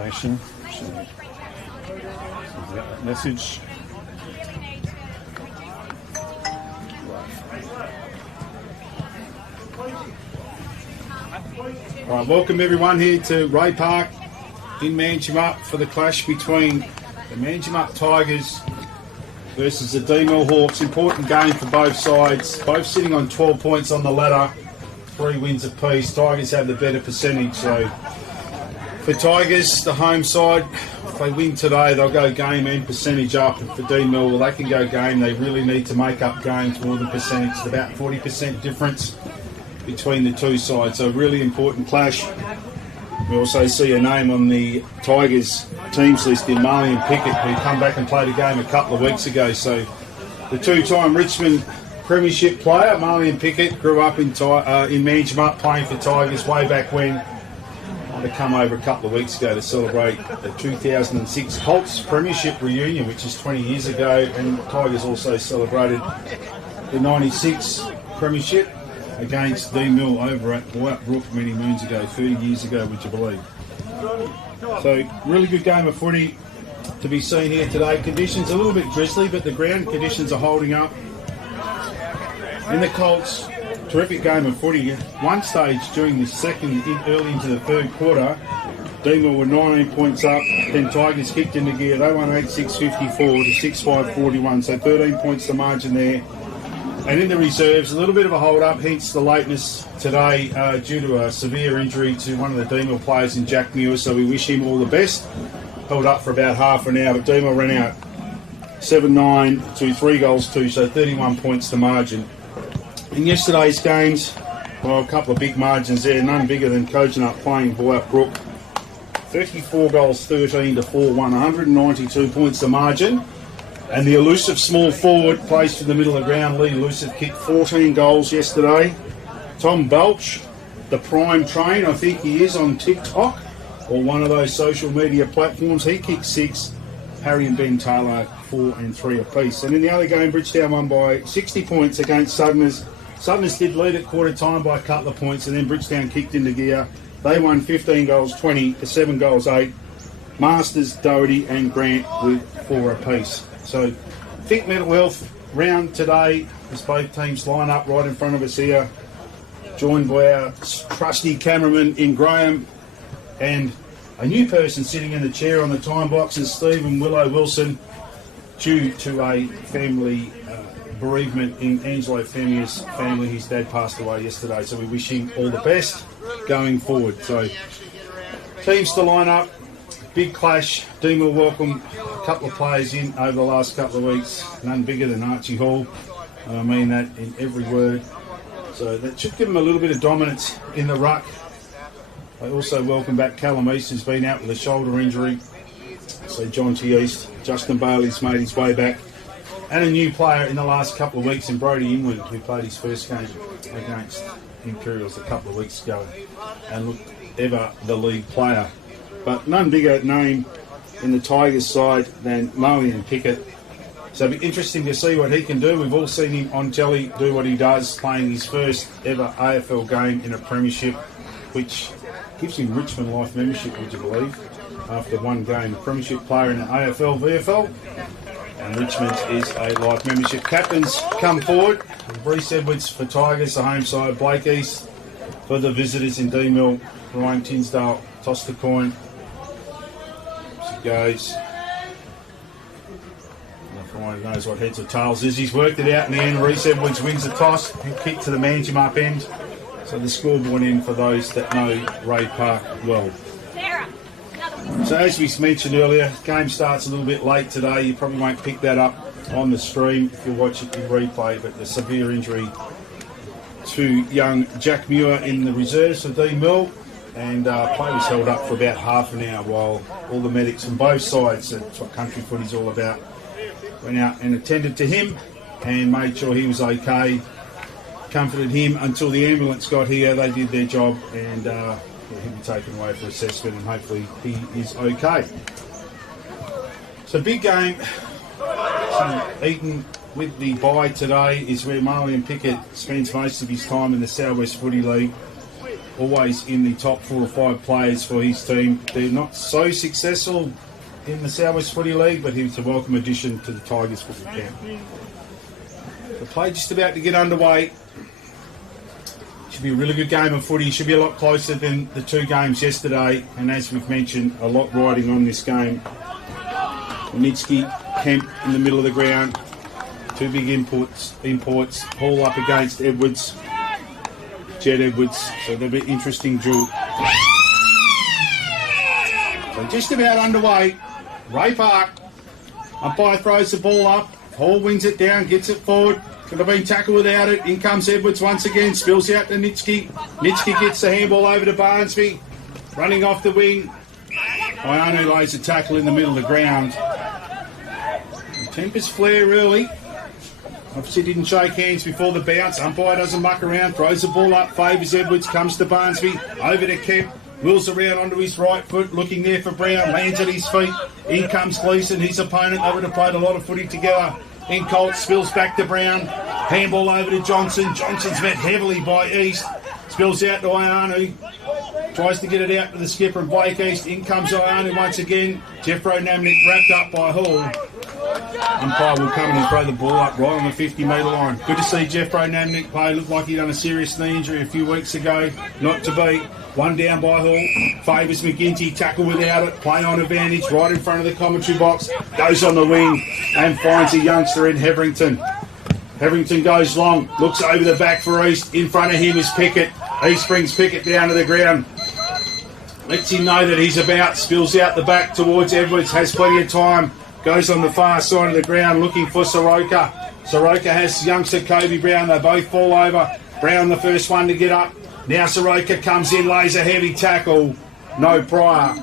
flashing. So we got that message. All right, welcome everyone here to Ray Park in Manjimup for the clash between the Manjimup Tigers versus the Deanmill Hawks. Important game for both sides. Both sitting on 12 points on the ladder, 3 wins apiece. Tigers have the better percentage. So for Tigers, the home side, if they win today, they'll go game and percentage up. And for Deanmill, well, they can go game. They really need to make up games more than percentage. It's about 40% difference between the two sides. So really important clash. We also see a name on the Tigers teams list in Marley and Pickett, who come back and played a game a couple of weeks ago. So the two-time Richmond Premiership player, Marley and Pickett, grew up in Manjimup playing for Tigers way back when. They come over a couple of weeks ago to celebrate the 2006 Colts Premiership reunion, which is 20 years ago, and Tigers also celebrated the 96 Premiership against Deanmill over at White Brook many moons ago, 30 years ago, would you believe? So, really good game of footy to be seen here today. Conditions a little bit drizzly, but the ground conditions are holding up. In the Colts, terrific game of footy. One stage during the second, early into the third quarter, Deanmill were 19 points up, then Tigers kicked into gear. They won 8-6-54 to 6-5-41, so 13 points the margin there. And in the reserves, a little bit of a hold-up, hence the lateness today due to a severe injury to one of the Deanmill players in Jack Muir, so we wish him all the best. Held up for about half an hour, but Deanmill ran out 7-9 to 3-2, so 31 points to margin. In yesterday's games, well, a couple of big margins there, none bigger than Coconut playing Boyup Brook. 34-13 to 4-1, 192 points to margin. And the elusive small forward placed in the middle of the ground, Lee Elusive, kicked 14 goals yesterday. Tom Belch, the prime train, I think he is on TikTok or one of those social media platforms, he kicked 6. Harry and Ben Taylor 4 and 3 apiece. And in the other game, Bridgetown won by 60 points against Southerners. Southerners did lead at quarter time by a couple of points, and then Bridgetown kicked into gear. They won 15-20 to 7-8. Masters, Doherty and Grant with 4 apiece. So, thick mental health round today as both teams line up right in front of us here, joined by our trusty cameraman in Graham and a new person sitting in the chair on the time box is Stephen Willow Wilson, due to a family bereavement in Angelo Femia's family. His dad passed away yesterday, so we wish him all the best going forward. So, teams to line up. Big clash. Deanmill welcome a couple of players in over the last couple of weeks. None bigger than Archie Hall. And I mean that in every word. So that should give them a little bit of dominance in the ruck. They also welcome back Callum East, who's been out with a shoulder injury. So John T. East, Justin Bailey's made his way back. And a new player in the last couple of weeks in Brody Inwood, who played his first game against Imperials a couple of weeks ago and looked ever the lead player. But none bigger name in the Tigers side than Marley and Pickett. So it'll be interesting to see what he can do. We've all seen him on telly do what he does, playing his first ever AFL game in a premiership, which gives him Richmond Life membership, would you believe, after one game. Premiership player in the AFL, VFL, and Richmond is a life membership. Captains come forward. Reece Edwards for Tigers, the home side. Blake East for the visitors in Deanmill. Ryan Tinsdale toss the coin. Goes. Ryan knows what heads or tails is. He's worked it out in the end. Reece Edwards wins the toss. He'll kick to the Manjimup end. So the scoreboard in for those that know Ray Park well. So as we mentioned earlier, game starts a little bit late today. You probably won't pick that up on the stream if you watch it in replay, but the severe injury to young Jack Muir in the reserves for Deanmill. And play was held up for about half an hour while all the medics from both sides, that's what country footy's all about, went out and attended to him and made sure he was okay, comforted him until the ambulance got here. They did their job and he'll be taken away for assessment and hopefully he is okay. So big game. Eaton with the bye today is where Marley and Pickett spends most of his time in the Southwest Footy League. always in the top 4 or 5 players for his team. They're not so successful in the Southwest Footy League, but he's a welcome addition to the Tigers football camp. The play just about to get underway. Should be a really good game of footy. Should be a lot closer than the 2 games yesterday, and as we've mentioned, a lot riding on this game. Nitsky, Kemp in the middle of the ground. 2 big imports. Hall up against Edwards. Jed Edwards. So they'll be interesting duel. So just about underway. Ray Park. Umpire throws the ball up. Hall wins it down, gets it forward. Could have been tackled without it. In comes Edwards once again. Spills out to Nitsky. Nitsky gets the handball over to Barnsby. Running off the wing. Ianu lays a tackle in the middle of the ground. The tempers flare early. Obviously didn't shake hands before the bounce. Umpire doesn't muck around. Throws the ball up. Favours Edwards. Comes to Barnsby. Over to Kemp. Wheels around onto his right foot. Looking there for Brown. Lands at his feet. In comes Gleeson. His opponent. They would have played a lot of footy together. In Colt. Spills back to Brown. Handball over to Johnson. Johnson's met heavily by East. Spills out to Ianu. Tries to get it out to the skipper and Blake East. In comes Ianu once again. Jeffro Namnick wrapped up by Hall. Umpire will come in and throw the ball up right on the 50-metre line. Good to see Jeffro Namnick play. Looked like he'd done a serious knee injury a few weeks ago. Not to be. 1 down by Hall. Favours McGinty. Tackle without it. Play on advantage right in front of the commentary box. Goes on the wing and finds a youngster in Heverington. Heverington goes long. Looks over the back for East. In front of him is Pickett. East brings Pickett down to the ground. Lets him know that he's about. Spills out the back towards Edwards. Has plenty of time. Goes on the far side of the ground looking for Soroka. Soroka has youngster Kobe Brown. They both fall over. Brown the first one to get up. Now Soroka comes in, lays a heavy tackle. No prior.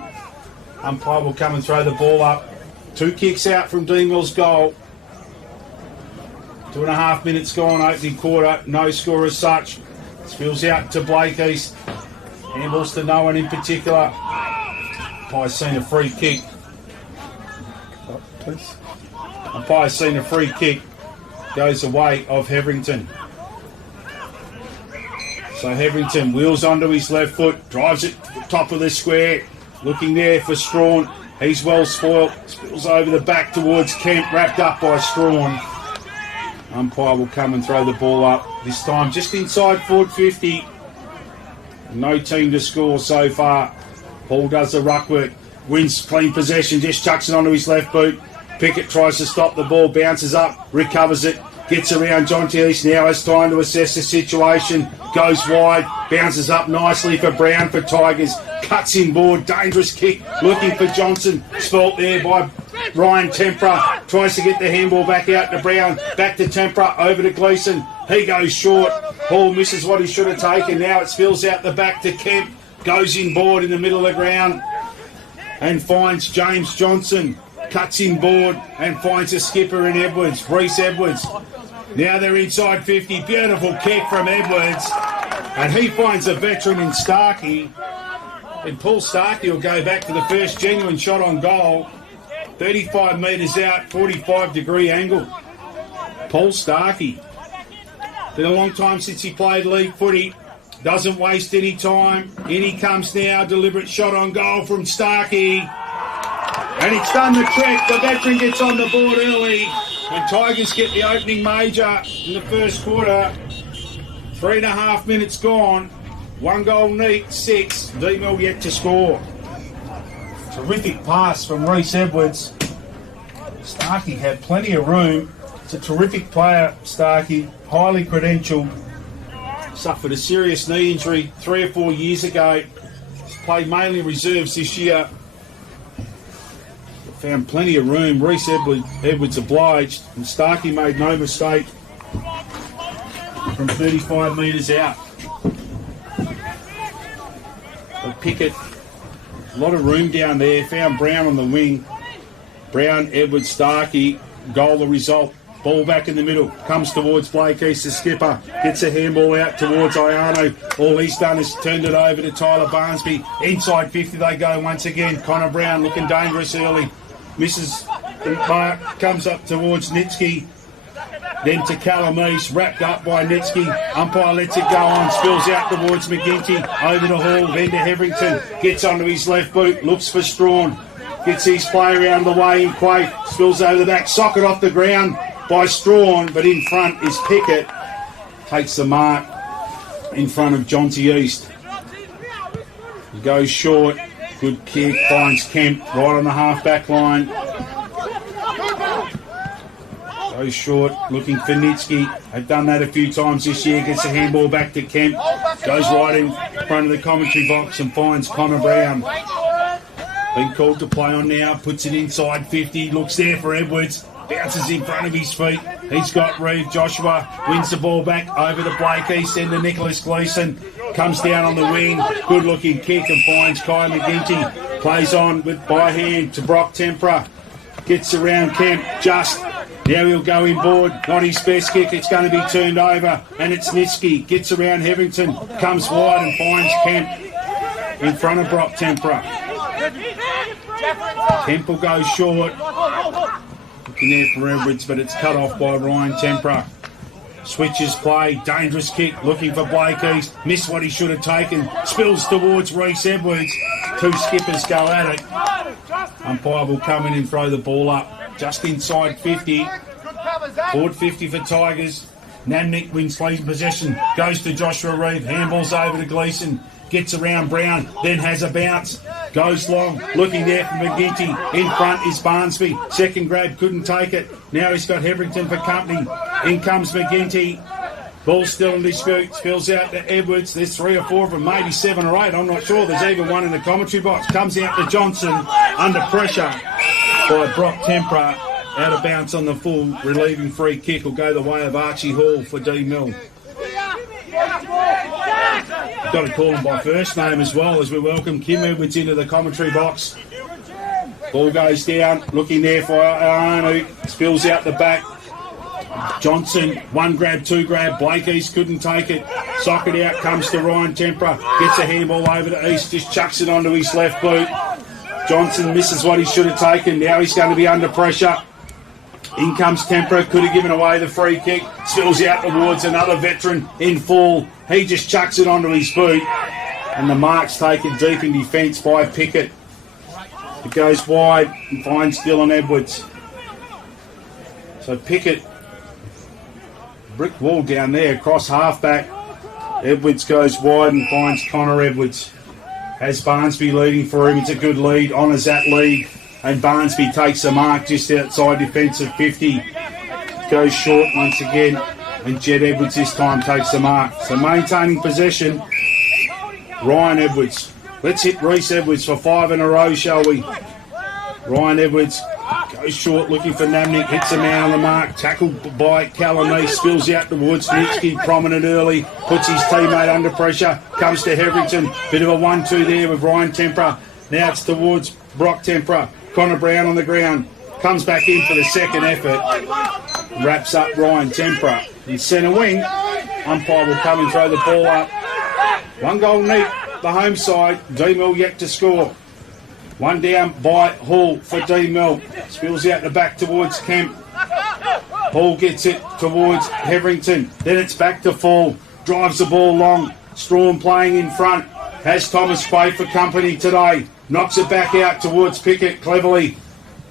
Umpire will come and throw the ball up. 2 kicks out from Deanmill's goal. 2.5 minutes gone, opening quarter. No score as such. Spills out to Blake East. Handballs to no one in particular. Umpire's seen a free kick. Umpire's seen a free kick. Goes the way of Heverington. So Heverington wheels onto his left foot. Drives it to the top of the square. Looking there for Strawn. He's well spoilt. Spills over the back towards Kemp. Wrapped up by Strawn. Umpire will come and throw the ball up. This time just inside forward 50. No team to score so far. Paul does the ruck work. Wins clean possession. Just chucks it onto his left boot. Pickett tries to stop the ball. Bounces up. Recovers it. Gets around John East. Now has time to assess the situation. Goes wide. Bounces up nicely for Brown for Tigers. Cuts inboard. Dangerous kick. Looking for Johnson. Spelt there by Ryan Tempera. Tries to get the handball back out to Brown. Back to Tempera. Over to Gleeson. He goes short. Hall misses what he should have taken. Now it spills out the back to Kemp. Goes inboard in the middle of the ground. And finds James Johnson. Cuts inboard and finds a skipper in Edwards. Reece Edwards. Now they're inside 50. Beautiful kick from Edwards. And he finds a veteran in Starkey. And Paul Starkey will go back to the first genuine shot on goal. 35 metres out, 45-degree angle. Paul Starkey. Been a long time since he played league footy. Doesn't waste any time. In he comes now. Deliberate shot on goal from Starkey. And it's done the trick. The veteran gets on the board early. And Tigers get the opening major in the first quarter. 3.5 minutes gone. 1 goal neat, 6. Deanmill yet to score. Terrific pass from Reece Edwards. Starkey had plenty of room. It's a terrific player, Starkey. Highly credentialed. Suffered a serious knee injury 3 or 4 years ago. He's played mainly reserves this year. Found plenty of room. Reece Edwards obliged, and Starkey made no mistake from 35 metres out. But Pickett, a lot of room down there. Found Brown on the wing. Brown, Edwards, Starkey. Goal the result. Ball back in the middle. Comes towards Blake East, the skipper. Gets a handball out towards Iano. All he's done is turned it over to Tyler Barnsby. Inside 50 they go once again. Connor Brown looking dangerous early. Misses the mark. Comes up towards Nitsky. then to Calamise, wrapped up by Nitsky. Umpire lets it go on, spills out towards McGinty, over to Hall, then to Heverington, gets onto his left boot, looks for Strawn, gets his play around the way in Quaife, spills over the back, socket off the ground by Strawn, but in front is Pickett, takes the mark in front of Jonty East. He goes short, good kick, finds Kemp right on the half-back line. Goes short, looking for Nitsky. They've done that a few times this year. Gets the handball back to Kemp. Goes right in front of the commentary box and finds Connor Brown. Been called to play on now. Puts it inside 50. Looks there for Edwards. Bounces in front of his feet. He's got Reeve. Joshua wins the ball back over to Blake East. Then to Nicholas Gleeson. Comes down on the wing. Good looking kick and finds Kai McGinty. Plays on with by hand to Brock Tempera. Gets around Kemp. Just. Now he'll go inboard, not his best kick, it's going to be turned over, and it's Nitsky, gets around Heverington, comes wide and finds Kemp in front of Brock Tempera. Kemp will go short, looking there for Edwards, but it's cut off by Ryan Tempera. Switches play, dangerous kick, looking for Blake East, missed what he should have taken, spills towards Reece Edwards, two skippers go at it. Umpire will come in and throw the ball up. Just inside 50, forward 50 for Tigers. Namnick wins lead possession, goes to Joshua Reeve, handballs over to Gleeson, gets around Brown, then has a bounce, goes long, looking there for McGinty. In front is Barnsby, second grab, couldn't take it. Now he's got Heverington for company. In comes McGinty. Ball still in dispute, spills out to Edwards. There's 3 or 4 of them, maybe 7 or 8. I'm not sure. There's even one in the commentary box. Comes out to Johnson under pressure by Brock Tempera. Out of bounds on the full, relieving free kick will go the way of Archie Hall for Deanmill. We've got to call him by first name as well as we welcome Kim Edwards into the commentary box. Ball goes down, looking there for Arno, spills out the back. Johnson, 1 grab, 2 grab, Blake East couldn't take it. Socket out, comes to Ryan Tempera, gets a handball over to East, just chucks it onto his left boot. Johnson misses what he should have taken, now he's going to be under pressure. In comes Tempera, could have given away the free kick, spills out towards another veteran in full. He just chucks it onto his boot, and the mark's taken deep in defence by Pickett. It goes wide and finds Dylan Edwards. So Pickett, brick wall down there, across halfback. Edwards goes wide and finds Connor Edwards. Has Barnsby leading for him. It's a good lead, honours that lead. And Barnsby takes the mark just outside defensive 50. Goes short once again. And Jed Edwards this time takes the mark. So maintaining possession, Ryan Edwards. Let's hit Reece Edwards for 5 in a row, shall we? Ryan Edwards goes short, looking for Namnick, hits a man on the mark, tackled by Calamise, spills out towards Nitsky, prominent early, puts his teammate under pressure, comes to Heverington, bit of a 1-2 there with Ryan Tempera. Now it's towards Brock Tempera, Connor Brown on the ground, comes back in for the second effort, wraps up Ryan Tempera. In centre wing, umpire will come and throw the ball up. 1 goal neat, the home side, Deanmill yet to score. 1 down by Hall for Deanmill. Spills out the back towards Kemp. Hall gets it towards Heverington. Then it's back to Fall. Drives the ball long. Strawn playing in front. Has Thomas Quaife for company today. Knocks it back out towards Pickett cleverly.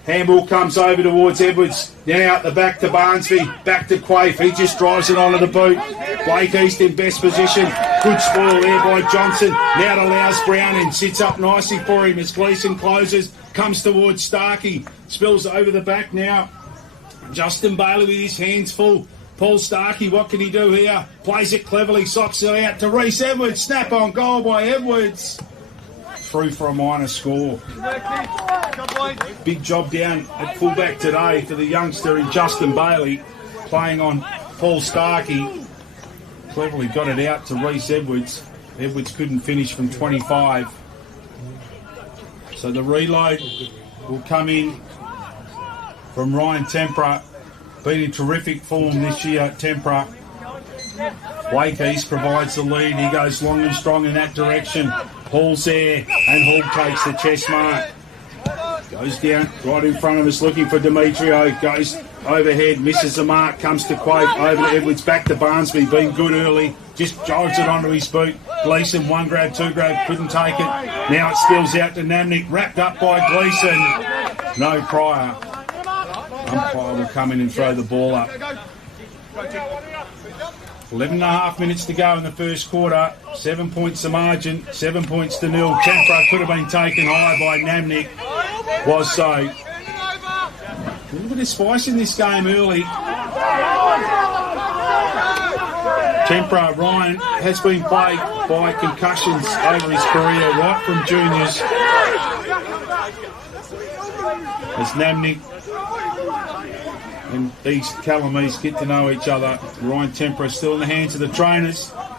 Handball comes over towards Edwards. Now out the back to Barnsby. Back to Quaife. He just drives it onto the boot. Blake East in best position. Good spoil there by Johnson. Now it allows Brown in. Sits up nicely for him as Gleeson closes. Comes towards Starkey. Spills over the back now. Justin Bailey with his hands full. Paul Starkey, what can he do here? Plays it cleverly. Socks it out to Reece Edwards. Snap on goal by Edwards. Through for a minor score. Big job down at fullback today for the youngster in Justin Bailey, playing on Paul Starkey. Cleverly got it out to Reece Edwards. Edwards couldn't finish from 25. So the reload will come in from Ryan Tempera. Been in terrific form this year, Tempera. Blake East provides the lead. He goes long and strong in that direction. Hall's there, and Hall takes the chest mark. Goes down right in front of us looking for Demetrio. Goes overhead, misses the mark, comes to Quake, over to Edwards, back to Barnsby, been good early, just drives it onto his boot. Gleeson, one grab, two grab, couldn't take it. Now it spills out to Namnick, wrapped up by Gleeson. No Pryor. Umpire will come in and throw the ball up. 11.5 minutes to go in the first quarter. 7 points the margin, 7 points to 0. Tempra could have been taken high by Namnick. Was so. A little bit of spice in this game early. Tempra Ryan has been plagued by concussions over his career, right from juniors. As Namnick and these Calamese get to know each other. Ryan Tempera still in the hands of the trainers. Not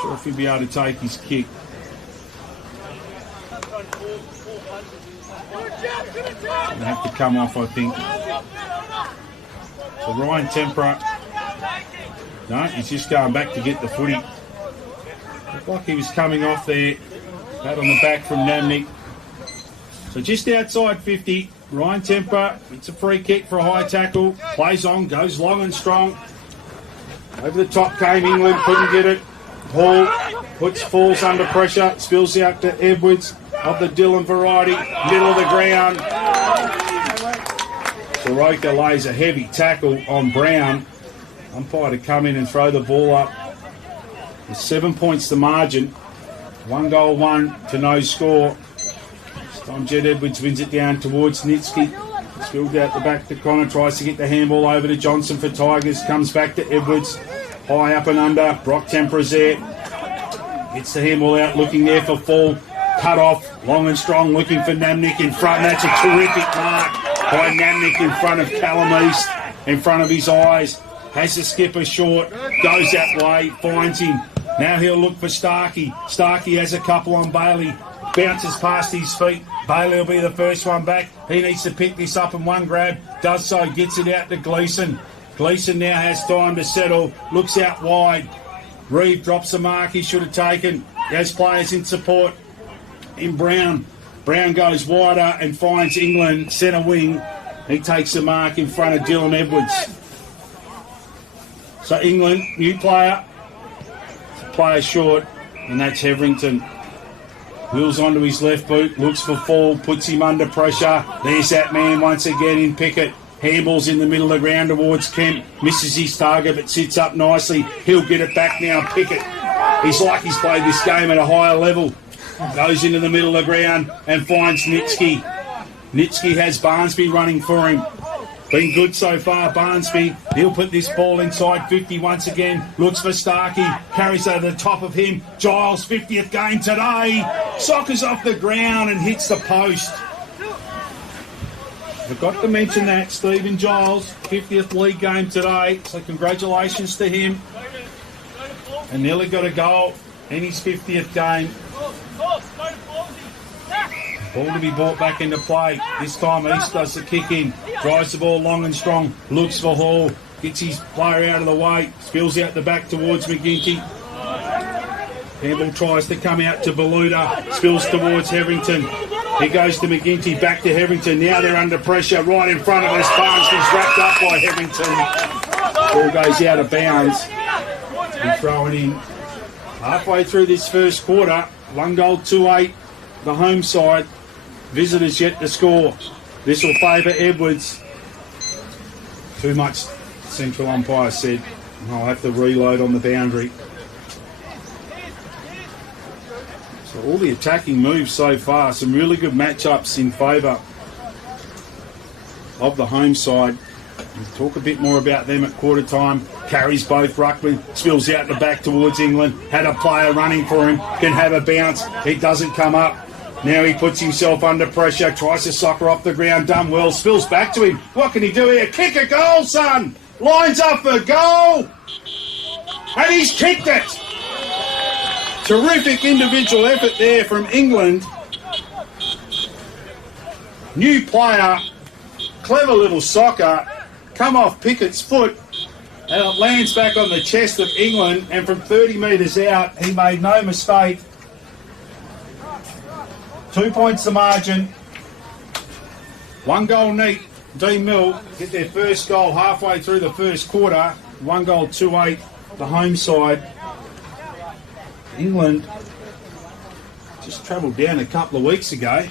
sure if he'll be able to take his kick. He'll have to come off, I think. So Ryan Tempera, no, he's just going back to get the footy. Looked like he was coming off there. Pat on the back from Namnick. So just outside 50. Ryan Tempera, it's a free kick for a high tackle, plays on, goes long and strong. Over the top came England, couldn't get it. Hall falls under pressure, spills out to Edwards of the Dillon variety, middle of the ground. Soroka lays a heavy tackle on Brown. Umpire to come in and throw the ball up. There's 7 points to margin. 1 goal, 1 to no score. Tom Jed Edwards wins it down towards Nitsky. Spilled out the back to Connor, tries to get the handball over to Johnson for Tigers, comes back to Edwards, high up and under, Brock Tempera's there, gets the handball out, looking there for Fall, cut off, long and strong, looking for Namnick in front. That's a terrific mark by Namnick in front of Callum East, in front of his eyes, has the skipper short, goes that way, finds him. Now he'll look for Starkey. Starkey has a couple on Bailey, bounces past his feet. Bailey will be the first one back. He needs to pick this up in one grab. Does so, gets it out to Gleeson. Gleeson now has time to settle. Looks out wide. Reeve drops the mark he should have taken. Has players in support in Brown. Brown goes wider and finds England, centre wing. He takes the mark in front of Dylan Edwards. So England, new player. Player short, and that's Heverington. Wheels onto his left boot, looks for Fall, puts him under pressure. There's that man once again in Pickett. Handballs in the middle of the ground towards Kemp. Misses his target but sits up nicely. He'll get it back now, Pickett. He's like he's played this game at a higher level. Goes into the middle of the ground and finds Nitsky. Nitsky has Barnsby running for him. Been good so far, Barnsby. He'll put this ball inside 50 once again. Looks for Starkey. Carries over the top of him. Giles, 50th game today. Soccers off the ground and hits the post. Forgot to mention that, Stephen Giles. 50th league game today. So congratulations to him. And nearly got a goal in his 50th game. Ball to be brought back into play. This time East does the kick in. Drives the ball long and strong. Looks for Hall. Gets his player out of the way. Spills out the back towards McGinty. Handball tries to come out to Beluda. Spills towards Heverington. He goes to McGinty. Back to Heverington. Now they're under pressure. Right in front of us. Barnes is wrapped up by Heverington. Ball goes out of bounds. And thrown in. Halfway through this first quarter. 1 goal, 2-8. The home side. Visitors yet to score. This will favour Edwards. Too much, central umpire said. I'll have to reload on the boundary. So all the attacking moves so far. Some really good matchups in favour of the home side. We'll talk a bit more about them at quarter time. Carries both ruckman, spills out the back towards England. Had a player running for him, can have a bounce. He doesn't come up. Now he puts himself under pressure, tries to soccer off the ground, done well, spills back to him. What can he do here? Kick a goal, son! Lines up for goal! And he's kicked it! Terrific individual effort there from England. New player, clever little soccer, come off Pickett's foot, and it lands back on the chest of England, and from 30 metres out, he made no mistake. 2 points the margin. 1 goal neat Deanmill get their first goal halfway through the first quarter. 1 goal, 2-8, the home side. England just travelled down a couple of weeks ago.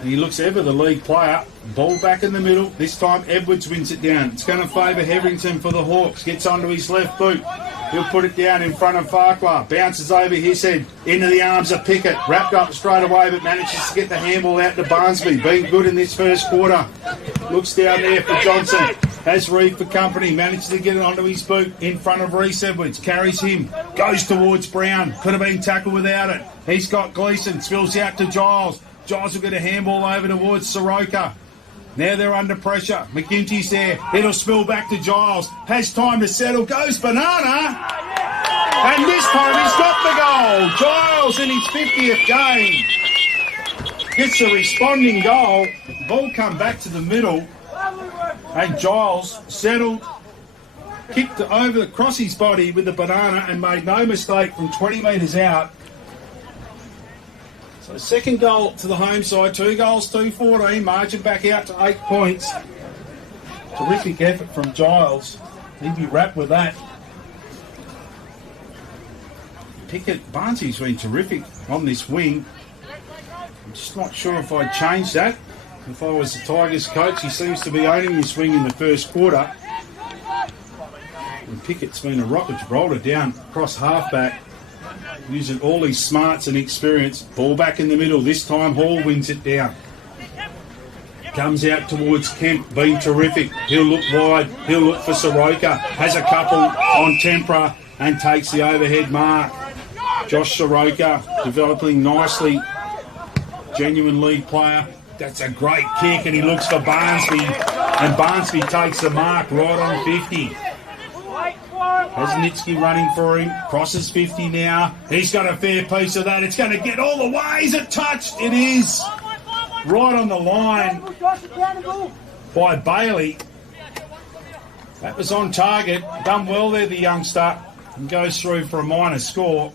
And he looks ever the league player. Ball back in the middle. This time Edwards wins it down. It's going to favour Hetherington for the Hawks. Gets onto his left boot. He'll put it down in front of Farquhar. Bounces over his head. Into the arms of Pickett. Wrapped up straight away, but manages to get the handball out to Barnsby. Been good in this first quarter. Looks down there for Johnson. Has Reeve for company. Manages to get it onto his boot in front of Reese Edwards. Carries him. Goes towards Brown. Could have been tackled without it. He's got Gleeson. Spills out to Giles. Giles will get a handball over towards Soroka. Now they're under pressure. McGinty's there. It'll spill back to Giles. Has time to settle. Goes Banana. And this time he's got the goal. Giles in his 50th game. Gets a responding goal. Ball come back to the middle. And Giles settled. Kicked over across his body with the banana and made no mistake from 20 metres out. So second goal to the home side, 2 goals, 2-14, margin back out to 8 points. Terrific effort from Giles. He'd be wrapped with that. Pickett, Barnsley's been terrific on this wing. I'm just not sure if I'd change that. If I was the Tigers coach, he seems to be owning this wing in the first quarter. And Pickett's been a rocket roller down across halfback, using all his smarts and experience. Ball back in the middle. This time Hall wins it down. Comes out towards Kemp. Been terrific. He'll look wide. He'll look for Soroka. Has a couple on Tempera and takes the overhead mark. Josh Soroka developing nicely. Genuine league player. That's a great kick, and he looks for Barnsby. And Barnsby takes the mark right on 50. Hasnitsky running for him, crosses 50 now. He's got a fair piece of that. It's going to get all the way. Is it touched? It is. Right on the line by Bailey. That was on target. Done well there, the youngster. And goes through for a minor score.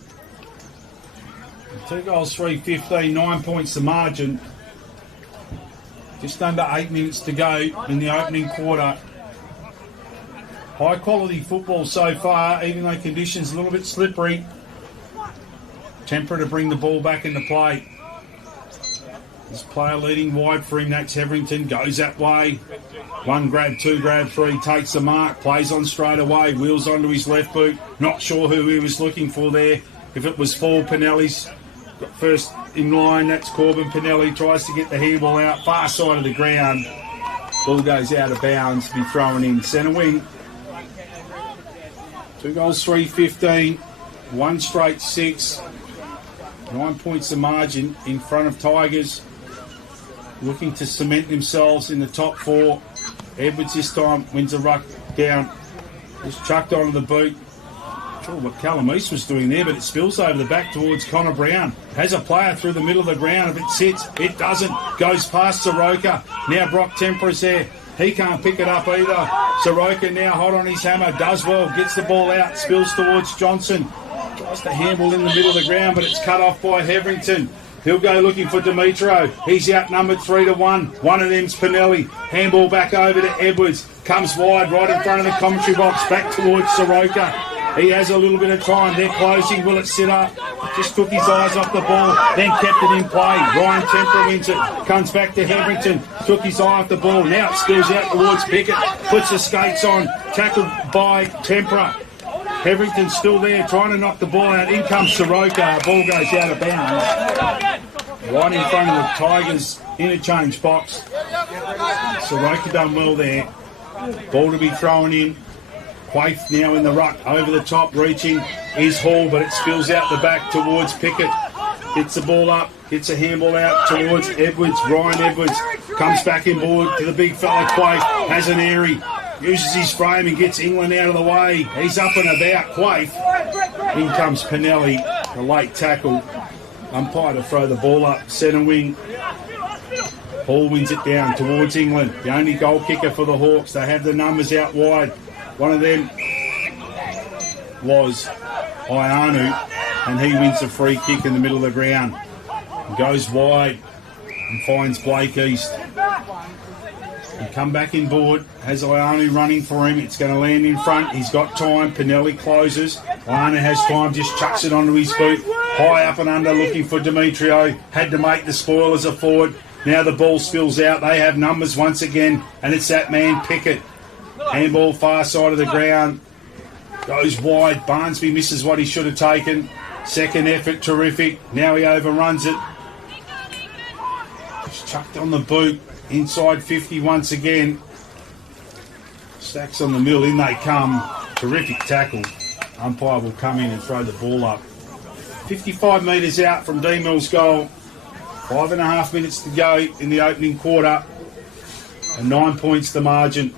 2 goals, 3-15, 9 points the margin. Just under 8 minutes to go in the opening quarter. High quality football so far, even though conditions a little bit slippery. Tempera to bring the ball back into play. This player leading wide for him, that's Hetherington, goes that way. 1 grab, 2 grab, 3, takes the mark, plays on straight away, wheels onto his left boot. Not sure who he was looking for there. If it was Paul Pinelli's first in line, that's Corbin Pinelli, tries to get the handball out, far side of the ground. Ball goes out of bounds, be thrown in centre wing. 2 goals, 3-15, 1 straight 6. 9 points the margin in front of Tigers. Looking to cement themselves in the top 4. Edwards this time wins a ruck down. Just chucked onto the boot. Not sure what Callum East was doing there, but it spills over the back towards Connor Brown. Has a player through the middle of the ground. If it sits, it doesn't. Goes past Soroka. Now Brock Tempera's there. He can't pick it up either. Soroka now hot on his hammer. Does well. Gets the ball out. Spills towards Johnson. Tries to handball in the middle of the ground, but it's cut off by Hetherington. He'll go looking for Dimitro. He's outnumbered 3-1. One of them's Pinelli. Handball back over to Edwards. Comes wide right in front of the commentary box. Back towards Soroka. He has a little bit of time. They're closing. Will it sit up? Just took his eyes off the ball, then kept it in play. Ryan Tempera wins it. Comes back to Hetherington. Took his eye off the ball. Now it spills out towards Pickett. Puts the skates on. Tackled by Tempera. Hetherington's still there, trying to knock the ball out. In comes Soroka. Ball goes out of bounds. Right in front of the Tigers' interchange box. Soroka done well there. Ball to be thrown in. Quaife now in the ruck. Over the top, reaching is Hall, but it spills out the back towards Pickett. Gets the ball up. Gets a handball out towards Edwards. Ryan Edwards comes back in board to the big fella Quaife. Has an airy. Uses his frame and gets England out of the way. He's up and about. Quaife. In comes Pinelli. A late tackle. Umpire to throw the ball up. Centre wing. Hall wins it down towards England. The only goal kicker for the Hawks. They have the numbers out wide. One of them was Ianu, and he wins the free kick in the middle of the ground. Goes wide and finds Blake East. He come back in board. Has Ione running for him. It's going to land in front. He's got time. Pinelli closes. Ione has time. Just chucks it onto his boot. High up and under looking for Demetrio. Had to make the spoil as a forward. Now the ball spills out. They have numbers once again. And it's that man Pickett. Handball far side of the ground. Goes wide. Barnsby misses what he should have taken. Second effort, terrific. Now he overruns it. Just chucked on the boot. Inside 50 once again. Stacks on the mill, in they come. Terrific tackle. Umpire will come in and throw the ball up. 55 metres out from Deanmill's goal. 5.5 minutes to go in the opening quarter. And 9 points the margin.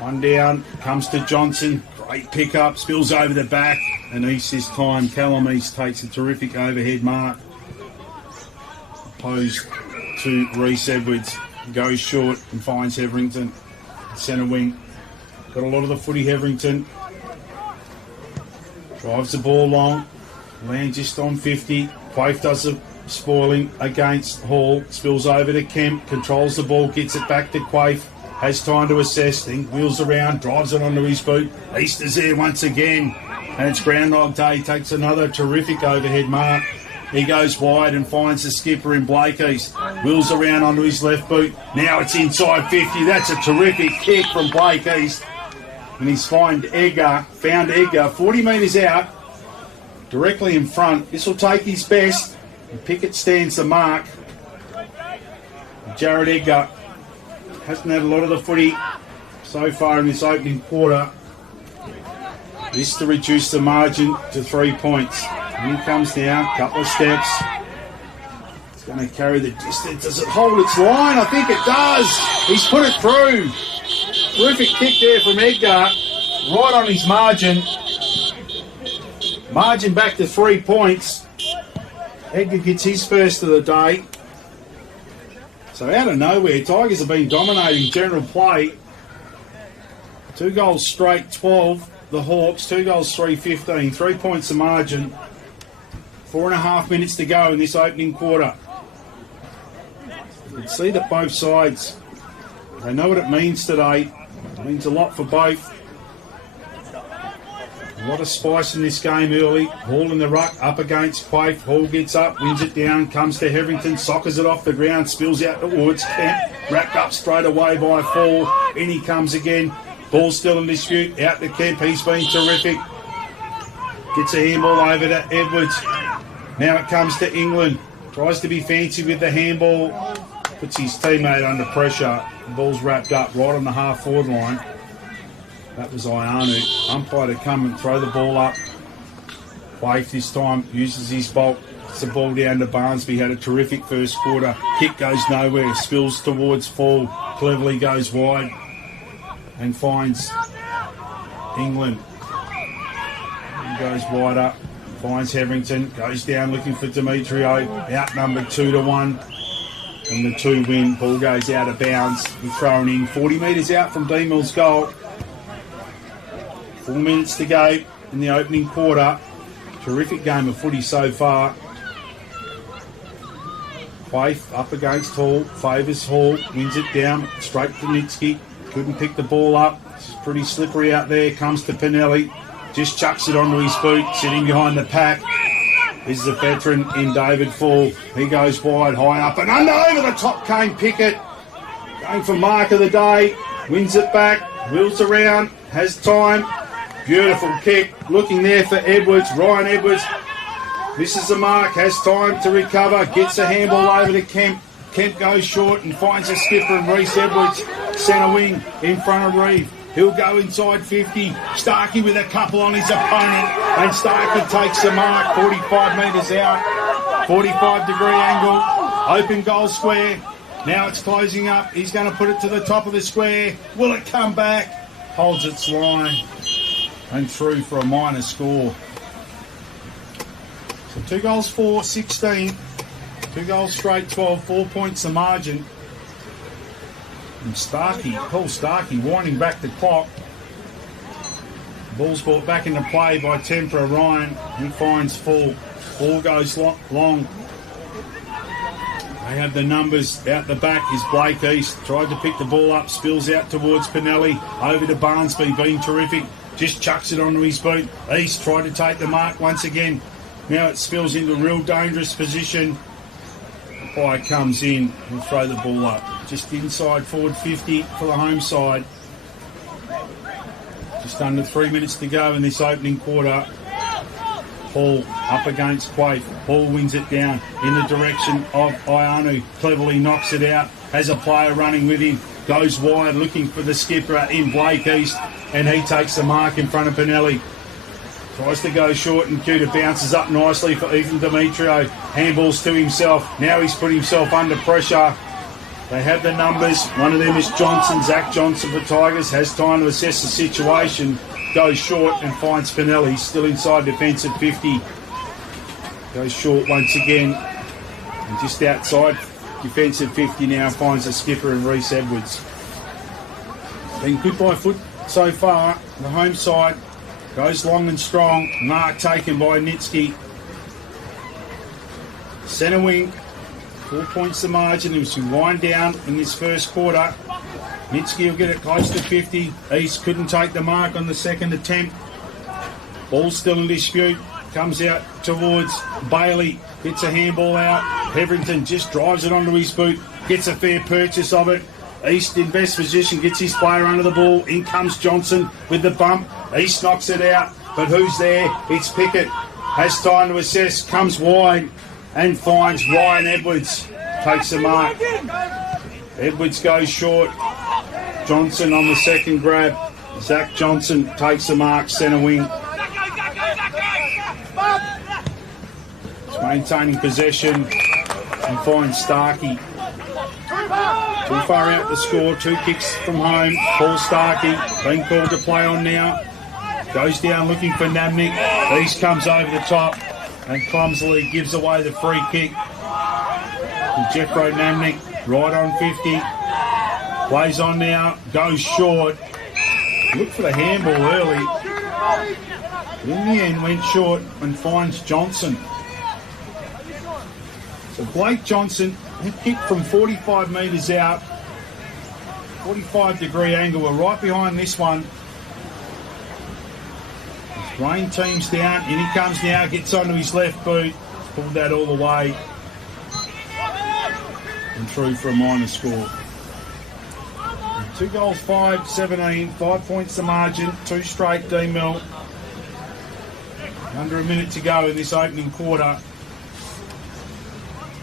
One down, comes to Johnson. Great pick-up, spills over the back. And East this time. Callum East takes a terrific overhead mark. Opposed to Reece Edwards, goes short and finds Heverington, centre wing. Got a lot of the footy, Heverington. Drives the ball long, lands just on 50. Quaife does the spoiling against Hall, spills over to Kemp, controls the ball, gets it back to Quaife, has time to assess, then wheels around, drives it onto his boot. East is there once again, and it's Groundhog Day, takes another terrific overhead mark. He goes wide and finds the skipper in Blake East. Wheels around onto his left boot. Now it's inside 50. That's a terrific kick from Blake East. And he's found Edgar, 40 metres out, directly in front. This will take his best. And Pickett stands the mark. Jared Edgar hasn't had a lot of the footy so far in this opening quarter. This to reduce the margin to 3 points. Here comes now, couple of steps. It's going to carry the distance. Does it hold its line? I think it does. He's put it through. Terrific kick there from Edgar. Right on his margin. Margin back to 3 points. Edgar gets his first of the day. So out of nowhere, Tigers have been dominating general play. 2 goals straight, 12. The Hawks, 2 goals, 3-15. 3 points the margin. 4.5 minutes to go in this opening quarter. You can see that both sides, they know what it means today. It means a lot for both. A lot of spice in this game early. Hall in the ruck, up against Quaife. Hall gets up, wins it down, comes to Heverington, soccers it off the ground, spills out towards Kemp. Wrapped up straight away by Fall. In he comes again. Ball still in dispute. Out to Kemp, he's been terrific. Gets a handball over to Edwards. Now it comes to England. Tries to be fancy with the handball. Puts his teammate under pressure. The ball's wrapped up right on the half-forward line. That was Ionu. Umpire to come and throw the ball up. Quaife this time uses his bulk. Gets the ball down to Barnsby. Had a terrific first quarter. Kick goes nowhere. Spills towards Fall. Cleverly goes wide and finds England. He goes wide up. Finds Heverington, goes down looking for Demetrio, outnumbered 2-1, and the 2 win. Ball goes out of bounds. We're thrown in 40 metres out from Deanmill's goal. 4 minutes to go in the opening quarter. Terrific game of footy so far. Quaife up against Hall, favours Hall, wins it down, straight to Nitsky. Couldn't pick the ball up. It's pretty slippery out there. Comes to Pinelli. Just chucks it onto his boot, sitting behind the pack. This is a veteran in David Fall. He goes wide, high up and under. Over the top came Pickett. Going for mark of the day. Wins it back. Wheels around. Has time. Beautiful kick. Looking there for Edwards. Ryan Edwards. Misses the mark. Has time to recover. Gets a handball over to Kemp. Kemp goes short and finds a skipper and Reece Edwards. Centre wing in front of Reeve. He'll go inside 50. Starkey with a couple on his opponent. And Starkey takes the mark. 45 metres out. 45-degree angle. Open goal square. Now it's closing up. He's going to put it to the top of the square. Will it come back? Holds its line. And through for a minor score. So 2 goals, 4, 16. 2 goals straight, 12. 4 points the margin. And Starkey, Paul Starkey, winding back the clock. Ball's brought back into play by Tempera Ryan. He finds Fall. Ball goes long. They have the numbers out the back is Blake East. Tried to pick the ball up, spills out towards Pinelli. Over to Barnsby, being terrific. Just chucks it onto his boot. East tried to take the mark once again. Now it spills into a real dangerous position. Umpire comes in and throw the ball up. Just inside forward 50 for the home side. Just under 3 minutes to go in this opening quarter. Hall up against Quaife. Hall wins it down in the direction of Ianu. Cleverly knocks it out. Has a player running with him. Goes wide looking for the skipper in Blake East. And he takes the mark in front of Pinelli. Tries to go short and cute. It bounces up nicely for Ethan Demetrio. Handballs to himself. Now he's put himself under pressure. They have the numbers. One of them is Johnson. Zach Johnson for Tigers. Has time to assess the situation. Goes short and finds Pinelli. Still inside defensive 50. Goes short once again. And just outside defensive 50 now finds the skipper and Reece Edwards. Been good by foot so far. The home side goes long and strong. Mark taken by Nitsky. Centre wing. 4 points the margin. It was to wind down in this first quarter. Nitsky will get it close to 50. East couldn't take the mark on the second attempt. Ball still in dispute. Comes out towards Bailey. Gets a handball out. Heverington just drives it onto his boot. Gets a fair purchase of it. East in best position. Gets his player under the ball. In comes Johnson with the bump. East knocks it out. But who's there? It's Pickett. Has time to assess. Comes wide. And finds Ryan Edwards. Takes the mark. Edwards goes short. Johnson on the second grab. Zach Johnson takes the mark, centre wing. He's maintaining possession and finds Starkey. Too far out to score. 2 kicks from home. Paul Starkey being called to play on now. Goes down looking for Namnick. East comes over the top and clumsily gives away the free kick. And Jeffro Namnick right on 50. Plays on now, goes short. Looked for the handball early. In the end, went short and finds Johnson. So Blake Johnson, he kicked from 45 metres out. 45-degree angle. We're right behind this one. His rain team's down. In he comes now, gets onto his left boot. Pulled that all the way. And through for a minor score. 2 goals, 5-17, 5 points the margin, 2 straight Deanmill. Under a minute to go in this opening quarter.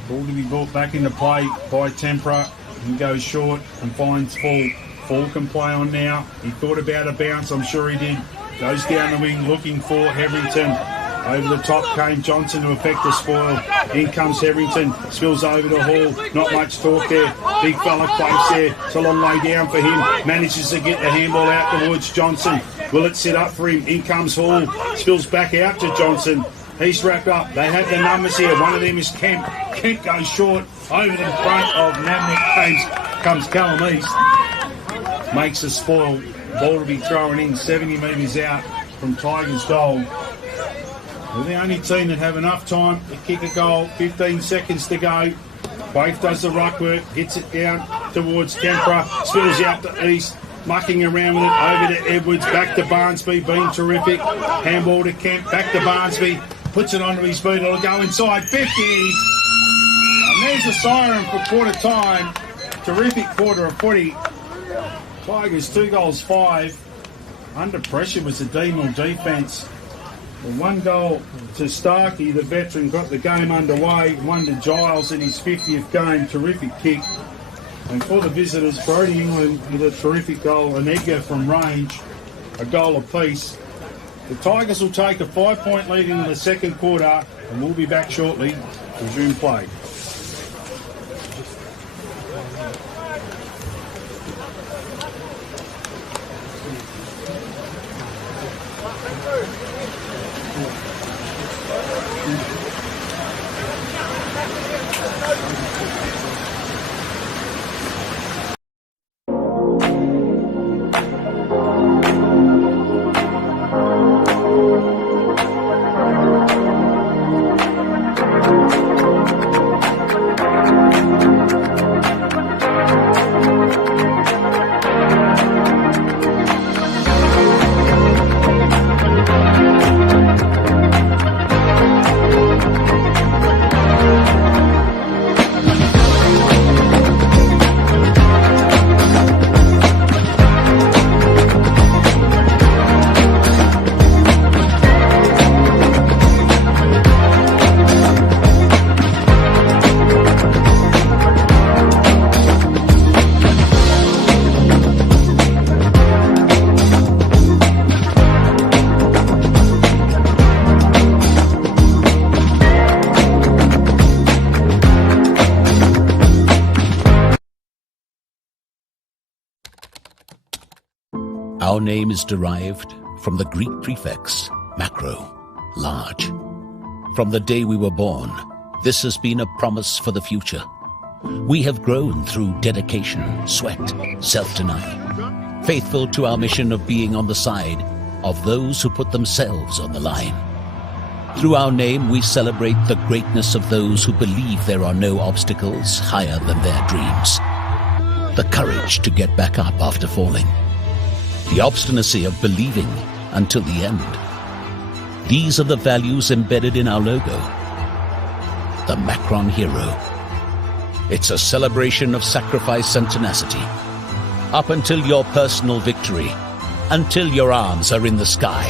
Ball to be brought back into play by Tempera. He goes short and finds Fall. Fall can play on now. He thought about a bounce, I'm sure he did. Goes down the wing looking for Heverington. Over the top came Johnson to effect the spoil. In comes Heverington, spills over to Hall. Not much talk there. Big fella Quaife there. It's a long way down for him. Manages to get the handball out towards Johnson. Will it set up for him? In comes Hall. Spills back out to Johnson. He's wrapped up. They have the numbers here. One of them is Kemp. Kemp goes short. Over the front of Namnick comes Callum East. Makes a spoil. Ball to be thrown in 70 metres out from Tigers' goal. We're the only team that have enough time to kick a goal. 15 seconds to go. Quaife does the ruck work, hits it down towards Tempera, spills out to East, mucking around with it, over to Edwards, back to Barnsby, being terrific. Handball to Kemp, back to Barnsby, puts it onto his boot, it'll go inside 50. And there's a siren for quarter time. Terrific quarter of footy. Tigers 2 goals, 5. Under pressure was the Deanmill defence. 1 goal to Starkey, the veteran, got the game underway. 1 to Giles in his 50th game. Terrific kick. And for the visitors, Brody England with a terrific goal. And Edgar from range, a goal apiece. The Tigers will take a 5-point lead into the second quarter. And we'll be back shortly to resume play. Our name is derived from the Greek prefix, macro, large. From the day we were born, this has been a promise for the future. We have grown through dedication, sweat, self-denial, faithful to our mission of being on the side of those who put themselves on the line. Through our name, we celebrate the greatness of those who believe there are no obstacles higher than their dreams. The courage to get back up after falling. The obstinacy of believing until the end. These are the values embedded in our logo. The Macron Hero. It's a celebration of sacrifice and tenacity. Up until your personal victory, until your arms are in the sky.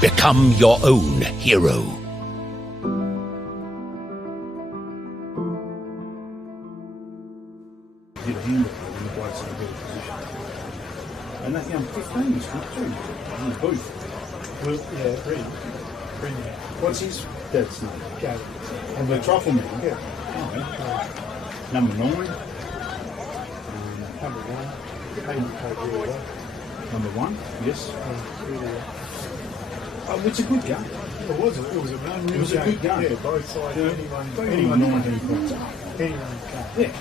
Become your own hero. Get a handle in the bloke's in a good position. And that young 15 is good too, in the booth. Well, yeah, Green. What's his dad's name? Gavin. And the truffle man? Yeah. Oh, yeah. Number 9. Number 1. Hayden played really well. Number 1, yes. Really well. Oh, it's a good game. It was a unreal game. It was a good game. Yeah, both sides. Yeah. Anyone 19 points. Anyone can. Yeah.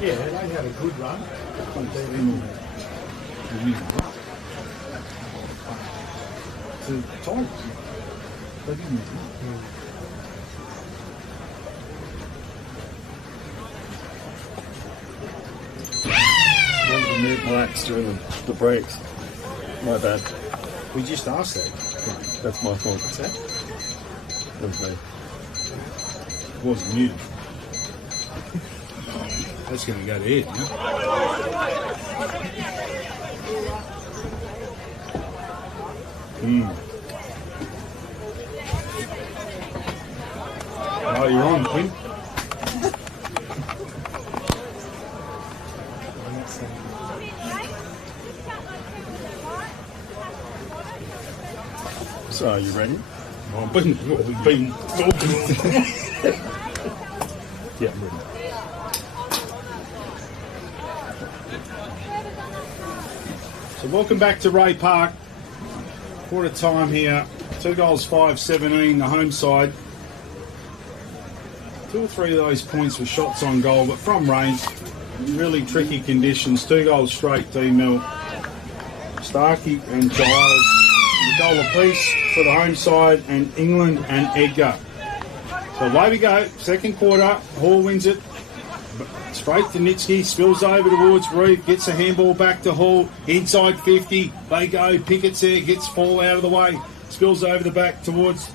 Yeah, they had a good run. To Tigers. They didn't win. Wanted to mute my axe during the breaks. My bad. We just asked that. That's my fault. What's that? That was me. It wasn't muted. That's going to go to Ed, Oh, you're on, Quinn. So, are you ready? Oh, we've been talking. Yeah, I'm ready. So welcome back to Ray Park. Quarter time here. 2 goals, 5-17, the home side. 2 or 3 of those points were shots on goal, but from range, really tricky conditions. 2 goals straight, Deanmill. Starkey and Giles. A goal apiece for the home side, and England and Edgar. So away we go. Second quarter. Hall wins it. Straight to Nitsky, spills over towards Reeve, gets a handball back to Hall, inside 50, they go, Pickett's there, gets fall out of the way, spills over the back towards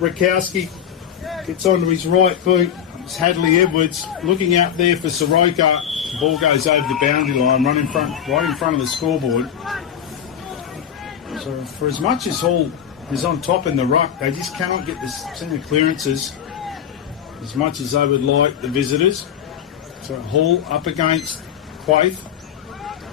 Rakowski, gets onto his right boot, it's Hadley Edwards, looking out there for Soroka, the ball goes over the boundary line, right in front of the scoreboard. So for as much as Hall is on top in the ruck, they just cannot get the centre clearances as much as they would like, the visitors. So Hall up against Quaife.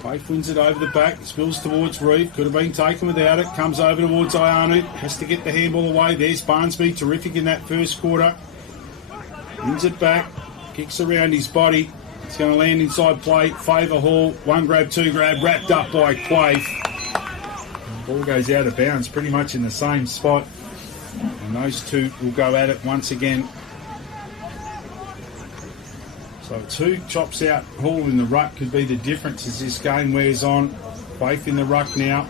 Quaife wins it over the back, spills towards Reeve, could have been taken without it, comes over towards Ianu, has to get the handball away. There's Barnsby, terrific in that first quarter. Wins it back, kicks around his body. It's going to land inside play, favour Hall, 1 grab, 2 grab, wrapped up by Quaife. Ball goes out of bounds, pretty much in the same spot. And those two will go at it once again. So 2 chops out, Hall in the ruck could be the difference as this game wears on. Quaife in the ruck now,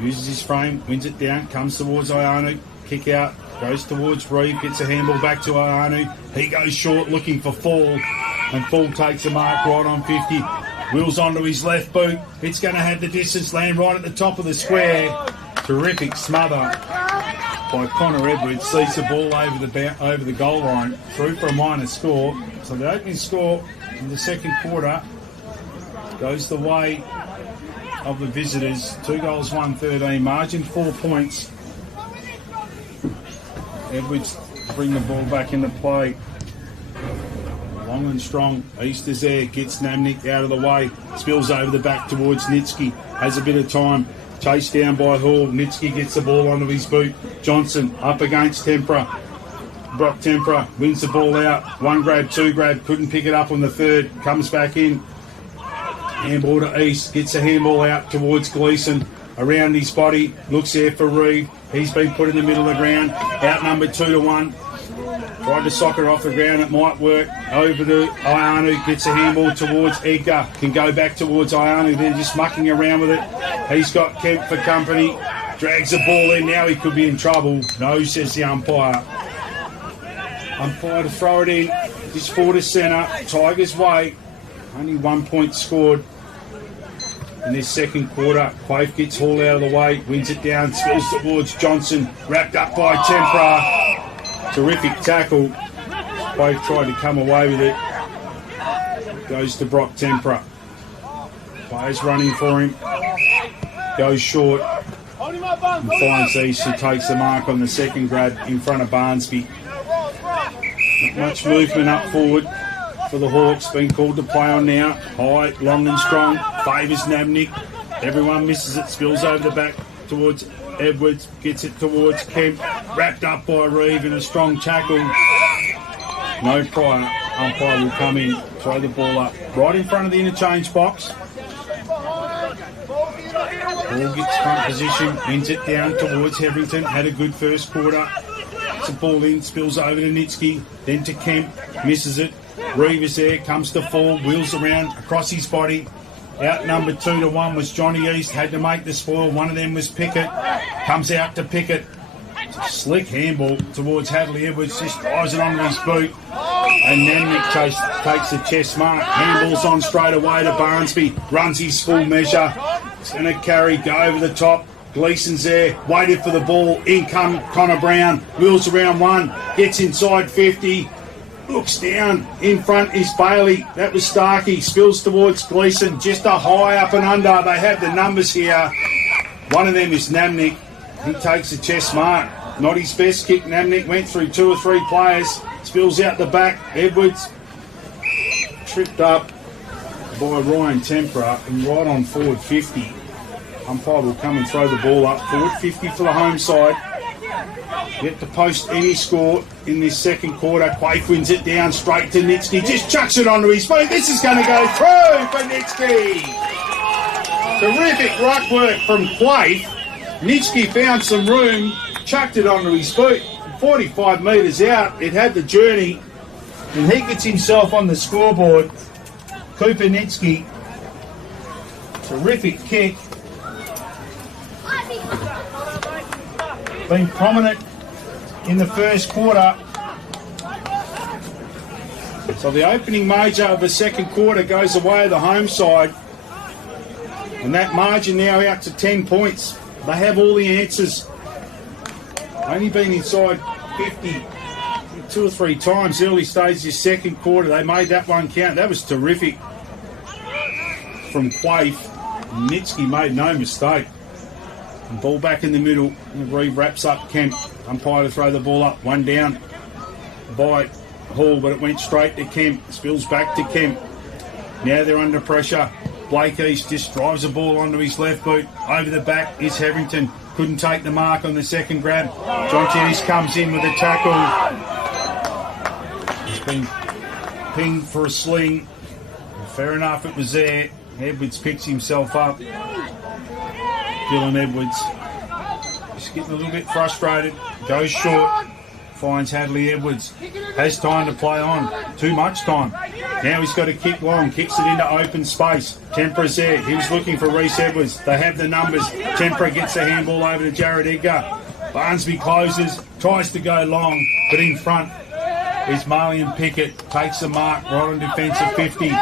uses his frame, wins it down, comes towards Ianu, kick out, goes towards Reeve, gets a handball back to Ianu. He goes short looking for Fall, and Fall takes a mark right on 50. Wheels onto his left boot, it's going to have the distance, land right at the top of the square. Terrific smother by Connor Edwards, sees the ball over the goal line, through for a minor score. So the opening score in the second quarter goes the way of the visitors. 2 goals, 1-13, margin 4 points. Edwards bring the ball back into play. Long and strong, East is there, gets Namnick out of the way, spills over the back towards Nitsky, has a bit of time, chased down by Hall. Nitsky gets the ball onto his boot. Johnson up against Tempera. Brock Tempera wins the ball out. 1 grab, 2 grab, couldn't pick it up on the third. Comes back in. Handball to East, gets a handball out towards Gleeson. Around his body, looks there for Reeve. He's been put in the middle of the ground, outnumbered 2-1. Tried to sock it off the ground, it might work. Over to Ianu, gets a handball towards Edgar. Can go back towards Ianu, they're just mucking around with it. He's got Kemp for company. Drags the ball in, now he could be in trouble. No, says the umpire. Umpire to throw it in. This 4 to centre, Tigers way. Only 1 point scored in this second quarter. Quaife gets hauled out of the way, wins it down, spills towards Johnson, wrapped up by Tempera. Terrific tackle. Quaife tried to come away with it. Goes to Brock Tempera. Players running for him. Goes short. And finds East, who takes the mark on the second grab in front of Barnsby. Not much movement up forward for the Hawks, being called to play on now. High, long and strong, favours Namnick. Everyone misses it, spills over the back towards Edwards, gets it towards Kemp, wrapped up by Reeve in a strong tackle. No prior, umpire will come in, throw the ball up, right in front of the interchange box. Ball gets front position, wins it down towards Hetherington, had a good first quarter. Gets the ball in, spills over to Nitsky, then to Kemp, misses it. Reeve is there, comes to fall, wheels around across his body. Outnumbered 2-1 was Johnny East, had to make the spoil. One of them was Pickett, comes out to Pickett. Slick handball towards Hadley Edwards, just drives it onto his boot. And Namnick takes the chest mark. Handballs on straight away to Barnsby, runs his full measure. It's going to carry, go over the top. Gleeson's there, waited for the ball. In come Connor Brown, wheels around one, gets inside 50. Looks down, in front is Bailey, that was Starkey, spills towards Gleeson, just a high up and under, they have the numbers here. One of them is Namnick, he takes the chest mark, not his best kick. Namnick went through 2 or 3 players, spills out the back, Edwards, tripped up by Ryan Tempera and right on forward 50. Umpire will come and throw the ball up, forward 50 for the home side. Yet to post any score in this second quarter. Quaife wins it down straight to Nitsky. Just chucks it onto his feet. This is going to go through for Nitsky. Terrific ruck work from Quaife. Nitsky found some room, chucked it onto his feet. 45 metres out, it had the journey. And he gets himself on the scoreboard. Cooper Nitsky. Terrific kick. Been prominent in the first quarter. So the opening major of the second quarter goes away the home side. And that margin now out to 10 points. They have all the answers. Only been inside 50 2 or 3 times early stage this second quarter. They made that one count. That was terrific from Quaife. Nitsky made no mistake. And ball back in the middle. Reeve wraps up Kemp. Umpire to throw the ball up. One down by Hall, but it went straight to Kemp. Spills back to Kemp. Now they're under pressure. Blake East just drives the ball onto his left boot. Over the back is Hetherington. Couldn't take the mark on the second grab. John East comes in with a tackle. He's been pinged for a sling. Fair enough, it was there. Edwards picks himself up. Dylan Edwards just getting a little bit frustrated. Goes short. Finds Hadley Edwards. Has time to play on. Too much time. Now he's got to kick long. Kicks it into open space. Tempera's there. He was looking for Reese Edwards. They have the numbers. Tempera gets the handball over to Jared Edgar. Barnsby closes. Tries to go long. But in front is Marlian Pickett. Takes the mark right on defensive 50.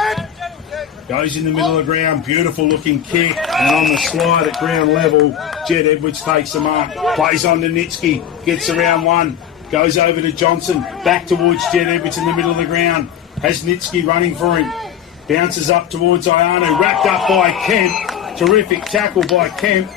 Goes in the middle of the ground. Beautiful looking kick. And on the slide at ground level, Jed Edwards takes the mark. Plays on to Nitsky. Gets around one. Goes over to Johnson. Back towards Jed Edwards in the middle of the ground. Has Nitsky running for him. Bounces up towards Ianu. Wrapped up by Kemp. Terrific tackle by Kemp.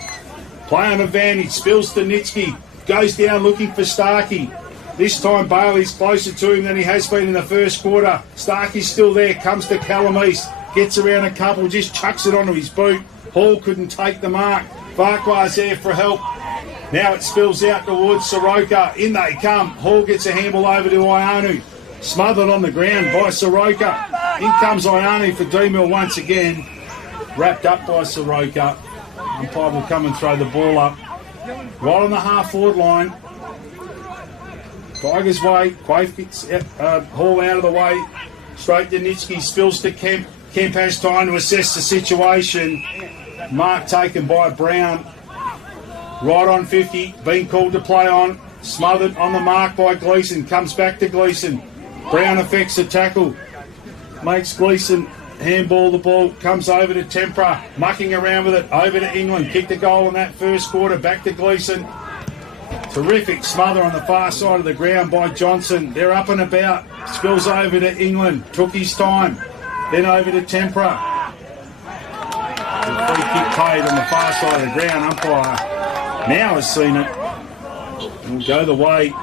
Play on advantage. Spills to Nitsky. Goes down looking for Starkey. This time Bailey's closer to him than he has been in the first quarter. Starkey's still there. Comes to Callum East. Gets around a couple, just chucks it onto his boot. Hall couldn't take the mark. Farquhar's there for help. Now it spills out towards Soroka. In they come. Hall gets a handball over to Ianu. Smothered on the ground by Soroka. In comes Ianu for Deanmill once again. wrapped up by Soroka. Umpire will come and throw the ball up. Right on the half-forward line. Tigers way. Quaife gets Hall out of the way. Straight to Nitsky. Spills to Kemp. Kemp has time to assess the situation. Mark taken by Brown. Right on 50. Being called to play on. Smothered on the mark by Gleeson. Comes back to Gleeson. Brown affects the tackle. Makes Gleeson handball the ball. Comes over to Tempera. Mucking around with it. Over to England. Kicked a goal in that first quarter. Back to Gleeson. Terrific smother on the far side of the ground by Johnson. They're up and about. Spills over to England. Took his time. Then over to Tempera. The free kick paid on the far side of the ground. Umpire now has seen it. Will go the way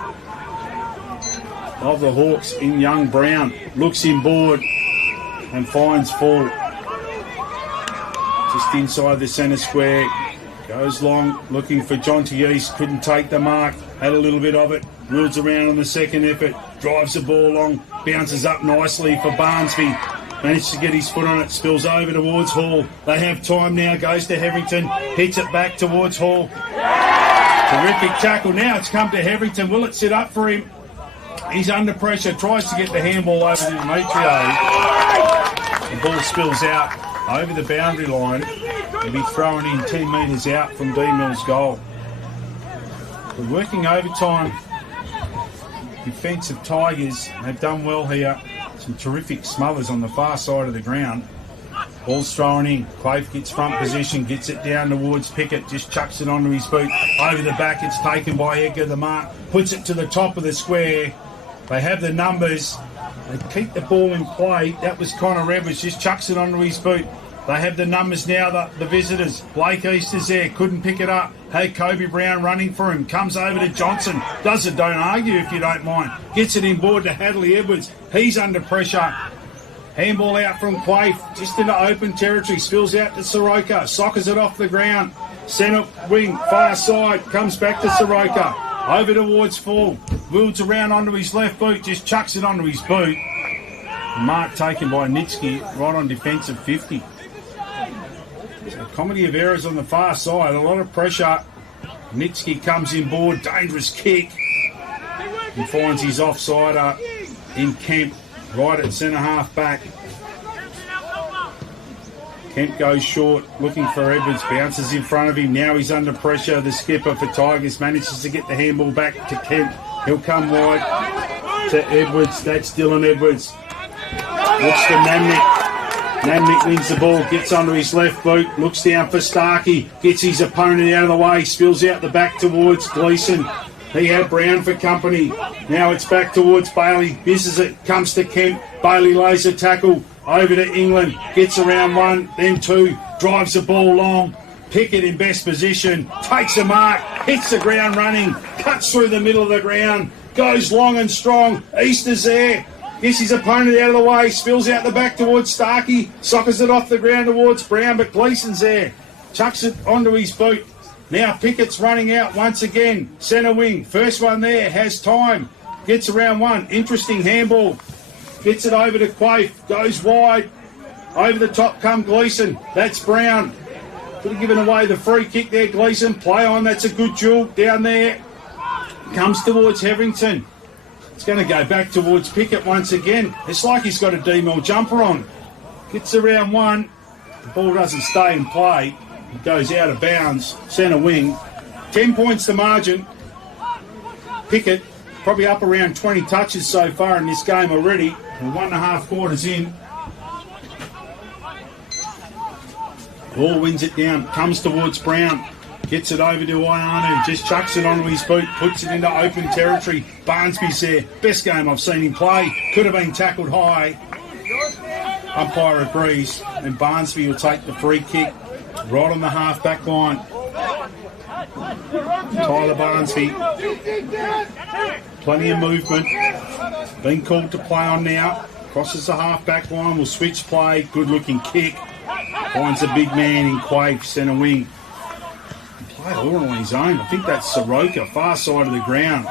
of the Hawks in young Brown. Looks inboard and finds full. Just inside the centre square. Goes long, looking for Jonty East. Couldn't take the mark. Had a little bit of it. Wheels around on the second effort. Drives the ball long. Bounces up nicely for Barnsby. Managed to get his foot on it. Spills over towards Hall. They have time now. Goes to Heverington. Hits it back towards Hall. Terrific tackle. Now it's come to Heverington. Will it sit up for him? He's under pressure. Tries to get the handball over to Demetrio. The ball spills out over the boundary line. He'll be thrown in 10 metres out from Deanmill's goal. We're working overtime. Defensive Tigers have done well here. Some terrific smothers on the far side of the ground. Ball's thrown in. Quaife gets front position, gets it down towards Pickett, just chucks it onto his boot. Over the back, it's taken by Edgar the mark. Puts it to the top of the square. They have the numbers. They keep the ball in play. That was Connor Edwards, just chucks it onto his boot. They have the numbers now, the visitors. Blake East is there, couldn't pick it up. Hey, Kobe Brown running for him. Comes over to Johnson. Does it, don't argue if you don't mind. Gets it inboard to Hadley Edwards. He's under pressure. Handball out from Quaife, just into open territory. Spills out to Soroka. Soccers it off the ground. Centre wing, far side. Comes back to Soroka. Over towards Fall. Wields around onto his left boot. Just chucks it onto his boot. Mark taken by Nitsky right on defensive 50. A comedy of errors on the far side, a lot of pressure. Nitsky comes inboard, dangerous kick. He finds his offsider in Kemp, right at centre half back. Kemp goes short, looking for Edwards, bounces in front of him. Now he's under pressure. The skipper for Tigers manages to get the handball back to Kemp. He'll come wide to Edwards. That's Dylan Edwards. Looks to Namnick. Namnick wins the ball, gets onto his left boot, looks down for Starkey, gets his opponent out of the way, spills out the back towards Gleeson. He had Brown for company. Now it's back towards Bailey, misses it, comes to Kemp. Bailey lays a tackle over to England, gets around one, then two, drives the ball long. Pickett in best position, takes a mark, hits the ground running, cuts through the middle of the ground, goes long and strong. East is there. Gets his opponent out of the way, spills out the back towards Starkey, soccers it off the ground towards Brown, but Gleeson's there. Chucks it onto his boot. Now Pickett's running out once again. Centre wing, first one there, has time. Gets around one, interesting handball. Gets it over to Quaife, goes wide. Over the top come Gleeson, that's Brown. Could have given away the free kick there, Gleeson. Play on, that's a good duel down there. Comes towards Heverington. It's going to go back towards Pickett once again. It's like he's got a Deanmill jumper on. Gets around one. The ball doesn't stay in play. It goes out of bounds. Centre wing. 10 points to margin. Pickett probably up around 20 touches so far in this game already. We're 1.5 quarters in. Ball wins it down. Comes towards Brown. Gets it over to Ianu, just chucks it onto his boot, puts it into open territory. Barnsby's there. Best game I've seen him play. Could have been tackled high. Umpire agrees, and Barnsby will take the free kick right on the half-back line. Tyler Barnsby. Plenty of movement. Being called to play on now. Crosses the half-back line, will switch play. Good-looking kick. Finds a big man in Quaife, centre wing. Play all on his own. I think that's Soroka, far side of the ground.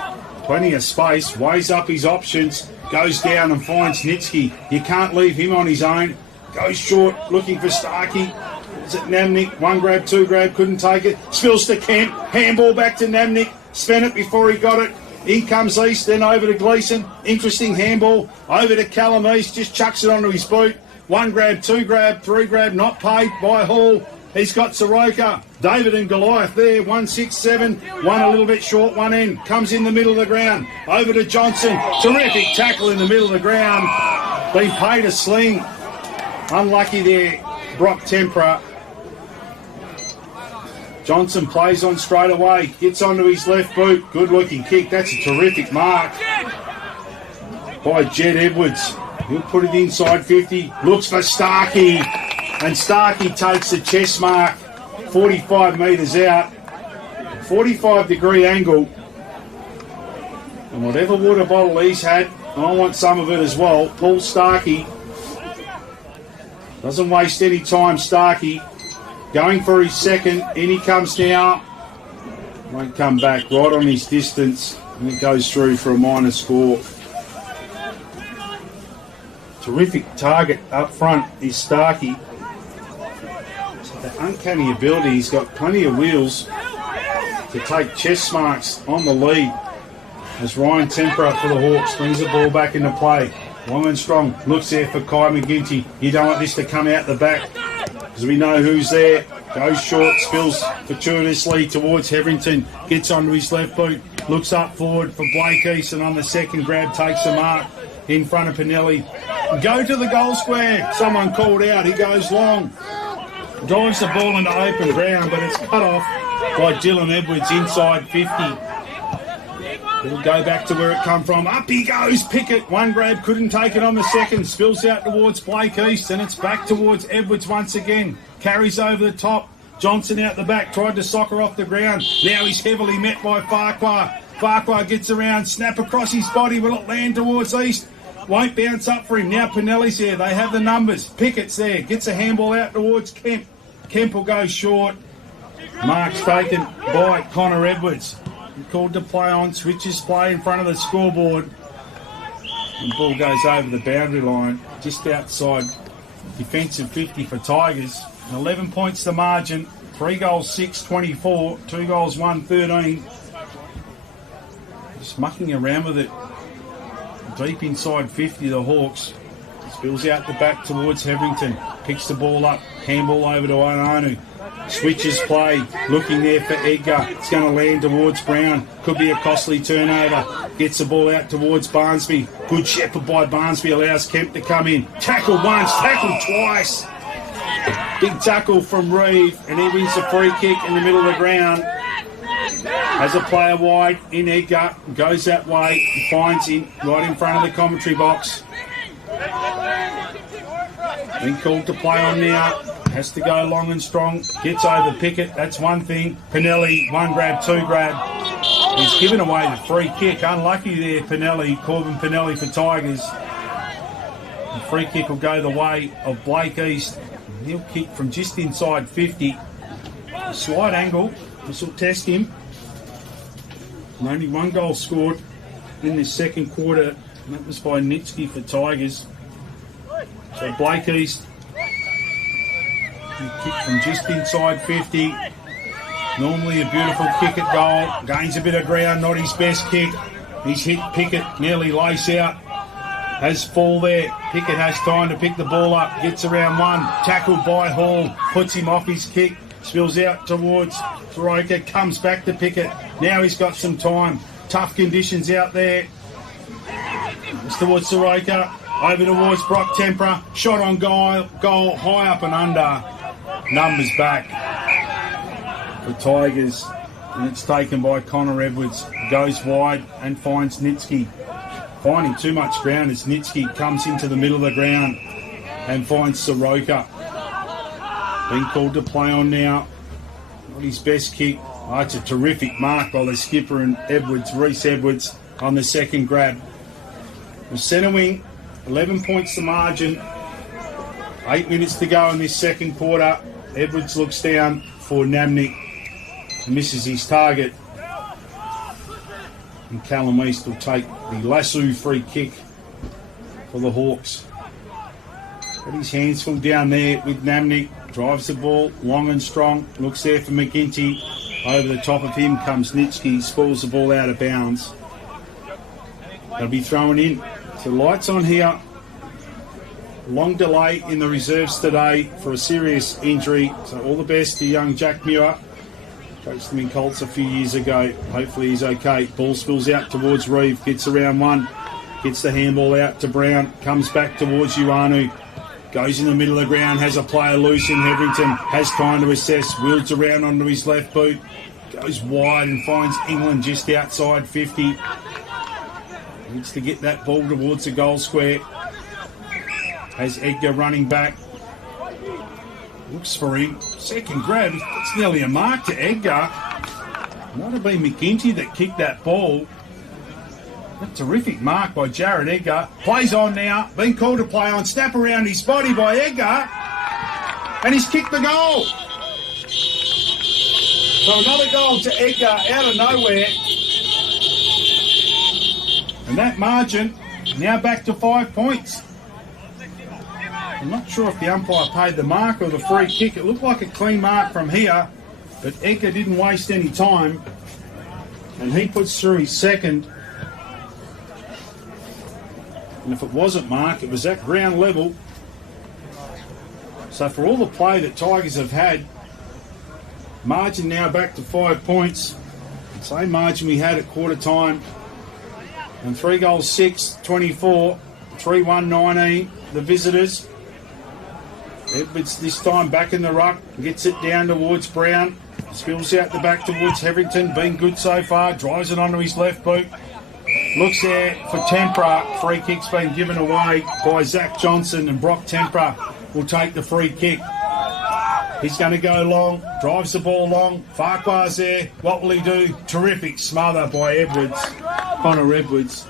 Plenty of space, weighs up his options, goes down and finds Nitsky. You can't leave him on his own. Goes short, looking for Starkey. Is it Namnick? One grab, two grab, couldn't take it. Spills to Kemp. Handball back to Namnick. Spent it before he got it. In comes East, then over to Gleeson. Interesting handball. Over to Callum East. Just chucks it onto his boot. One grab, two grab, three grab. Not paid by Hall. He's got Soroka. David and Goliath there. 1-6-7. One a little bit short, one end. Comes in the middle of the ground. Over to Johnson. Terrific tackle in the middle of the ground. Been paid a sling. Unlucky there, Brock Tempera. Johnson plays on straight away. Gets onto his left boot. Good looking kick. That's a terrific mark by Jed Edwards. He'll put it inside 50. Looks for Starkey. And Starkey takes the chest mark. 45 metres out. 45-degree angle. And whatever water bottle he's had, I want some of it as well. Paul Starkey. Doesn't waste any time, Starkey. Going for his second. In he comes now. Won't come back. Right on his distance. And it goes through for a minor score. Terrific target up front is Starkey. The uncanny ability, he's got plenty of wheels to take chest marks on the lead as Ryan Tempera for the Hawks brings the ball back into play. Long and strong, looks there for Kai McGinty. You don't want this to come out the back because we know who's there. Goes short, spills fortuitously towards Heverington, gets onto his left boot, looks up forward for Blake Easton on the second grab, takes a mark in front of Pinelli. Go to the goal square, someone called out, he goes long. Drives the ball into open ground, but it's cut off by Dylan Edwards inside 50. It'll go back to where it come from. Up he goes, Pickett. One grab, couldn't take it on the second. Spills out towards Blake East, and it's back towards Edwards once again. Carries over the top. Johnson out the back, tried to soccer off the ground. Now he's heavily met by Farquhar. Farquhar gets around, snap across his body. Will it land towards East? Won't bounce up for him. Now Pinelli's there. They have the numbers. Pickett's there. Gets a handball out towards Kemp. Kemp will go short. Mark's taken by Connor Edwards. He called to play on. Switches play in front of the scoreboard. And the ball goes over the boundary line. Just outside defensive 50 for Tigers. 11 points the margin. 3 goals, 6-24. 2 goals, 1-13. Just mucking around with it. Deep inside 50, the Hawks. Spills out the back towards Heverington. Picks the ball up. Handball over to Oanu. Switches play. Looking there for Edgar. It's going to land towards Brown. Could be a costly turnover. Gets the ball out towards Barnsby. Good shepherd by Barnsby. Allows Kemp to come in. Tackle once. Tackle twice. Big tackle from Reeve. And he wins the free kick in the middle of the ground. Has a player wide in Edgar. Goes that way. Finds him right in front of the commentary box. Been called to play on now. Has to go long and strong. Gets over Pickett. That's one thing. Pinelli, one grab, two grab. He's given away the free kick. Unlucky there, Pinelli. Corbin Pinelli for Tigers. The free kick will go the way of Blake East. He'll kick from just inside 50. Slight angle. This will test him. And only 1 goal scored in this second quarter. And that was by Nitsky for Tigers. So Blake East, he kicked from just inside 50. Normally a beautiful kick at goal. Gains a bit of ground, not his best kick. He's hit Pickett, nearly lace out. Has fall there. Pickett has time to pick the ball up. Gets around one. Tackled by Hall. Puts him off his kick. Spills out towards Soroka. Comes back to Pickett. Now he's got some time. Tough conditions out there. It's towards Soroka. Over towards Brock Tempera. Shot on goal. High up and under. Numbers back for Tigers. And it's taken by Connor Edwards. Goes wide and finds Nitsky. Finding too much ground as Nitsky comes into the middle of the ground and finds Soroka. Being called to play on now. Not his best kick. Oh, it's a terrific mark by the skipper and Edwards, Reece Edwards, on the second grab. The centre wing, 11 points to margin. 8 minutes to go in this second quarter. Edwards looks down for Namnick. Misses his target. And Callum East will take the lasso free kick for the Hawks. Got his hands full down there with Namnick. drives the ball long and strong, looks there for McGinty. Over the top of him comes Nitsky, spoils the ball out of bounds. They'll be thrown in. So lights on here. Long delay in the reserves today for a serious injury. So all the best to young Jack Muir. Coached them in Colts a few years ago. Hopefully he's okay. Ball spills out towards Reeve. Gets around one. Gets the handball out to Brown. Comes back towards Ioanu. Goes in the middle of the ground. Has a player loose in Hetherington. Has time to assess. Wheels around onto his left boot. Goes wide and finds England just outside 50. Needs to get that ball towards the goal square. Has Edgar running back. Looks for him. Second grab. It's nearly a mark to Edgar. Might have been McGinty that kicked that ball. A terrific mark by Jared Edgar. Plays on now. Been called to play on. Snap around his body by Edgar. And he's kicked the goal. So another goal to Edgar out of nowhere. And that margin now back to 5 points. I'm not sure if the umpire paid the mark or the free kick. It looked like a clean mark from here, but Edgar didn't waste any time. And he puts through his second. And if it wasn't marked, it was at ground level. So for all the play that Tigers have had, margin now back to 5 points. Same margin we had at quarter time. And 3 goals, 6, 24, 3-1, 19, the visitors. Edwards this time back in the ruck, gets it down towards Brown. Spills out the back towards Hetherington, been good so far, drives it onto his left boot. Looks there for Tempera. Free kick's been given away by Zach Johnson, and Brock Tempera will take the free kick. He's going to go long, drives the ball long. Farquhar's there. What will he do? Terrific smother by Edwards. Connor Edwards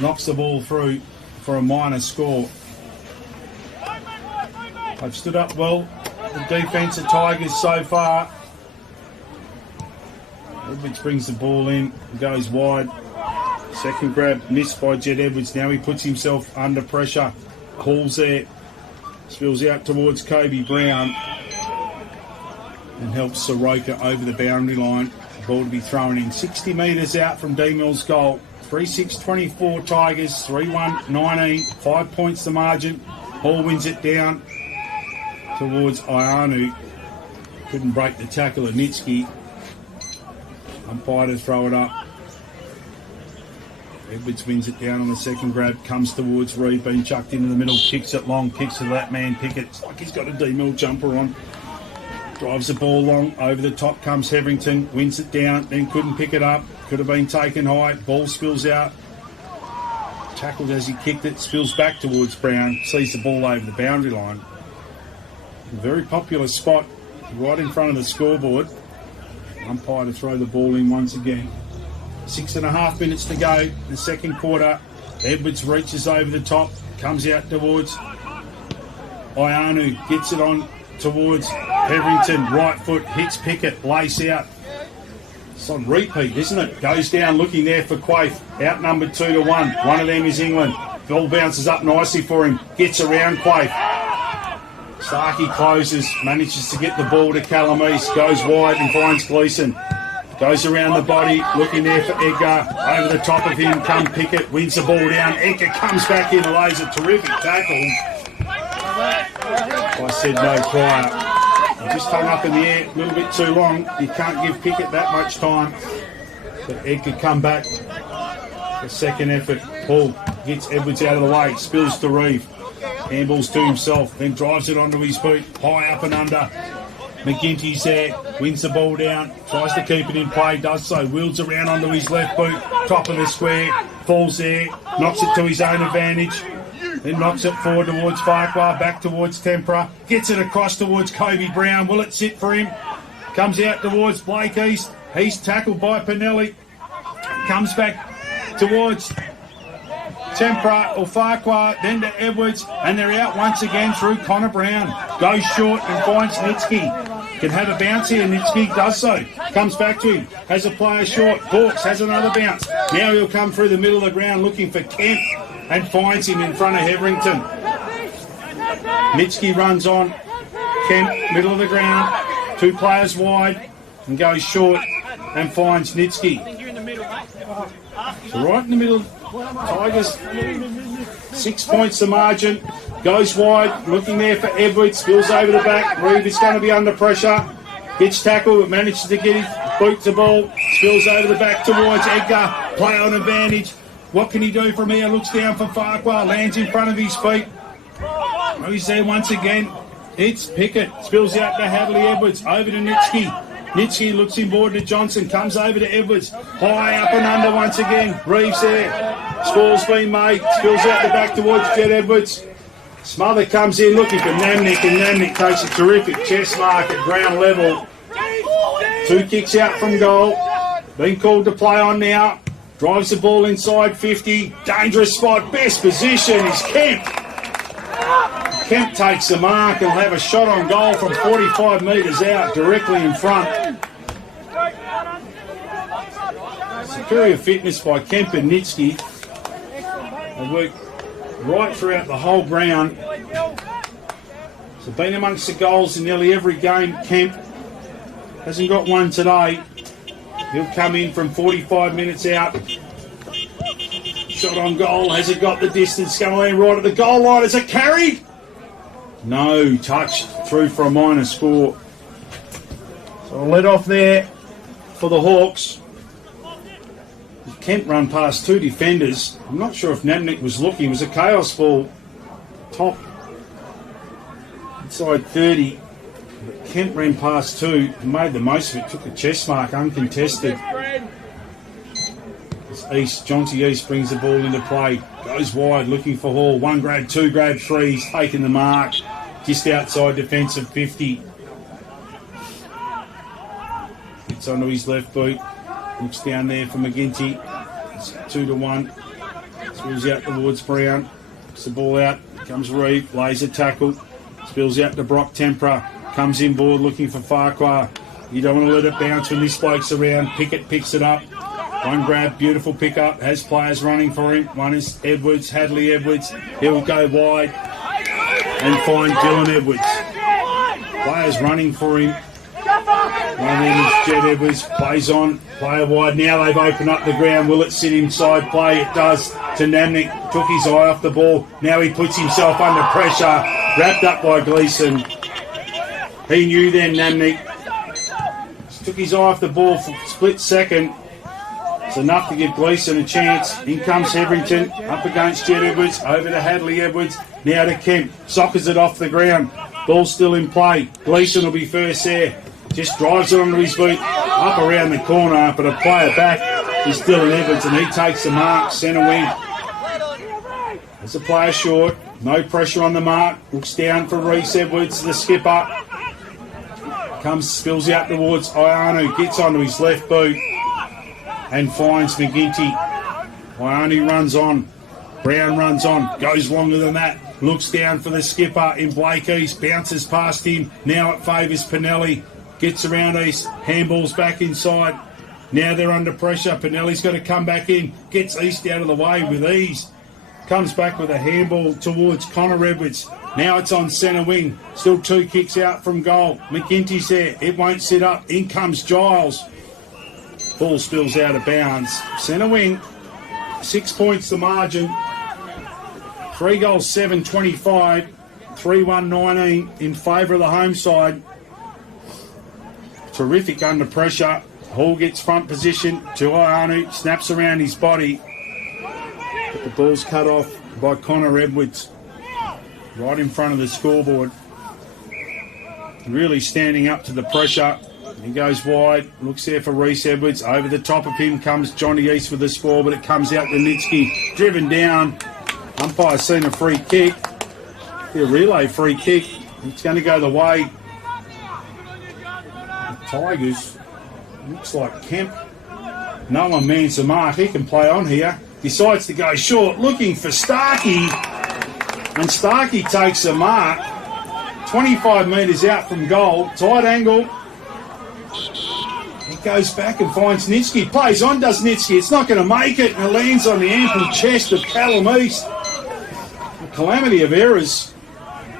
knocks the ball through for a minor score. They've stood up well, the defence of Tigers so far. Edwards brings the ball in, goes wide. Second grab missed by Jed Edwards. Now he puts himself under pressure. Hall's there. Spills out towards Kobe Brown. And helps Soroka over the boundary line. The ball to be thrown in 60 metres out from Deanmill's goal. 3-6-24 Tigers, 3-1-19, 5 points the margin. Hall wins it down towards Ioanu. Couldn't break the tackle of Nitsky. Umpire to throw it up. Edwards wins it down on the second grab, comes towards Reed, being chucked into the middle, kicks it long, kicks to that man Pickett. It's like he's got a Deanmill jumper on. Drives the ball long, over the top comes Hetherington, wins it down, then couldn't pick it up, could have been taken high, ball spills out. Tackled as he kicked it, spills back towards Brown, sees the ball over the boundary line. A very popular spot, right in front of the scoreboard. Umpire to throw the ball in once again. 6.5 minutes to go in the second quarter. Edwards reaches over the top, comes out towards Ioanu, gets it on towards Hetherington, right foot, hits Pickett, lace out. It's on repeat, isn't it? Goes down looking there for Quaife, outnumbered 2-1. One of them is England. Ball bounces up nicely for him, gets around Quaife. Starkey closes, manages to get the ball to Calamise, goes wide and finds Gleeson. Goes around the body, looking there for Edgar. Over the top of him, come Pickett, wins the ball down. Edgar comes back in, lays a terrific tackle. I said no prior. Just hung up in the air a little bit too long. You can't give Pickett that much time. But Edgar come back. The second effort. Paul gets Edwards out of the way, spills to Reeve. Handballs to himself, then drives it onto his boot, high up and under. McGinty's there, wins the ball down, tries to keep it in play, does so, wheels around onto his left boot, top of the square, falls there, knocks it to his own advantage, then knocks it forward towards Farquhar, back towards Tempera, gets it across towards Kobe Brown. Will it sit for him? Comes out towards Blake East, he's tackled by Pinelli, comes back towards Tempera or Farquhar, then to Edwards, and they're out once again through Connor Brown. Goes short and finds Nitsky. Can have a bounce here, Nitsky does so. Comes back to him, has a player short. Hawks has another bounce. Now he'll come through the middle of the ground looking for Kemp and finds him in front of Hetherington. Nitsky runs on. Kemp, middle of the ground, 2 players wide, and goes short and finds Nitsky. So right in the middle, Tigers, 6 points the margin, goes wide, looking there for Edwards, spills over the back, Reeve is going to be under pressure, gets tackled, but manages to get his boot to ball, spills over the back towards Edgar, play on advantage. What can he do from here? Looks down for Farquhar, lands in front of his feet. Oh, he's there once again. It's Pickett, spills out to Hadley Edwards, over to Nitsky. Nitsky looks inboard to Johnson, comes over to Edwards, high up and under once again. Reeves there, score's been made, spills out the back towards Jed Edwards. Smother comes in looking for Namnick, and Namnick takes a terrific chest mark at ground level. 2 kicks out from goal, been called to play on now. Drives the ball inside 50. Dangerous spot. Best position is Kemp. Kemp takes the mark and will have a shot on goal from 45 metres out, directly in front. Superior fitness by Kemp and Nitsky. They work right throughout the whole ground. So been amongst the goals in nearly every game. Kemp hasn't got one today. He'll come in from 45 minutes out. Shot on goal. Has it got the distance? Going in right at the goal line. Is it carried? No. Touch. Through for a minor score. So I'll let off there for the Hawks. Kemp run past 2 defenders. I'm not sure if Namnick was looking. It was a chaos ball. Top. Inside 30. Kemp ran past 2 and made the most of it, took a chest mark, uncontested. As East, Jonty East brings the ball into play, goes wide looking for Hall, 1 grab, 2 grab, 3, he's taken the mark, just outside defensive 50. Gets onto his left boot, looks down there for McGinty, it's 2-1, spills out towards Brown, puts the ball out, comes Reeve, lays a tackle, spills out to Brock Tempera. Comes inboard looking for Farquhar. You don't want to let it bounce when this bloke's around. Pickett picks it up. 1 grab, beautiful pick up. Has players running for him. One is Edwards, Hadley Edwards. He'll go wide and find Dylan Edwards. Players running for him. One of them is Jed Edwards. Plays on. Player wide. Now they've opened up the ground. Will it sit inside play? It does to Namnick. Took his eye off the ball. Now he puts himself under pressure. Wrapped up by Gleeson. He knew then, Namnick. Took his eye off the ball for a split second. It's enough to give Gleeson a chance. In comes Hetherington, up against Jed Edwards, over to Hadley Edwards, now to Kemp. Sockers it off the ground. Ball still in play. Gleeson will be first there. Just drives it onto his boot, up around the corner, but a player back is Dylan Edwards, and he takes the mark, centre wing. There's a player short, no pressure on the mark. Looks down for Reese Edwards, the skipper. Spills out towards Ianu, gets onto his left boot and finds McGinty. Ianu runs on, Brown runs on, goes longer than that, looks down for the skipper in Blake East, bounces past him, now it favours Pinelli, gets around East, handballs back inside, now they're under pressure, Pinelli's got to come back in, gets East out of the way with ease, comes back with a handball towards Connor Edwards. Now it's on centre wing. Still 2 kicks out from goal. McGinty's there. It won't sit up. In comes Giles. Ball spills out of bounds. Centre wing. 6 points the margin. 3 goals, 7-25. 3-1-19 in favour of the home side. Terrific under pressure. Hall gets front position to Ianu. Snaps around his body. But the ball's cut off by Connor Edwards. Right in front of the scoreboard. Really standing up to the pressure. He goes wide, looks there for Reese Edwards. Over the top of him comes Johnny East with the score, but it comes out to Nitsky. Driven down. Umpire's seen a free kick. A relay free kick. It's going to go the way of Tigers. Looks like Kemp. No one mans the mark. He can play on here. Decides to go short, looking for Starkey. And Starkey takes a mark, 25 metres out from goal, tight angle. He goes back and finds Nitsky, plays on, does Nitsky, it's not going to make it, and it lands on the ample chest of Callum East. A calamity of errors.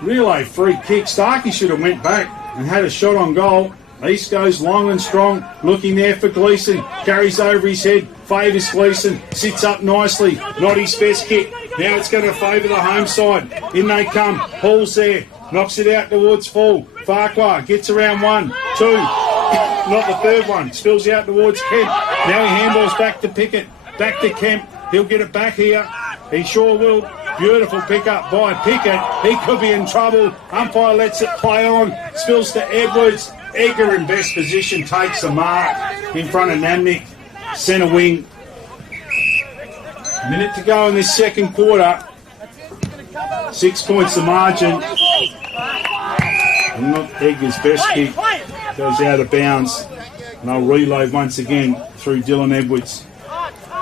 Relay free kick. Starkey should have went back and had a shot on goal. East goes long and strong, looking there for Gleeson. Carries over his head, favours Gleeson. Sits up nicely, not his best kick. Now it's going to favour the home side. In they come. Hall's there, knocks it out towards full. Farquhar gets around 1, 2, not the third one. Spills out towards Kemp. Now he handballs back to Pickett. Back to Kemp. He'll get it back here. He sure will. Beautiful pick up by Pickett. He could be in trouble. Umpire lets it play on. Spills to Edwards. Egger in best position takes a mark in front of Namnick. Centre wing. Minute to go in this second quarter. 6 points the margin. And not Egger's best kick. Goes out of bounds. And they'll reload once again through Dylan Edwards.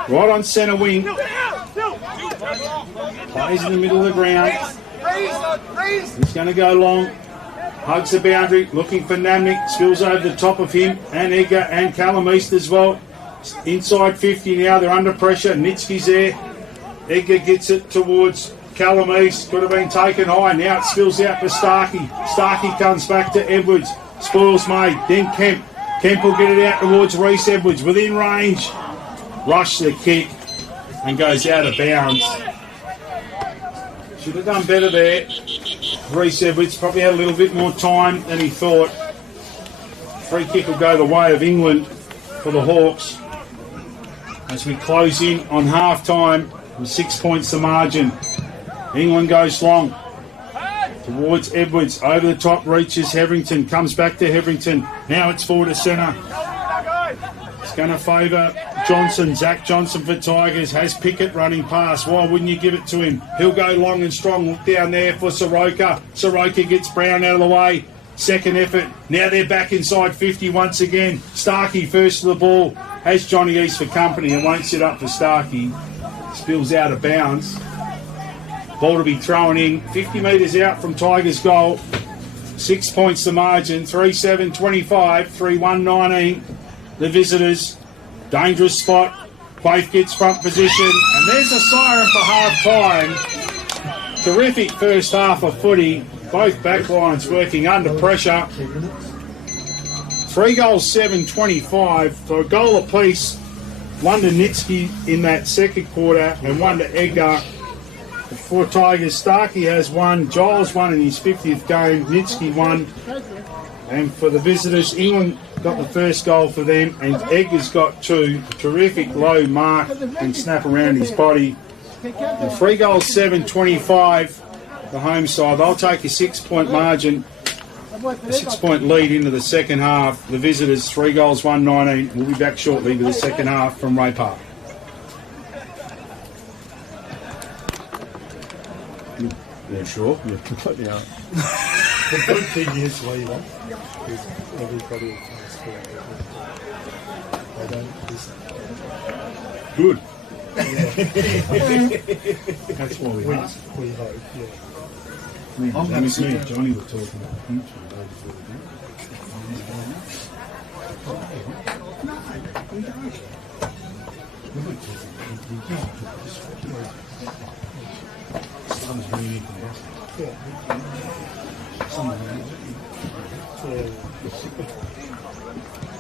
Right on centre wing. Plays in the middle of the ground. He's going to go long. Hugs the boundary, looking for Namnick. Spills over the top of him and Edgar and Callum East as well. Inside 50 now, they're under pressure. Nitsky's there. Edgar gets it towards Callum East. Could have been taken high. Now it spills out for Starkey. Starkey comes back to Edwards. Spoils made. Then Kemp. Kemp will get it out towards Reece Edwards. Within range. Rush the kick and goes out of bounds. Should have done better there. Reece Edwards probably had a little bit more time than he thought. Free kick will go the way of England for the Hawks as we close in on half time with 6 points the margin. England goes long towards Edwards. Over the top reaches Heverington. Comes back to Heverington. Now it's forward to centre. It's going to favour Johnson. Zach Johnson for Tigers. Has Pickett running past. Why wouldn't you give it to him? He'll go long and strong. Look down there for Soroka. Soroka gets Brown out of the way. Second effort. Now they're back inside 50 once again. Starkey first to the ball. Has Johnny East for company and won't sit up for Starkey. Spills out of bounds. Ball to be thrown in. 50 metres out from Tigers' goal. 6 points the margin. 3-7-25. 3-1-19. The visitors. Dangerous spot. Quaife gets front position. And there's a siren for half-time. Terrific first half of footy. Both backlines working under pressure. 3 goals, 7-25. For a goal apiece. 1 to Nitsky in that second quarter and 1 to Edgar. For Tigers, Starkey has 1. Giles 1 in his 50th game. Nitsky 1. And for the visitors, England got the first goal for them, and Edgar's got 2. Terrific low mark and snap around his body. And 3 goals, 7-25. The home side. They'll take a 6 point margin, a 6 point lead into the second half. The visitors, 3 goals, 1-19. We'll be back shortly with the second half from Ray Park. Yeah, sure. Yeah, completely out. The good thing is, Lever, is everybody will pass for it. They don't listen. Good. Yeah. That's why we asked. We hope, yeah. That was me and Johnny were talking about him.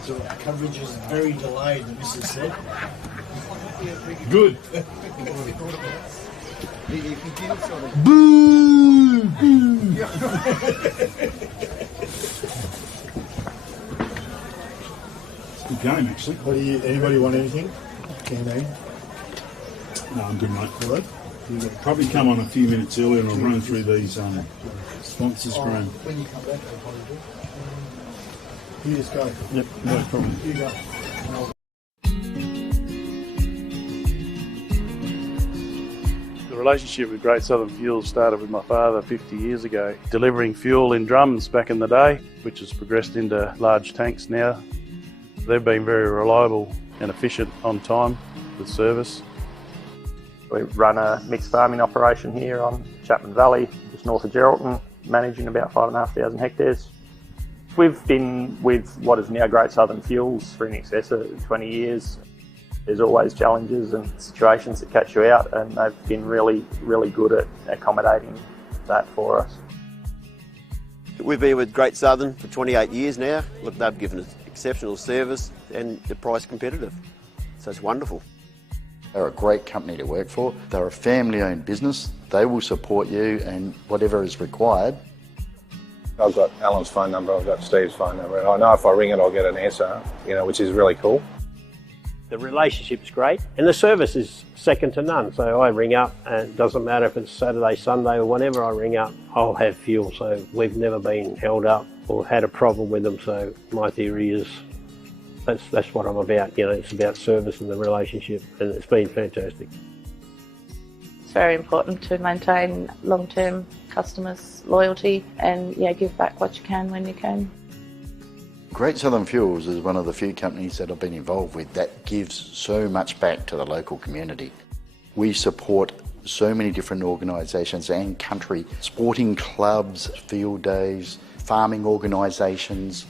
So coverage is very delayed, Mrs. said. Good. It's a good game, actually. What do you? Anybody want anything? Canteen. No, I'm good, mate. All right. You'll probably come on a few minutes earlier and I'll run through these sponsors, Graham. When you come back, I'll probably do. You just go. Yep, no problem. You go. The relationship with Great Southern Fuel started with my father 50 years ago, delivering fuel in drums back in the day, which has progressed into large tanks now. They've been very reliable and efficient on time with service. We run a mixed farming operation here on Chapman Valley, just north of Geraldton, managing about 5,500 hectares. We've been with what is now Great Southern Fuels for in excess of 20 years. There's always challenges and situations that catch you out, and they've been really, really good at accommodating that for us. We've been with Great Southern for 28 years now. Look, they've given us exceptional service and they're price competitive. So it's wonderful. They're a great company to work for. They're a family-owned business. They will support you and whatever is required. I've got Alan's phone number, I've got Steve's phone number, and I know if I ring it I'll get an answer, which is really cool. The relationship's great and the service is second to none. So I ring up and it doesn't matter if it's Saturday, Sunday or whenever I ring up, I'll have fuel. So we've never been held up or had a problem with them. So my theory is that's what I'm about. It's about service and the relationship, and it's been fantastic. It's very important to maintain long-term customers' loyalty and give back what you can when you can. Great Southern Fuels is one of the few companies that I've been involved with that gives so much back to the local community. We support so many different organisations and country, sporting clubs, field days, farming organisations.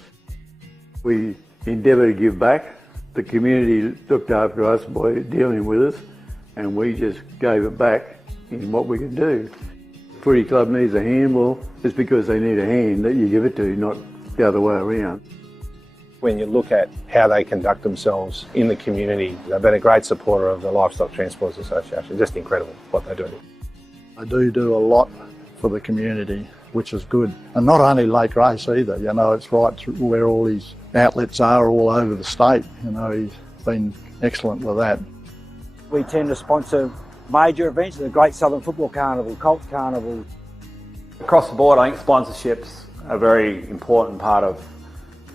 We endeavour to give back. The community looked after us by dealing with us, and we just gave it back in what we could do. Footy club needs a hand, well, it's because they need a hand that you give it to, not the other way around. When you look at how they conduct themselves in the community, they've been a great supporter of the Livestock Transporters Association. Just incredible what they do. I do a lot for the community, which is good. And not only Lake Race either, it's right through where all these outlets are all over the state. He's been excellent with that. We tend to sponsor major events, the Great Southern Football Carnival, Colt Carnival. Across the board, I think sponsorships are a very important part of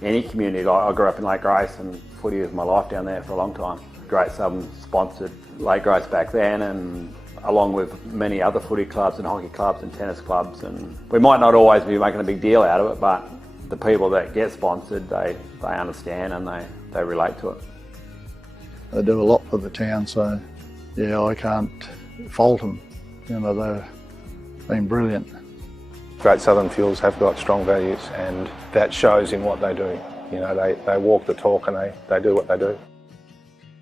any community. I grew up in Lake Race and footy was my life down there for a long time. Great Southern sponsored Lake Race back then, and along with many other footy clubs and hockey clubs and tennis clubs. And we might not always be making a big deal out of it, but the people that get sponsored, they understand and they relate to it. They do a lot for the town, so I can't fault them. They've been brilliant. Great Southern Fuels have got strong values, and that shows in what they do. They walk the talk and they do what they do.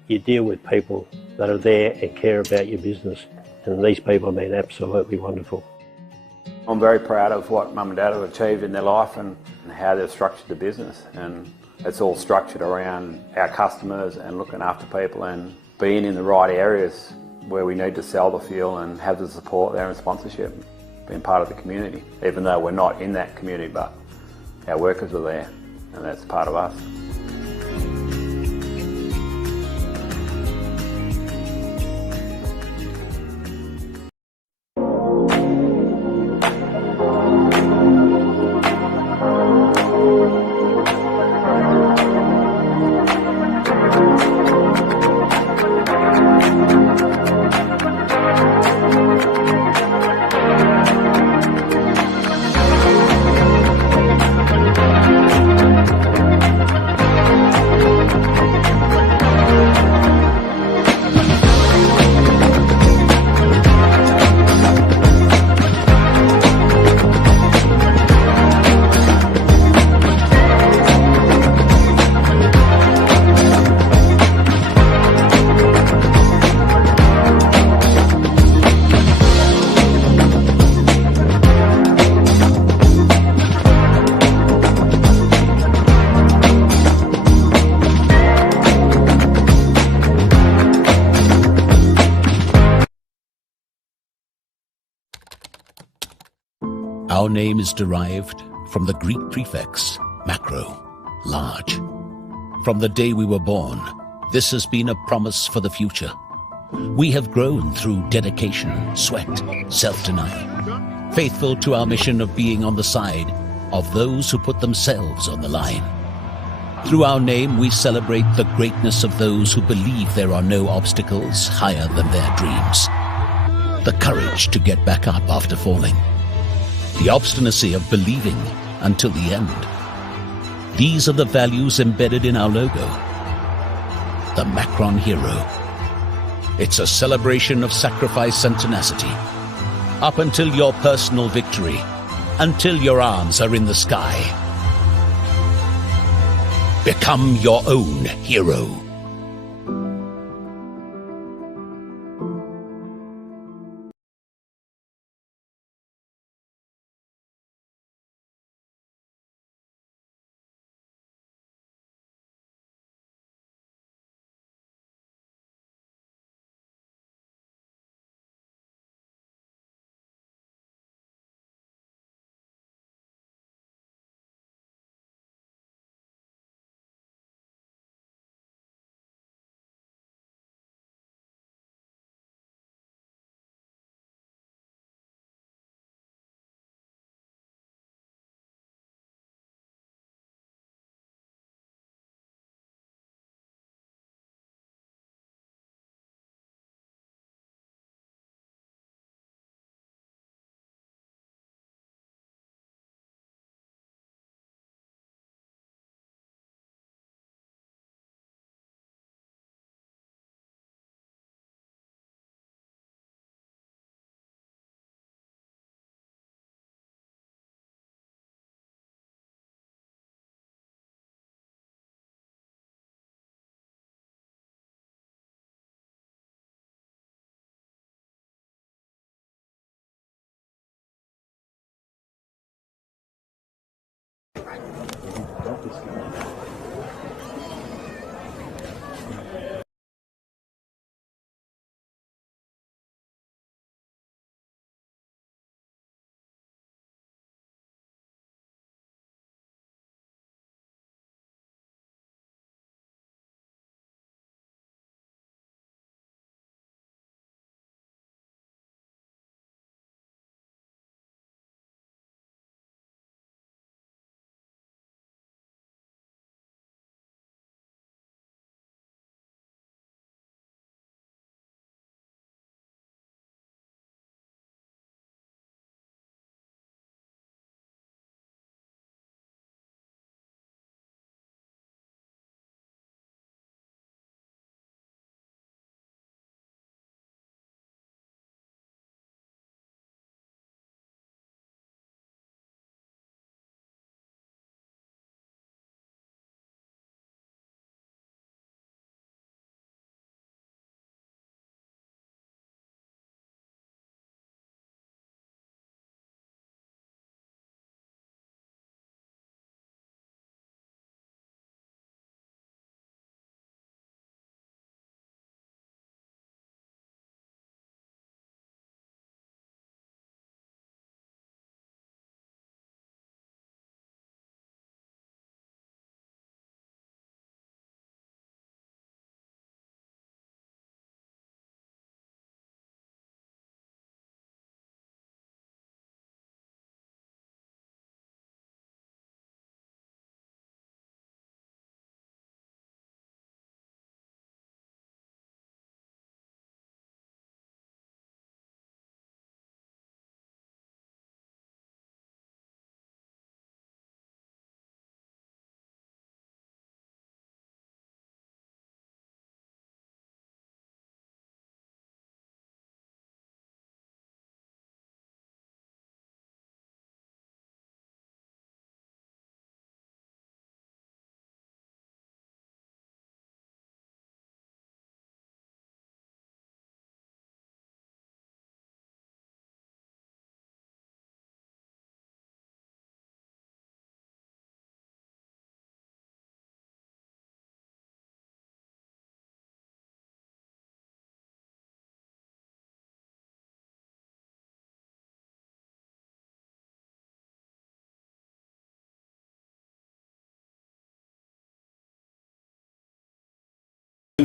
You deal with people that are there and care about your business, and these people have been absolutely wonderful. I'm very proud of what Mum and Dad have achieved in their life and how they've structured the business, and it's all structured around our customers and looking after people and being in the right areas where we need to sell the fuel and have the support there and sponsorship, being part of the community, even though we're not in that community, but our workers are there and that's part of us. Our name is derived from the Greek prefix, macro, large. From the day we were born, this has been a promise for the future. We have grown through dedication, sweat, self-denial, faithful to our mission of being on the side of those who put themselves on the line. Through our name, we celebrate the greatness of those who believe there are no obstacles higher than their dreams. The courage to get back up after falling. The obstinacy of believing until the end. These are the values embedded in our logo. The Macron Hero. It's a celebration of sacrifice and tenacity. Up until your personal victory. Until your arms are in the sky. Become your own hero.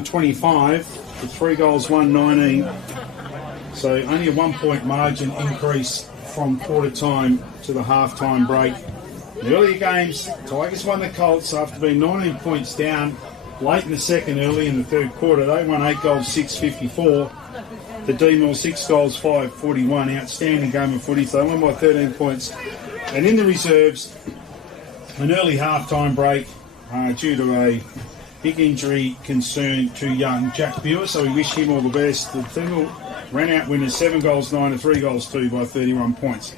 25 for 3 goals, 119. So only a 1 point margin increase from quarter time to the half-time break. In the earlier games, Tigers won the Colts after being 19 points down late in the second, early in the third quarter. They won 8 goals, 6-54. The Deanmill 6 goals, 5-41. Outstanding game of footy. So they won by 13 points. And in the reserves, an early half-time break due to a big injury concern to young Jack Buer, so we wish him all the best. The Deanmill ran out winners 7 goals 9 to 3 goals 2 by 31 points.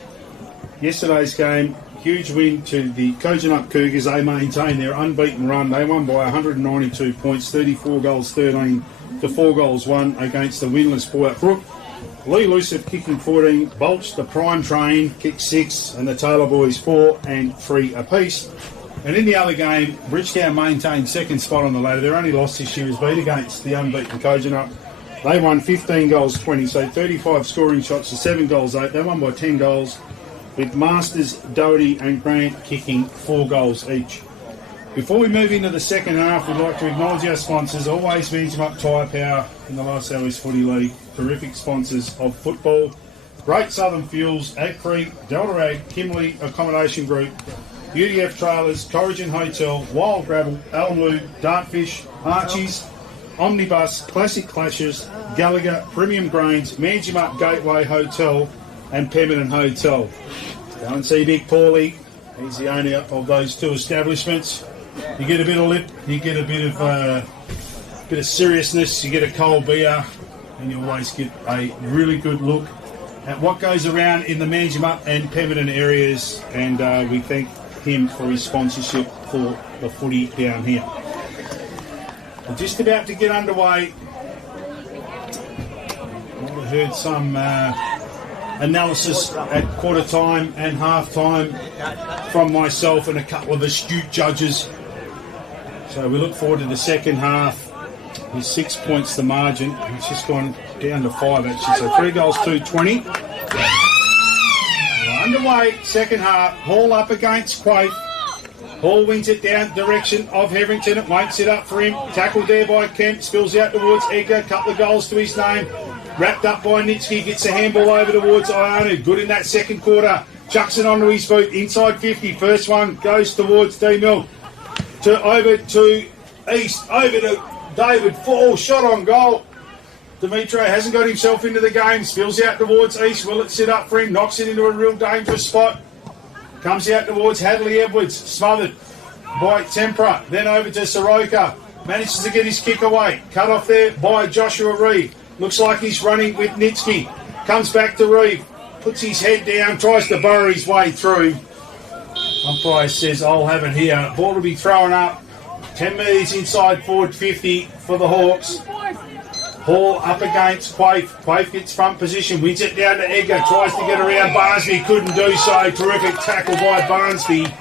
Yesterday's game, huge win to the Kojonup Cougars. They maintained their unbeaten run. They won by 192 points, 34 goals 13 to 4 goals 1 against the winless Port Brook. Lee Luciff kicking 14, Bulch, the Prime Train, kicked 6, and the Taylor boys 4 and 3 apiece. And in the other game, Bridgetown maintained second spot on the ladder. Their only loss this year has been against the unbeaten Kojonup. They won 15 goals 20, so 35 scoring shots to 7 goals 8. They won by 10 goals, with Masters, Doherty and Grant kicking 4 goals each. Before we move into the second half, we'd like to acknowledge our sponsors, always Manjimup Tyre Power in the Los Alamos Footy League, terrific sponsors of football. Great Southern Fuels, Agcrete, Delta Ag, Kimley Accommodation Group, Beauty F Trailers, Corrigan Hotel, Wild Gravel, Almloo, Dartfish, Archie's, Omnibus, Classic Clashes, Gallagher, Premium Grains, Manjimup Gateway Hotel and Pemberton Hotel. Go and see Big Paulie. He's the owner of those 2 establishments. You get a bit of lip, you get a bit of seriousness, you get a cold beer, and you always get a really good look at what goes around in the Manjimup and Pemberton areas, and we thank him for his sponsorship for the footy down here. We're just about to get underway. I've heard some analysis at quarter time and half time from myself and a couple of astute judges So we look forward to the second half. With 6 points the margin. It's just gone down to 5 actually. So 3 goals, 2-20. We're underway, second half. Hall up against Quaif. Hall wins it down direction of Heverington. It won't sit up for him. Tackled there by Kemp. Spills out towards Edgar. Couple of goals to his name. Wrapped up by Nitsky. Gets a handball over towards Ionu. Good in that second quarter. Chucks it onto his boot. Inside 50. First one goes towards Deanmill. Over to East. Over to David Fall. Shot on goal. Demetrio hasn't got himself into the game. Spills out towards East. Will it sit up for him? Knocks it into a real dangerous spot. Comes out towards Hadley Edwards. Smothered by Tempera. Then over to Soroka. Manages to get his kick away. Cut off there by Joshua Reeve. Looks like he's running with Nitsky. Comes back to Reeve. Puts his head down. Tries to burrow his way through. Umpire says, I'll have it here. Ball will be thrown up. 10 metres inside forward 50 for the Hawks. Hall up against Quaif. Quaif gets front position, wins it down to Edgar, tries to get around Barnsby, couldn't do so. Terrific tackle by Barnsby.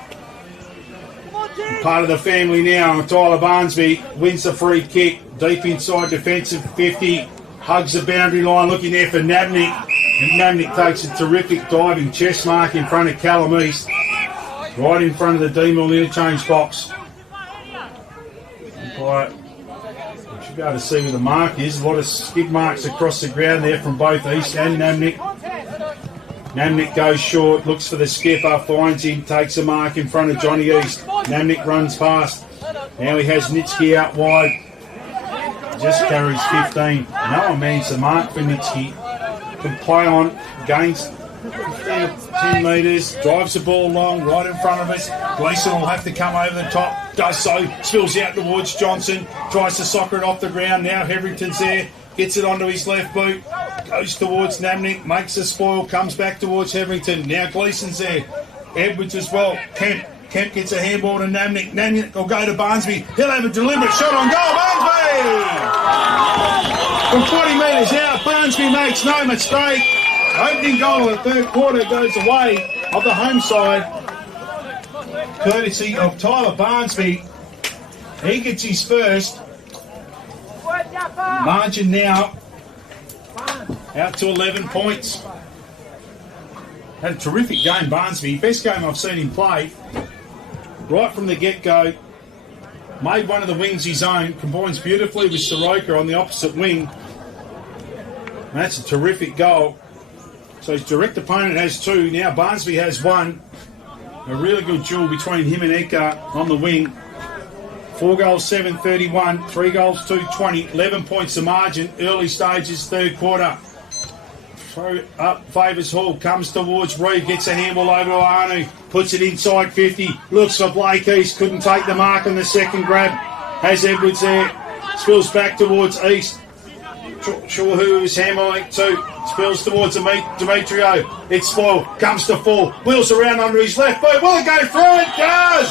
Part of the family now, Tyler Barnsby wins the free kick, deep inside defensive 50, hugs the boundary line, looking there for Nabnik. And Nabnik takes a terrific diving chest mark in front of Callum East, right in front of the Deanmill interchange box. Right. You should be able to see where the mark is. A lot of skid marks across the ground there from both East and Nabnik. Nabnik goes short, looks for the skipper, finds him, takes a mark in front of Johnny East. Nabnik runs past. Now he has Nitsky out wide. Just carries 15. No one managed the mark for Nitsky. Can play on, gains 10 metres, drives the ball long, right in front of us. Gleeson will have to come over the top, does so, spills out towards Johnson, tries to soccer it off the ground. Now Heverington's there, gets it onto his left boot, goes towards Nabnik, makes a spoil, comes back towards Heverington. Now Gleeson's there, Edwards as well. Kemp gets a handball to Nabnik. Nabnik will go to Barnsby. He'll have a deliberate shot on goal. Barnsby! From 40 metres out, Barnsby makes no mistake. Opening goal of the third quarter goes away of the home side, courtesy of Tyler Barnsby. He gets his first. Margin now out to 11 points. Had a terrific game, Barnsby. Best game I've seen him play. Right from the get-go. Made one of the wings his own. Combines beautifully with Soroka on the opposite wing. And that's a terrific goal. So his direct opponent has 2. Now Barnsby has 1. A really good duel between him and Edgar on the wing. 4 goals, 7-31. 3 goals, 2-20. 11 points the margin. Early stages, third quarter. Throw up, favours Hall. Comes towards Reeve. Gets a handball over to Arnu. Puts it inside 50. Looks for Blake East. Couldn't take the mark on the second grab. Has Edwards there. Spills back towards East. Sure who is handballing it to. Spills towards Demetrio. It's Fall. Comes to Fall. Wheels around under his left boot. Will it go through? It does!